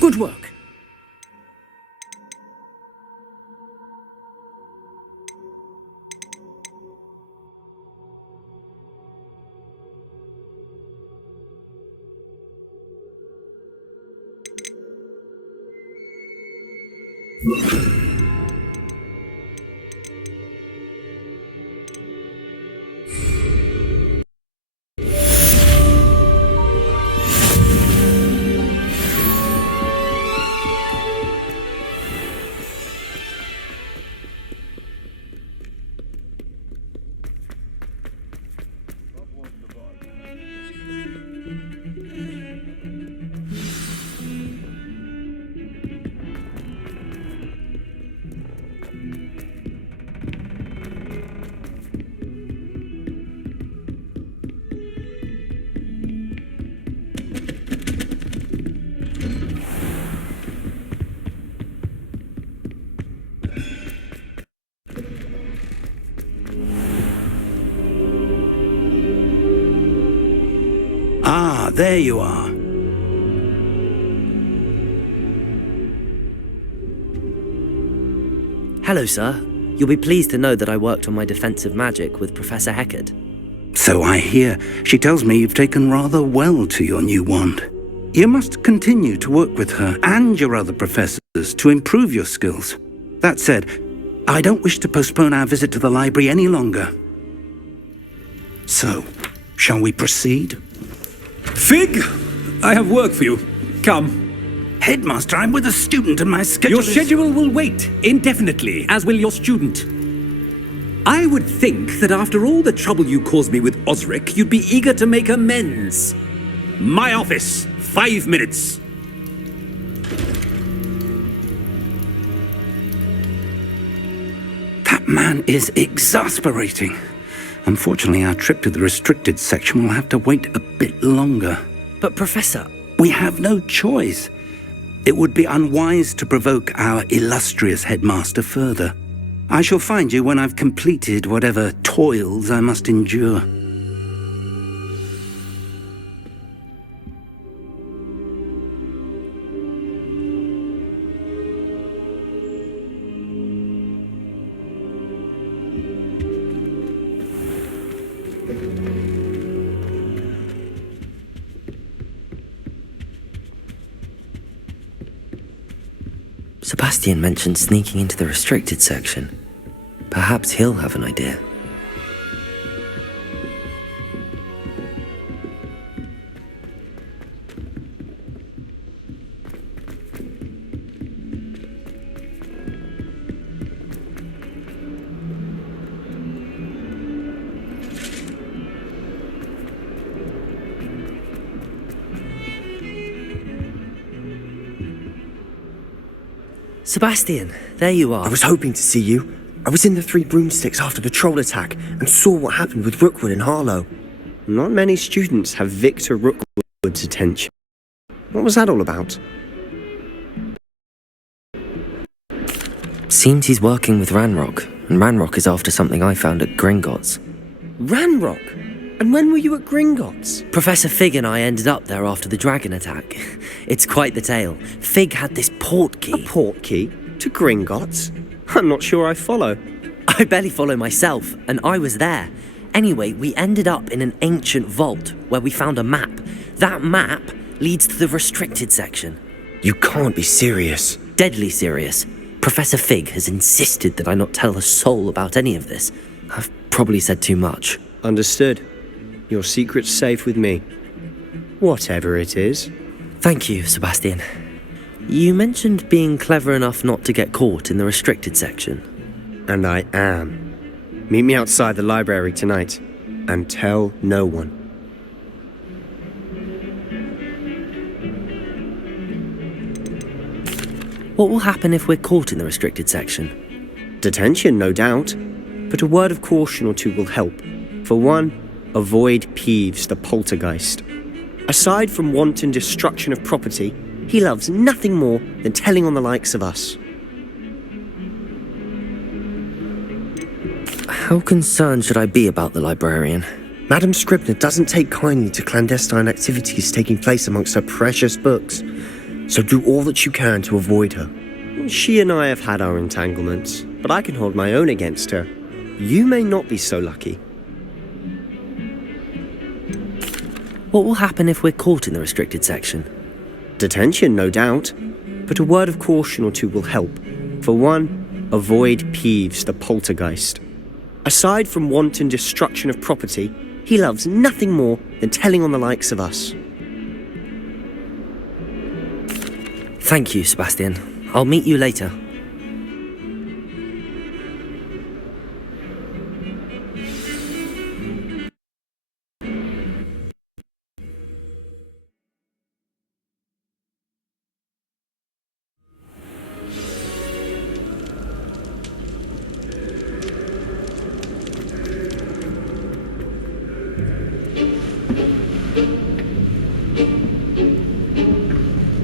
Good work. Ah, there you are. Hello, sir. You'll be pleased to know that I worked on my defensive magic with Professor Heckard. So I hear. She tells me you've taken rather well to your new wand. You must continue to work with her and your other professors to improve your skills. That said, I don't wish to postpone our visit to the library any longer. So, shall we proceed? Fig, I have work for you. Come. Headmaster, I'm with a student and my schedule Your schedule will wait indefinitely, as will your student. I would think that after all the trouble you caused me with Osric, you'd be eager to make amends. My office, 5 minutes. That man is exasperating. Unfortunately, our trip to the restricted section will have to wait a bit longer. But Professor... We have no choice. It would be unwise to provoke our illustrious headmaster further. I shall find you when I've completed whatever toils I must endure. Sebastian mentioned sneaking into the restricted section. Perhaps he'll have an idea. Sebastian, there you are. I was hoping to see you. I was in the Three Broomsticks after the troll attack and saw what happened with Rookwood and Harlow. Not many students have Victor Rookwood's attention. What was that all about? Seems he's working with Ranrock, and Ranrock is after something I found at Gringotts. Ranrock? And when were you at Gringotts? Professor Fig and I ended up there after the dragon attack. It's quite the tale. Fig had this port key. A port key? To Gringotts? I'm not sure I follow. I barely follow myself, and I was there. Anyway, we ended up in an ancient vault where we found a map. That map leads to the restricted section. You can't be serious. Deadly serious. Professor Fig has insisted that I not tell a soul about any of this. I've probably said too much. Understood. Your secret's safe with me. Whatever it is. Thank you, Sebastian. You mentioned being clever enough not to get caught in the restricted section. And I am. Meet me outside the library tonight. And tell no one. What will happen if we're caught in the restricted section? Detention, no doubt. But a word of caution or two will help. For one, avoid Peeves, the poltergeist. Aside from wanton destruction of property, he loves nothing more than telling on the likes of us. How concerned should I be about the librarian? Madame Scribner doesn't take kindly to clandestine activities taking place amongst her precious books, so do all that you can to avoid her. She and I have had our entanglements, but I can hold my own against her. You may not be so lucky. What will happen if we're caught in the restricted section? Detention, no doubt. But a word of caution or two will help. For one, avoid Peeves, the poltergeist. Aside from wanton destruction of property, he loves nothing more than telling on the likes of us. Thank you, Sebastian. I'll meet you later.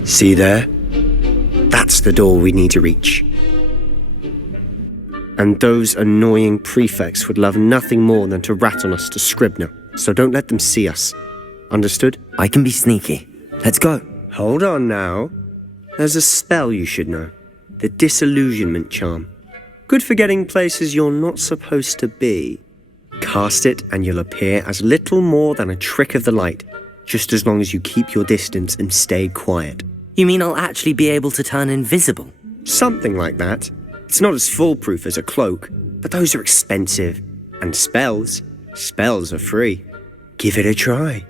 See there? That's the door we need to reach. And those annoying prefects would love nothing more than to rat on us to Scribner, so don't let them see us. Understood? I can be sneaky. Let's go. Hold on now. There's a spell you should know. The disillusionment charm. Good for getting places you're not supposed to be. Cast it and you'll appear as little more than a trick of the light, just as long as you keep your distance and stay quiet. You mean I'll actually be able to turn invisible? Something like that. It's not as foolproof as a cloak, but those are expensive. And spells are free. Give it a try.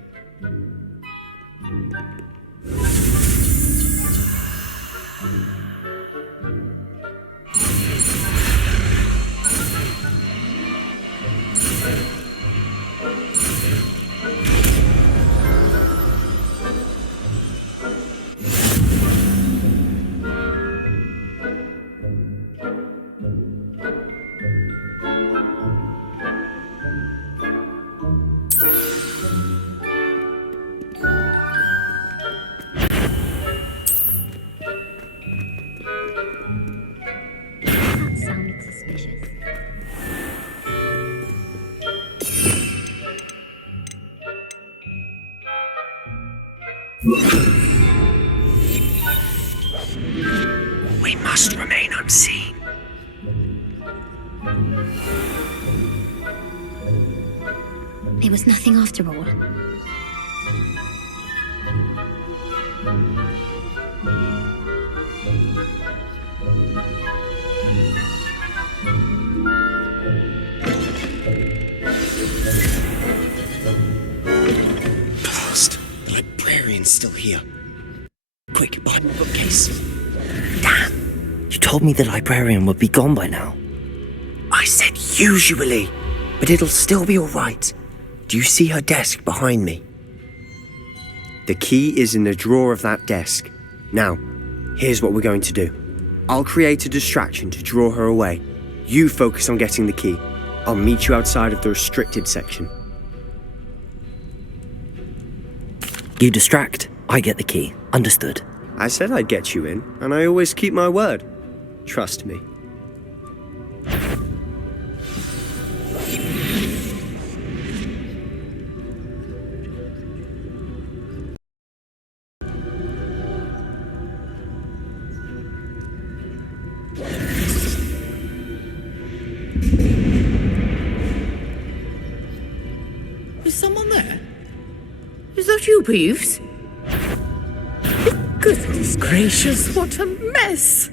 We must remain unseen. It was nothing after all. Blast! The librarian's still here. Quick, behind the bookcase. Damn! You told me the librarian would be gone by now. I said usually, but it'll still be alright. Do you see her desk behind me? The key is in the drawer of that desk. Now, here's what we're going to do. I'll create a distraction to draw her away. You focus on getting the key. I'll meet you outside of the restricted section. You distract, I get the key. Understood. I said I'd get you in, and I always keep my word. Trust me. Is someone there? Is that you, Peeves? Goodness gracious, what a mess!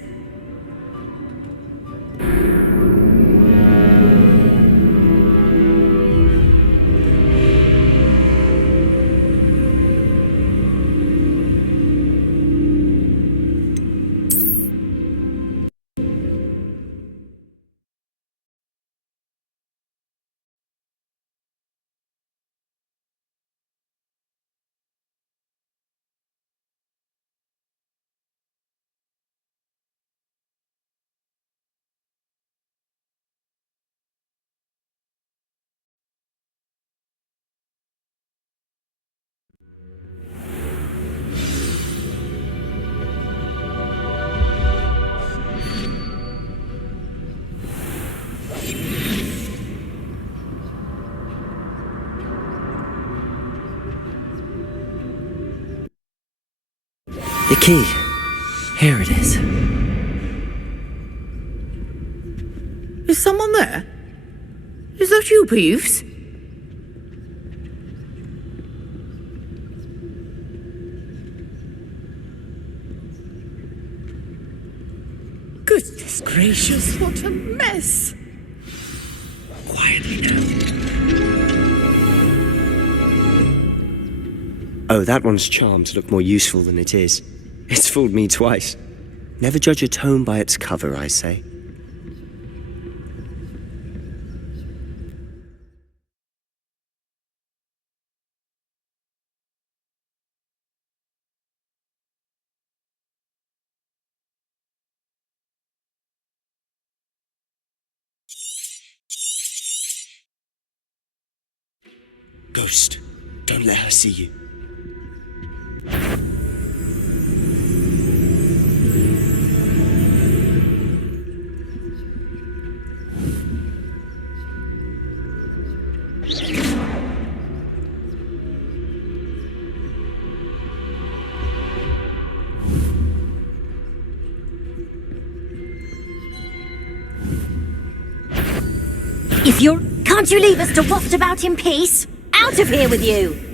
The key. Here it is. Is someone there? Is that you, Peeves? Goodness gracious, what a mess! Quietly now. Oh, that one's charms look more useful than it is. It's fooled me twice. Never judge a tome by its cover, I say. Ghost, don't let her see you. If you're... Can't you leave us to waft about in peace? Out of here with you!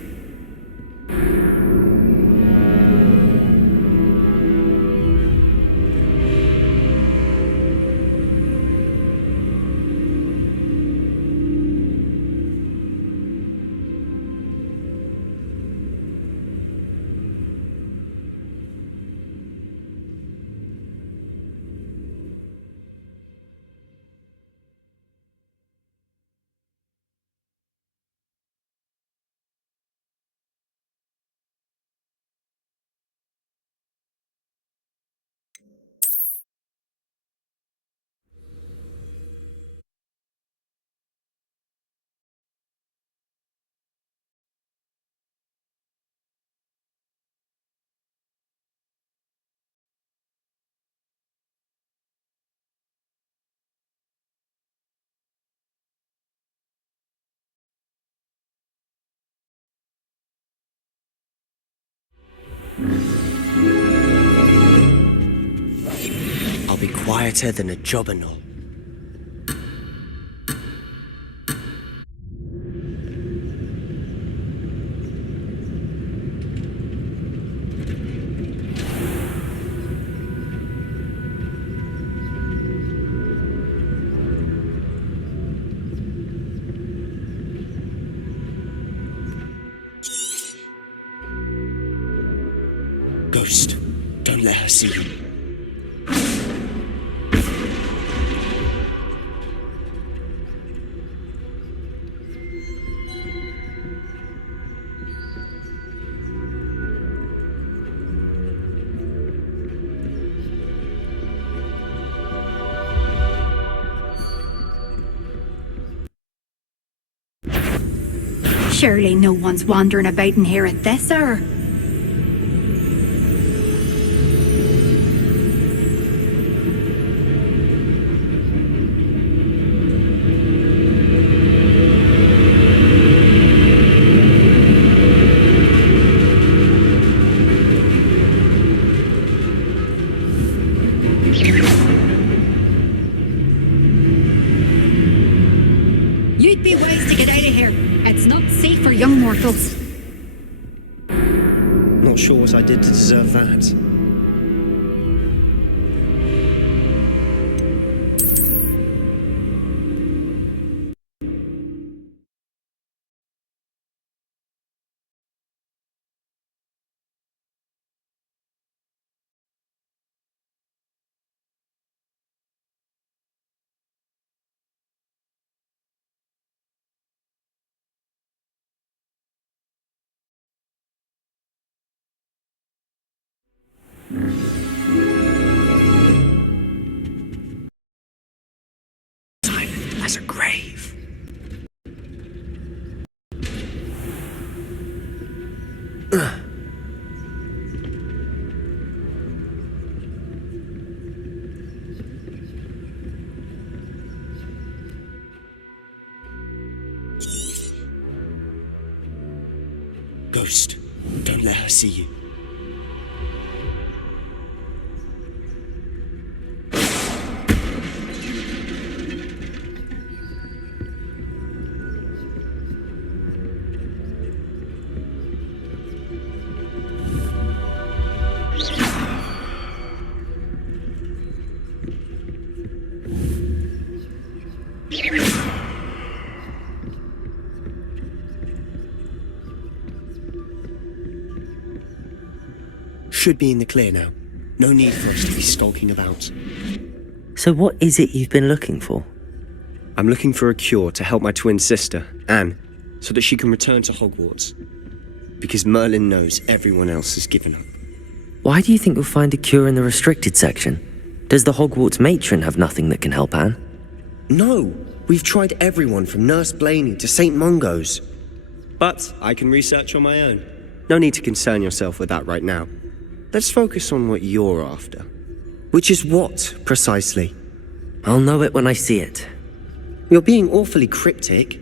I'll be quieter than a jobberknoll. Ghost, don't let her see you. Surely no one's wandering about in here at this hour. You'd be wise to get out of here. It's not safe for young mortals. Not not sure what I did to deserve that. As a grave. Ghost, don't let her see you. Should be in the clear now. No need for us to be skulking about. So what is it you've been looking for? I'm looking for a cure to help my twin sister, Anne, so that she can return to Hogwarts. Because Merlin knows everyone else has given up. Why do you think you'll find a cure in the restricted section? Does the Hogwarts matron have nothing that can help Anne? No! We've tried everyone from Nurse Blaney to St. Mungo's. But I can research on my own. No need to concern yourself with that right now. Let's focus on what you're after. Which is what, precisely? I'll know it when I see it. You're being awfully cryptic.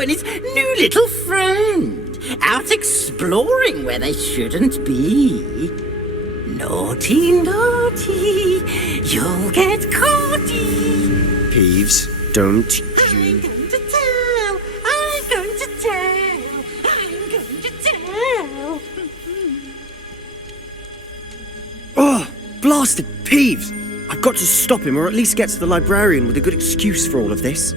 And his new little friend, out exploring where they shouldn't be. Naughty, naughty, you'll get caughty. Peeves, don't I'm going to tell, I'm going to tell, I'm going to tell. Oh, blasted Peeves! I've got to stop him, or at least get to the librarian with a good excuse for all of this.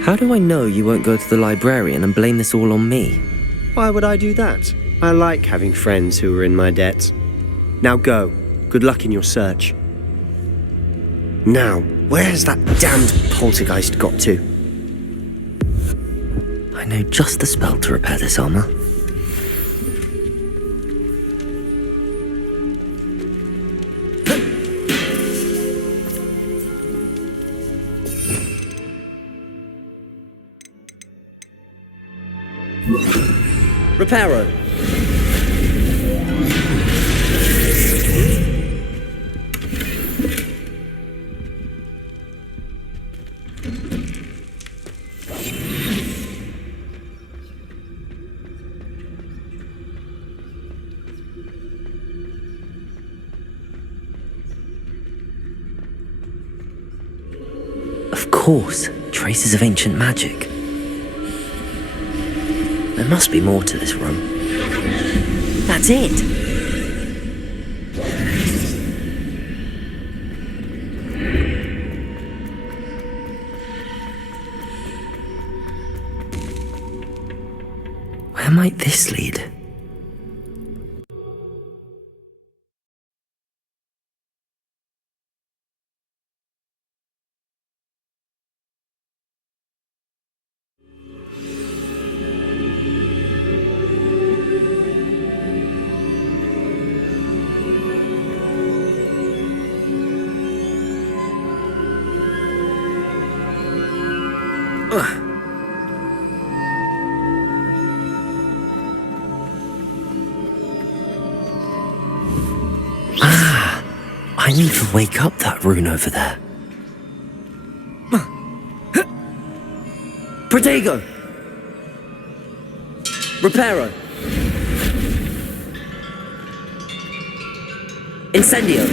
How do I know you won't go to the librarian and blame this all on me? Why would I do that? I like having friends who are in my debt. Now go. Good luck in your search. Now, where has that damned poltergeist got to? I know just the spell to repair this armor. Reparo. Of course, traces of ancient magic. There must be more to this room. That's it! Where might this lead? I need to wake up that rune over there. Protego! Reparo! Incendio!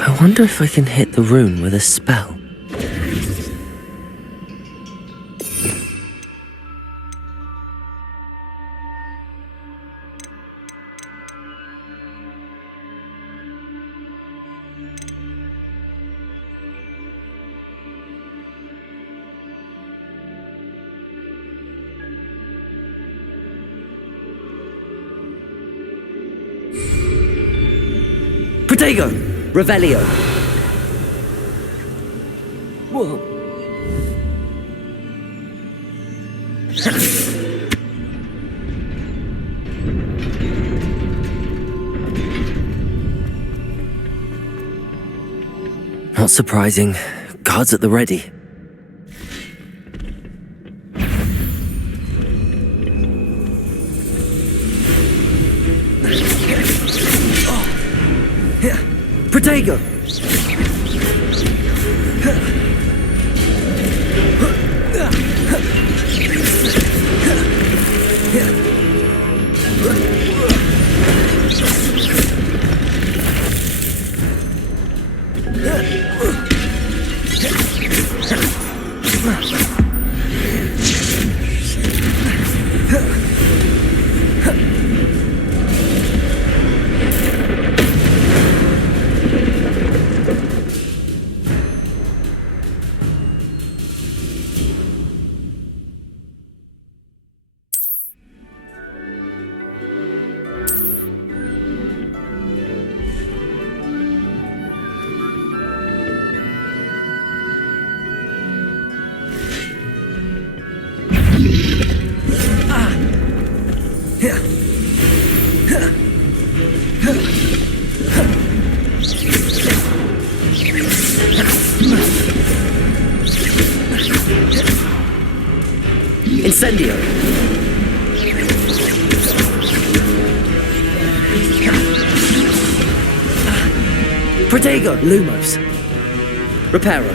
I wonder if I can hit the rune with a spell. Protego! Revelio! Whoa. Not surprising. Guards at the ready. Protego! Incendio! Protego! Lumos! Reparo!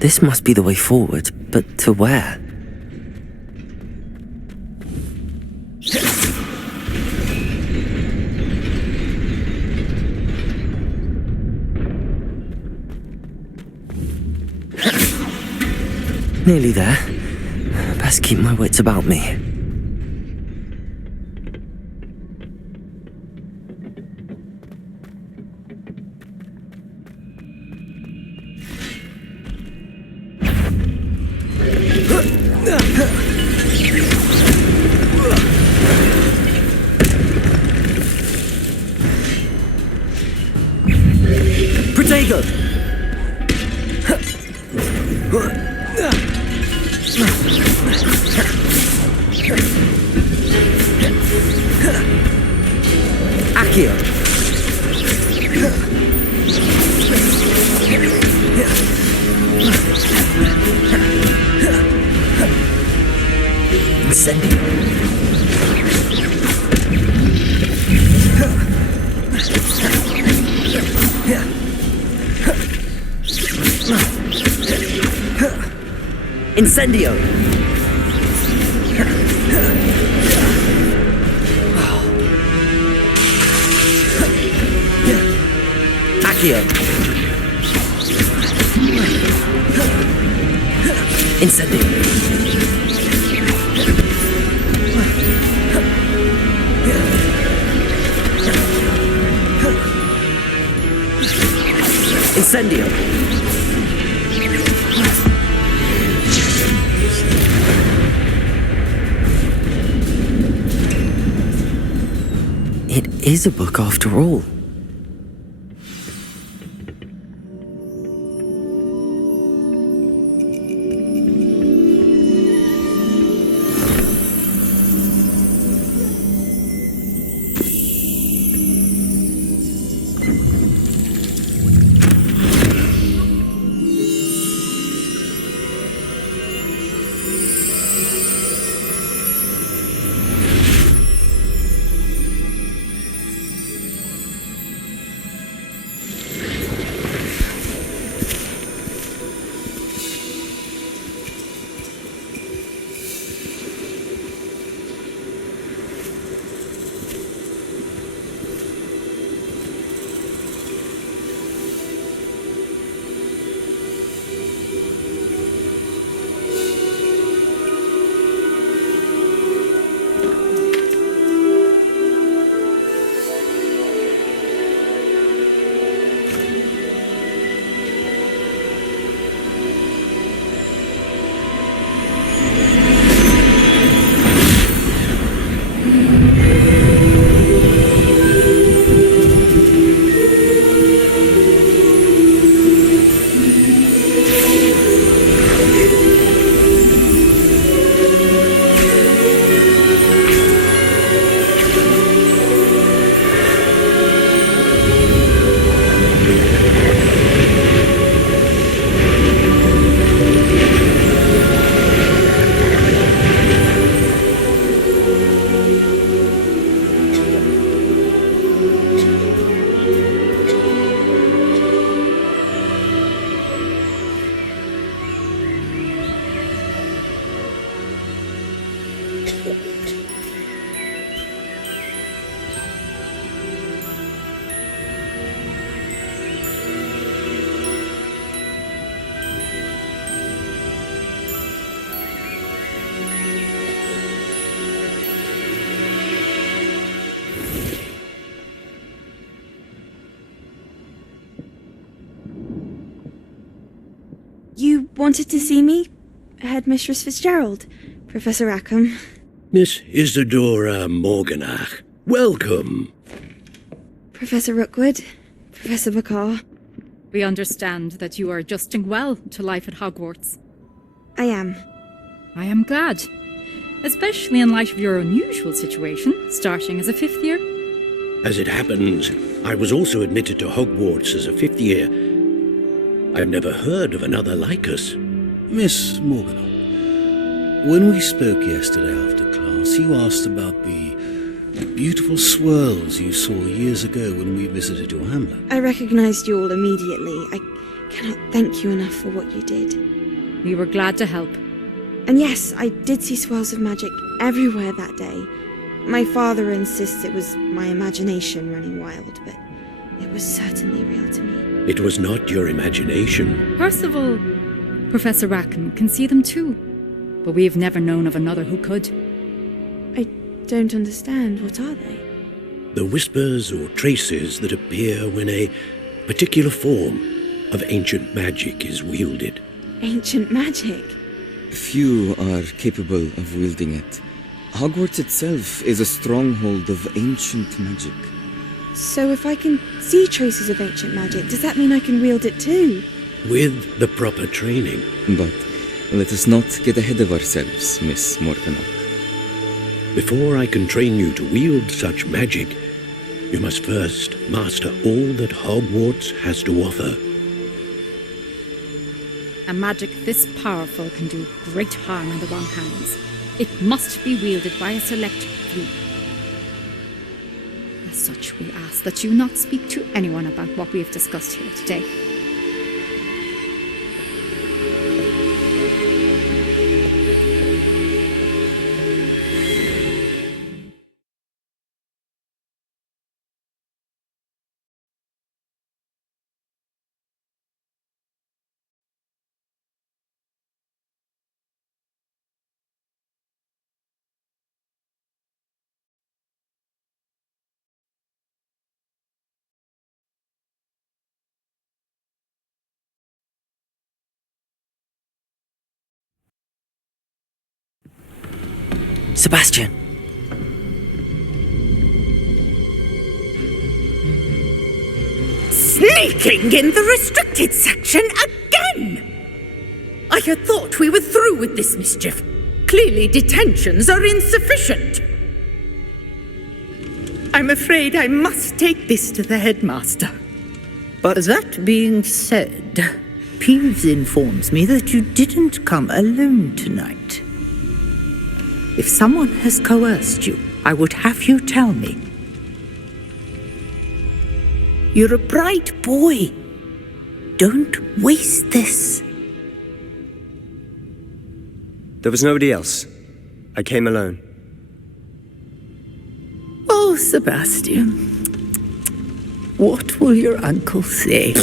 This must be the way forward, but to where? Nearly there. Best keep my wits about me. Protego! Accio! Incendio! Incendio! Accio! Incendio. Incendio. It is a book after all. You wanted to see me? Headmistress Fitzgerald, Professor Rackham. Miss Isadora Morganach, welcome. Professor Rookwood, Professor Bakar. We understand that you are adjusting well to life at Hogwarts. I am. I am glad. Especially in light of your unusual situation, starting as a 5th year. As it happens, I was also admitted to Hogwarts as a 5th year. I've never heard of another like us. Miss Morganach, when we spoke yesterday after class, you asked about the beautiful swirls you saw years ago when we visited your hamlet. I recognized you all immediately. I cannot thank you enough for what you did. We were glad to help. And yes, I did see swirls of magic everywhere that day. My father insists it was my imagination running wild, but it was certainly real to me. It was not your imagination. Percival, Professor Rackham can see them too, but we have never known of another who could. I don't understand. What are they? The whispers or traces that appear when a particular form of ancient magic is wielded. Ancient magic? Few are capable of wielding it. Hogwarts itself is a stronghold of ancient magic. So if I can see traces of ancient magic, does that mean I can wield it too? With the proper training. But let us not get ahead of ourselves, Miss Morganach. Before I can train you to wield such magic, you must first master all that Hogwarts has to offer. A magic this powerful can do great harm in the wrong hands. It must be wielded by a select few. As such, we ask that you not speak to anyone about what we have discussed here today. Sebastian. Sneaking in the restricted section again! I had thought we were through with this mischief. Clearly detentions are insufficient. I'm afraid I must take this to the headmaster. But that being said, Peeves informs me that you didn't come alone tonight. If someone has coerced you, I would have you tell me. You're a bright boy. Don't waste this. There was nobody else. I came alone. Oh, Sebastian. What will your uncle say?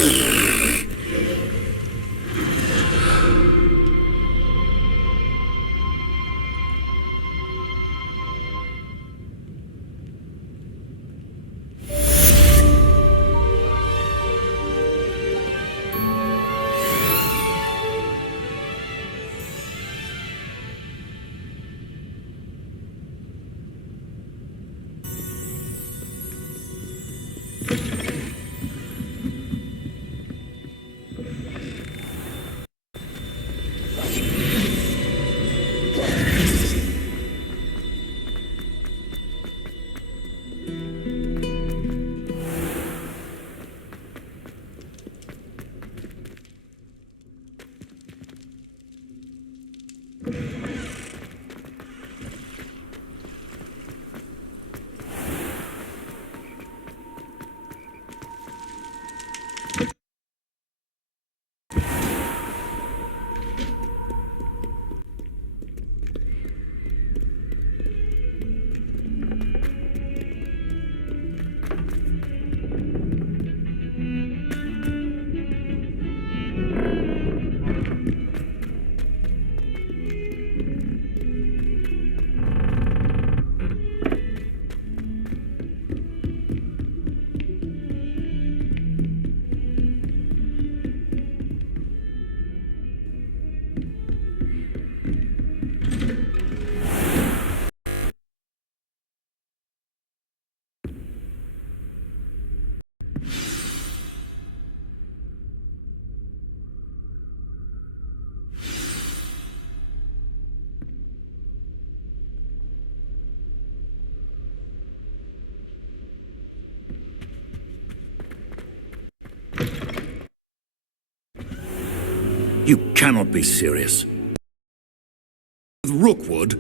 You cannot be serious. With Rookwood?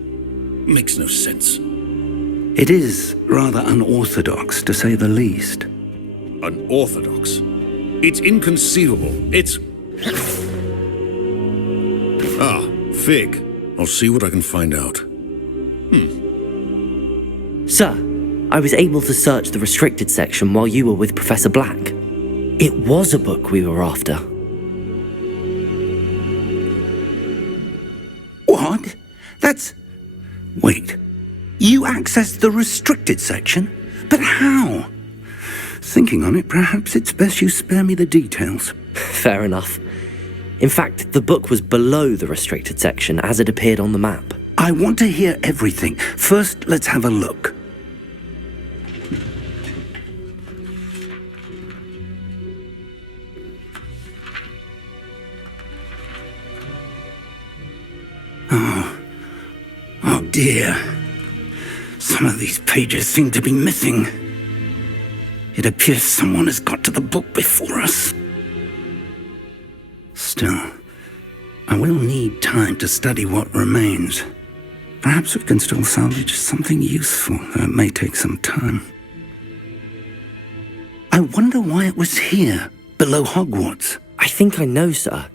Makes no sense. It is rather unorthodox, to say the least. Unorthodox? It's inconceivable. It's... Ah, Fig. I'll see what I can find out. Sir, I was able to search the restricted section while you were with Professor Black. It was a book we were after. What? That's... Wait. You accessed the restricted section? But how? Thinking on it, perhaps it's best you spare me the details. Fair enough. In fact, the book was below the restricted section as it appeared on the map. I want to hear everything. First, let's have a look. Oh dear. Some of these pages seem to be missing. It appears someone has got to the book before us. Still, I will need time to study what remains. Perhaps we can still salvage something useful, though it may take some time. I wonder why it was here, below Hogwarts. I think I know, sir.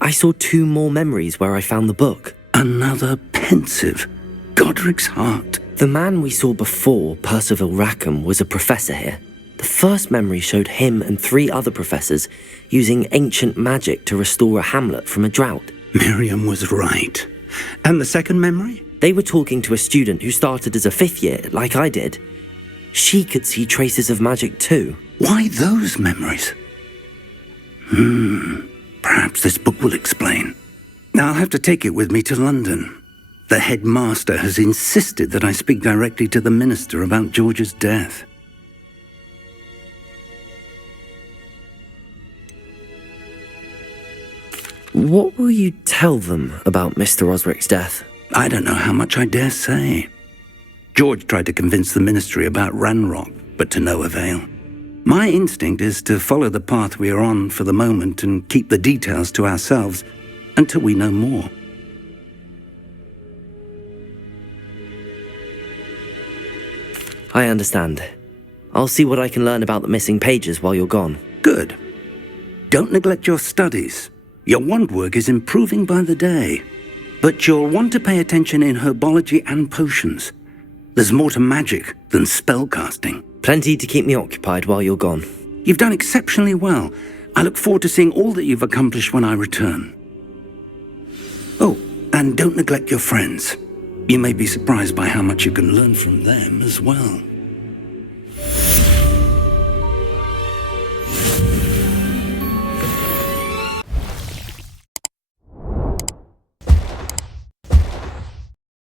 I saw 2 more memories where I found the book. Another pensive. Godric's heart. The man we saw before, Percival Rackham, was a professor here. The first memory showed him and 3 other professors using ancient magic to restore a hamlet from a drought. Miriam was right. And the second memory? They were talking to a student who started as a 5th year, like I did. She could see traces of magic too. Why those memories? Perhaps this book will explain. I'll have to take it with me to London. The headmaster has insisted that I speak directly to the minister about George's death. What will you tell them about Mr. Osric's death? I don't know how much I dare say. George tried to convince the ministry about Ranrock, but to no avail. My instinct is to follow the path we are on for the moment and keep the details to ourselves until we know more. I understand. I'll see what I can learn about the missing pages while you're gone. Good. Don't neglect your studies. Your wand work is improving by the day. But you'll want to pay attention in herbology and potions. There's more to magic than spellcasting. Plenty to keep me occupied while you're gone. You've done exceptionally well. I look forward to seeing all that you've accomplished when I return. Oh, and don't neglect your friends. You may be surprised by how much you can learn from them as well.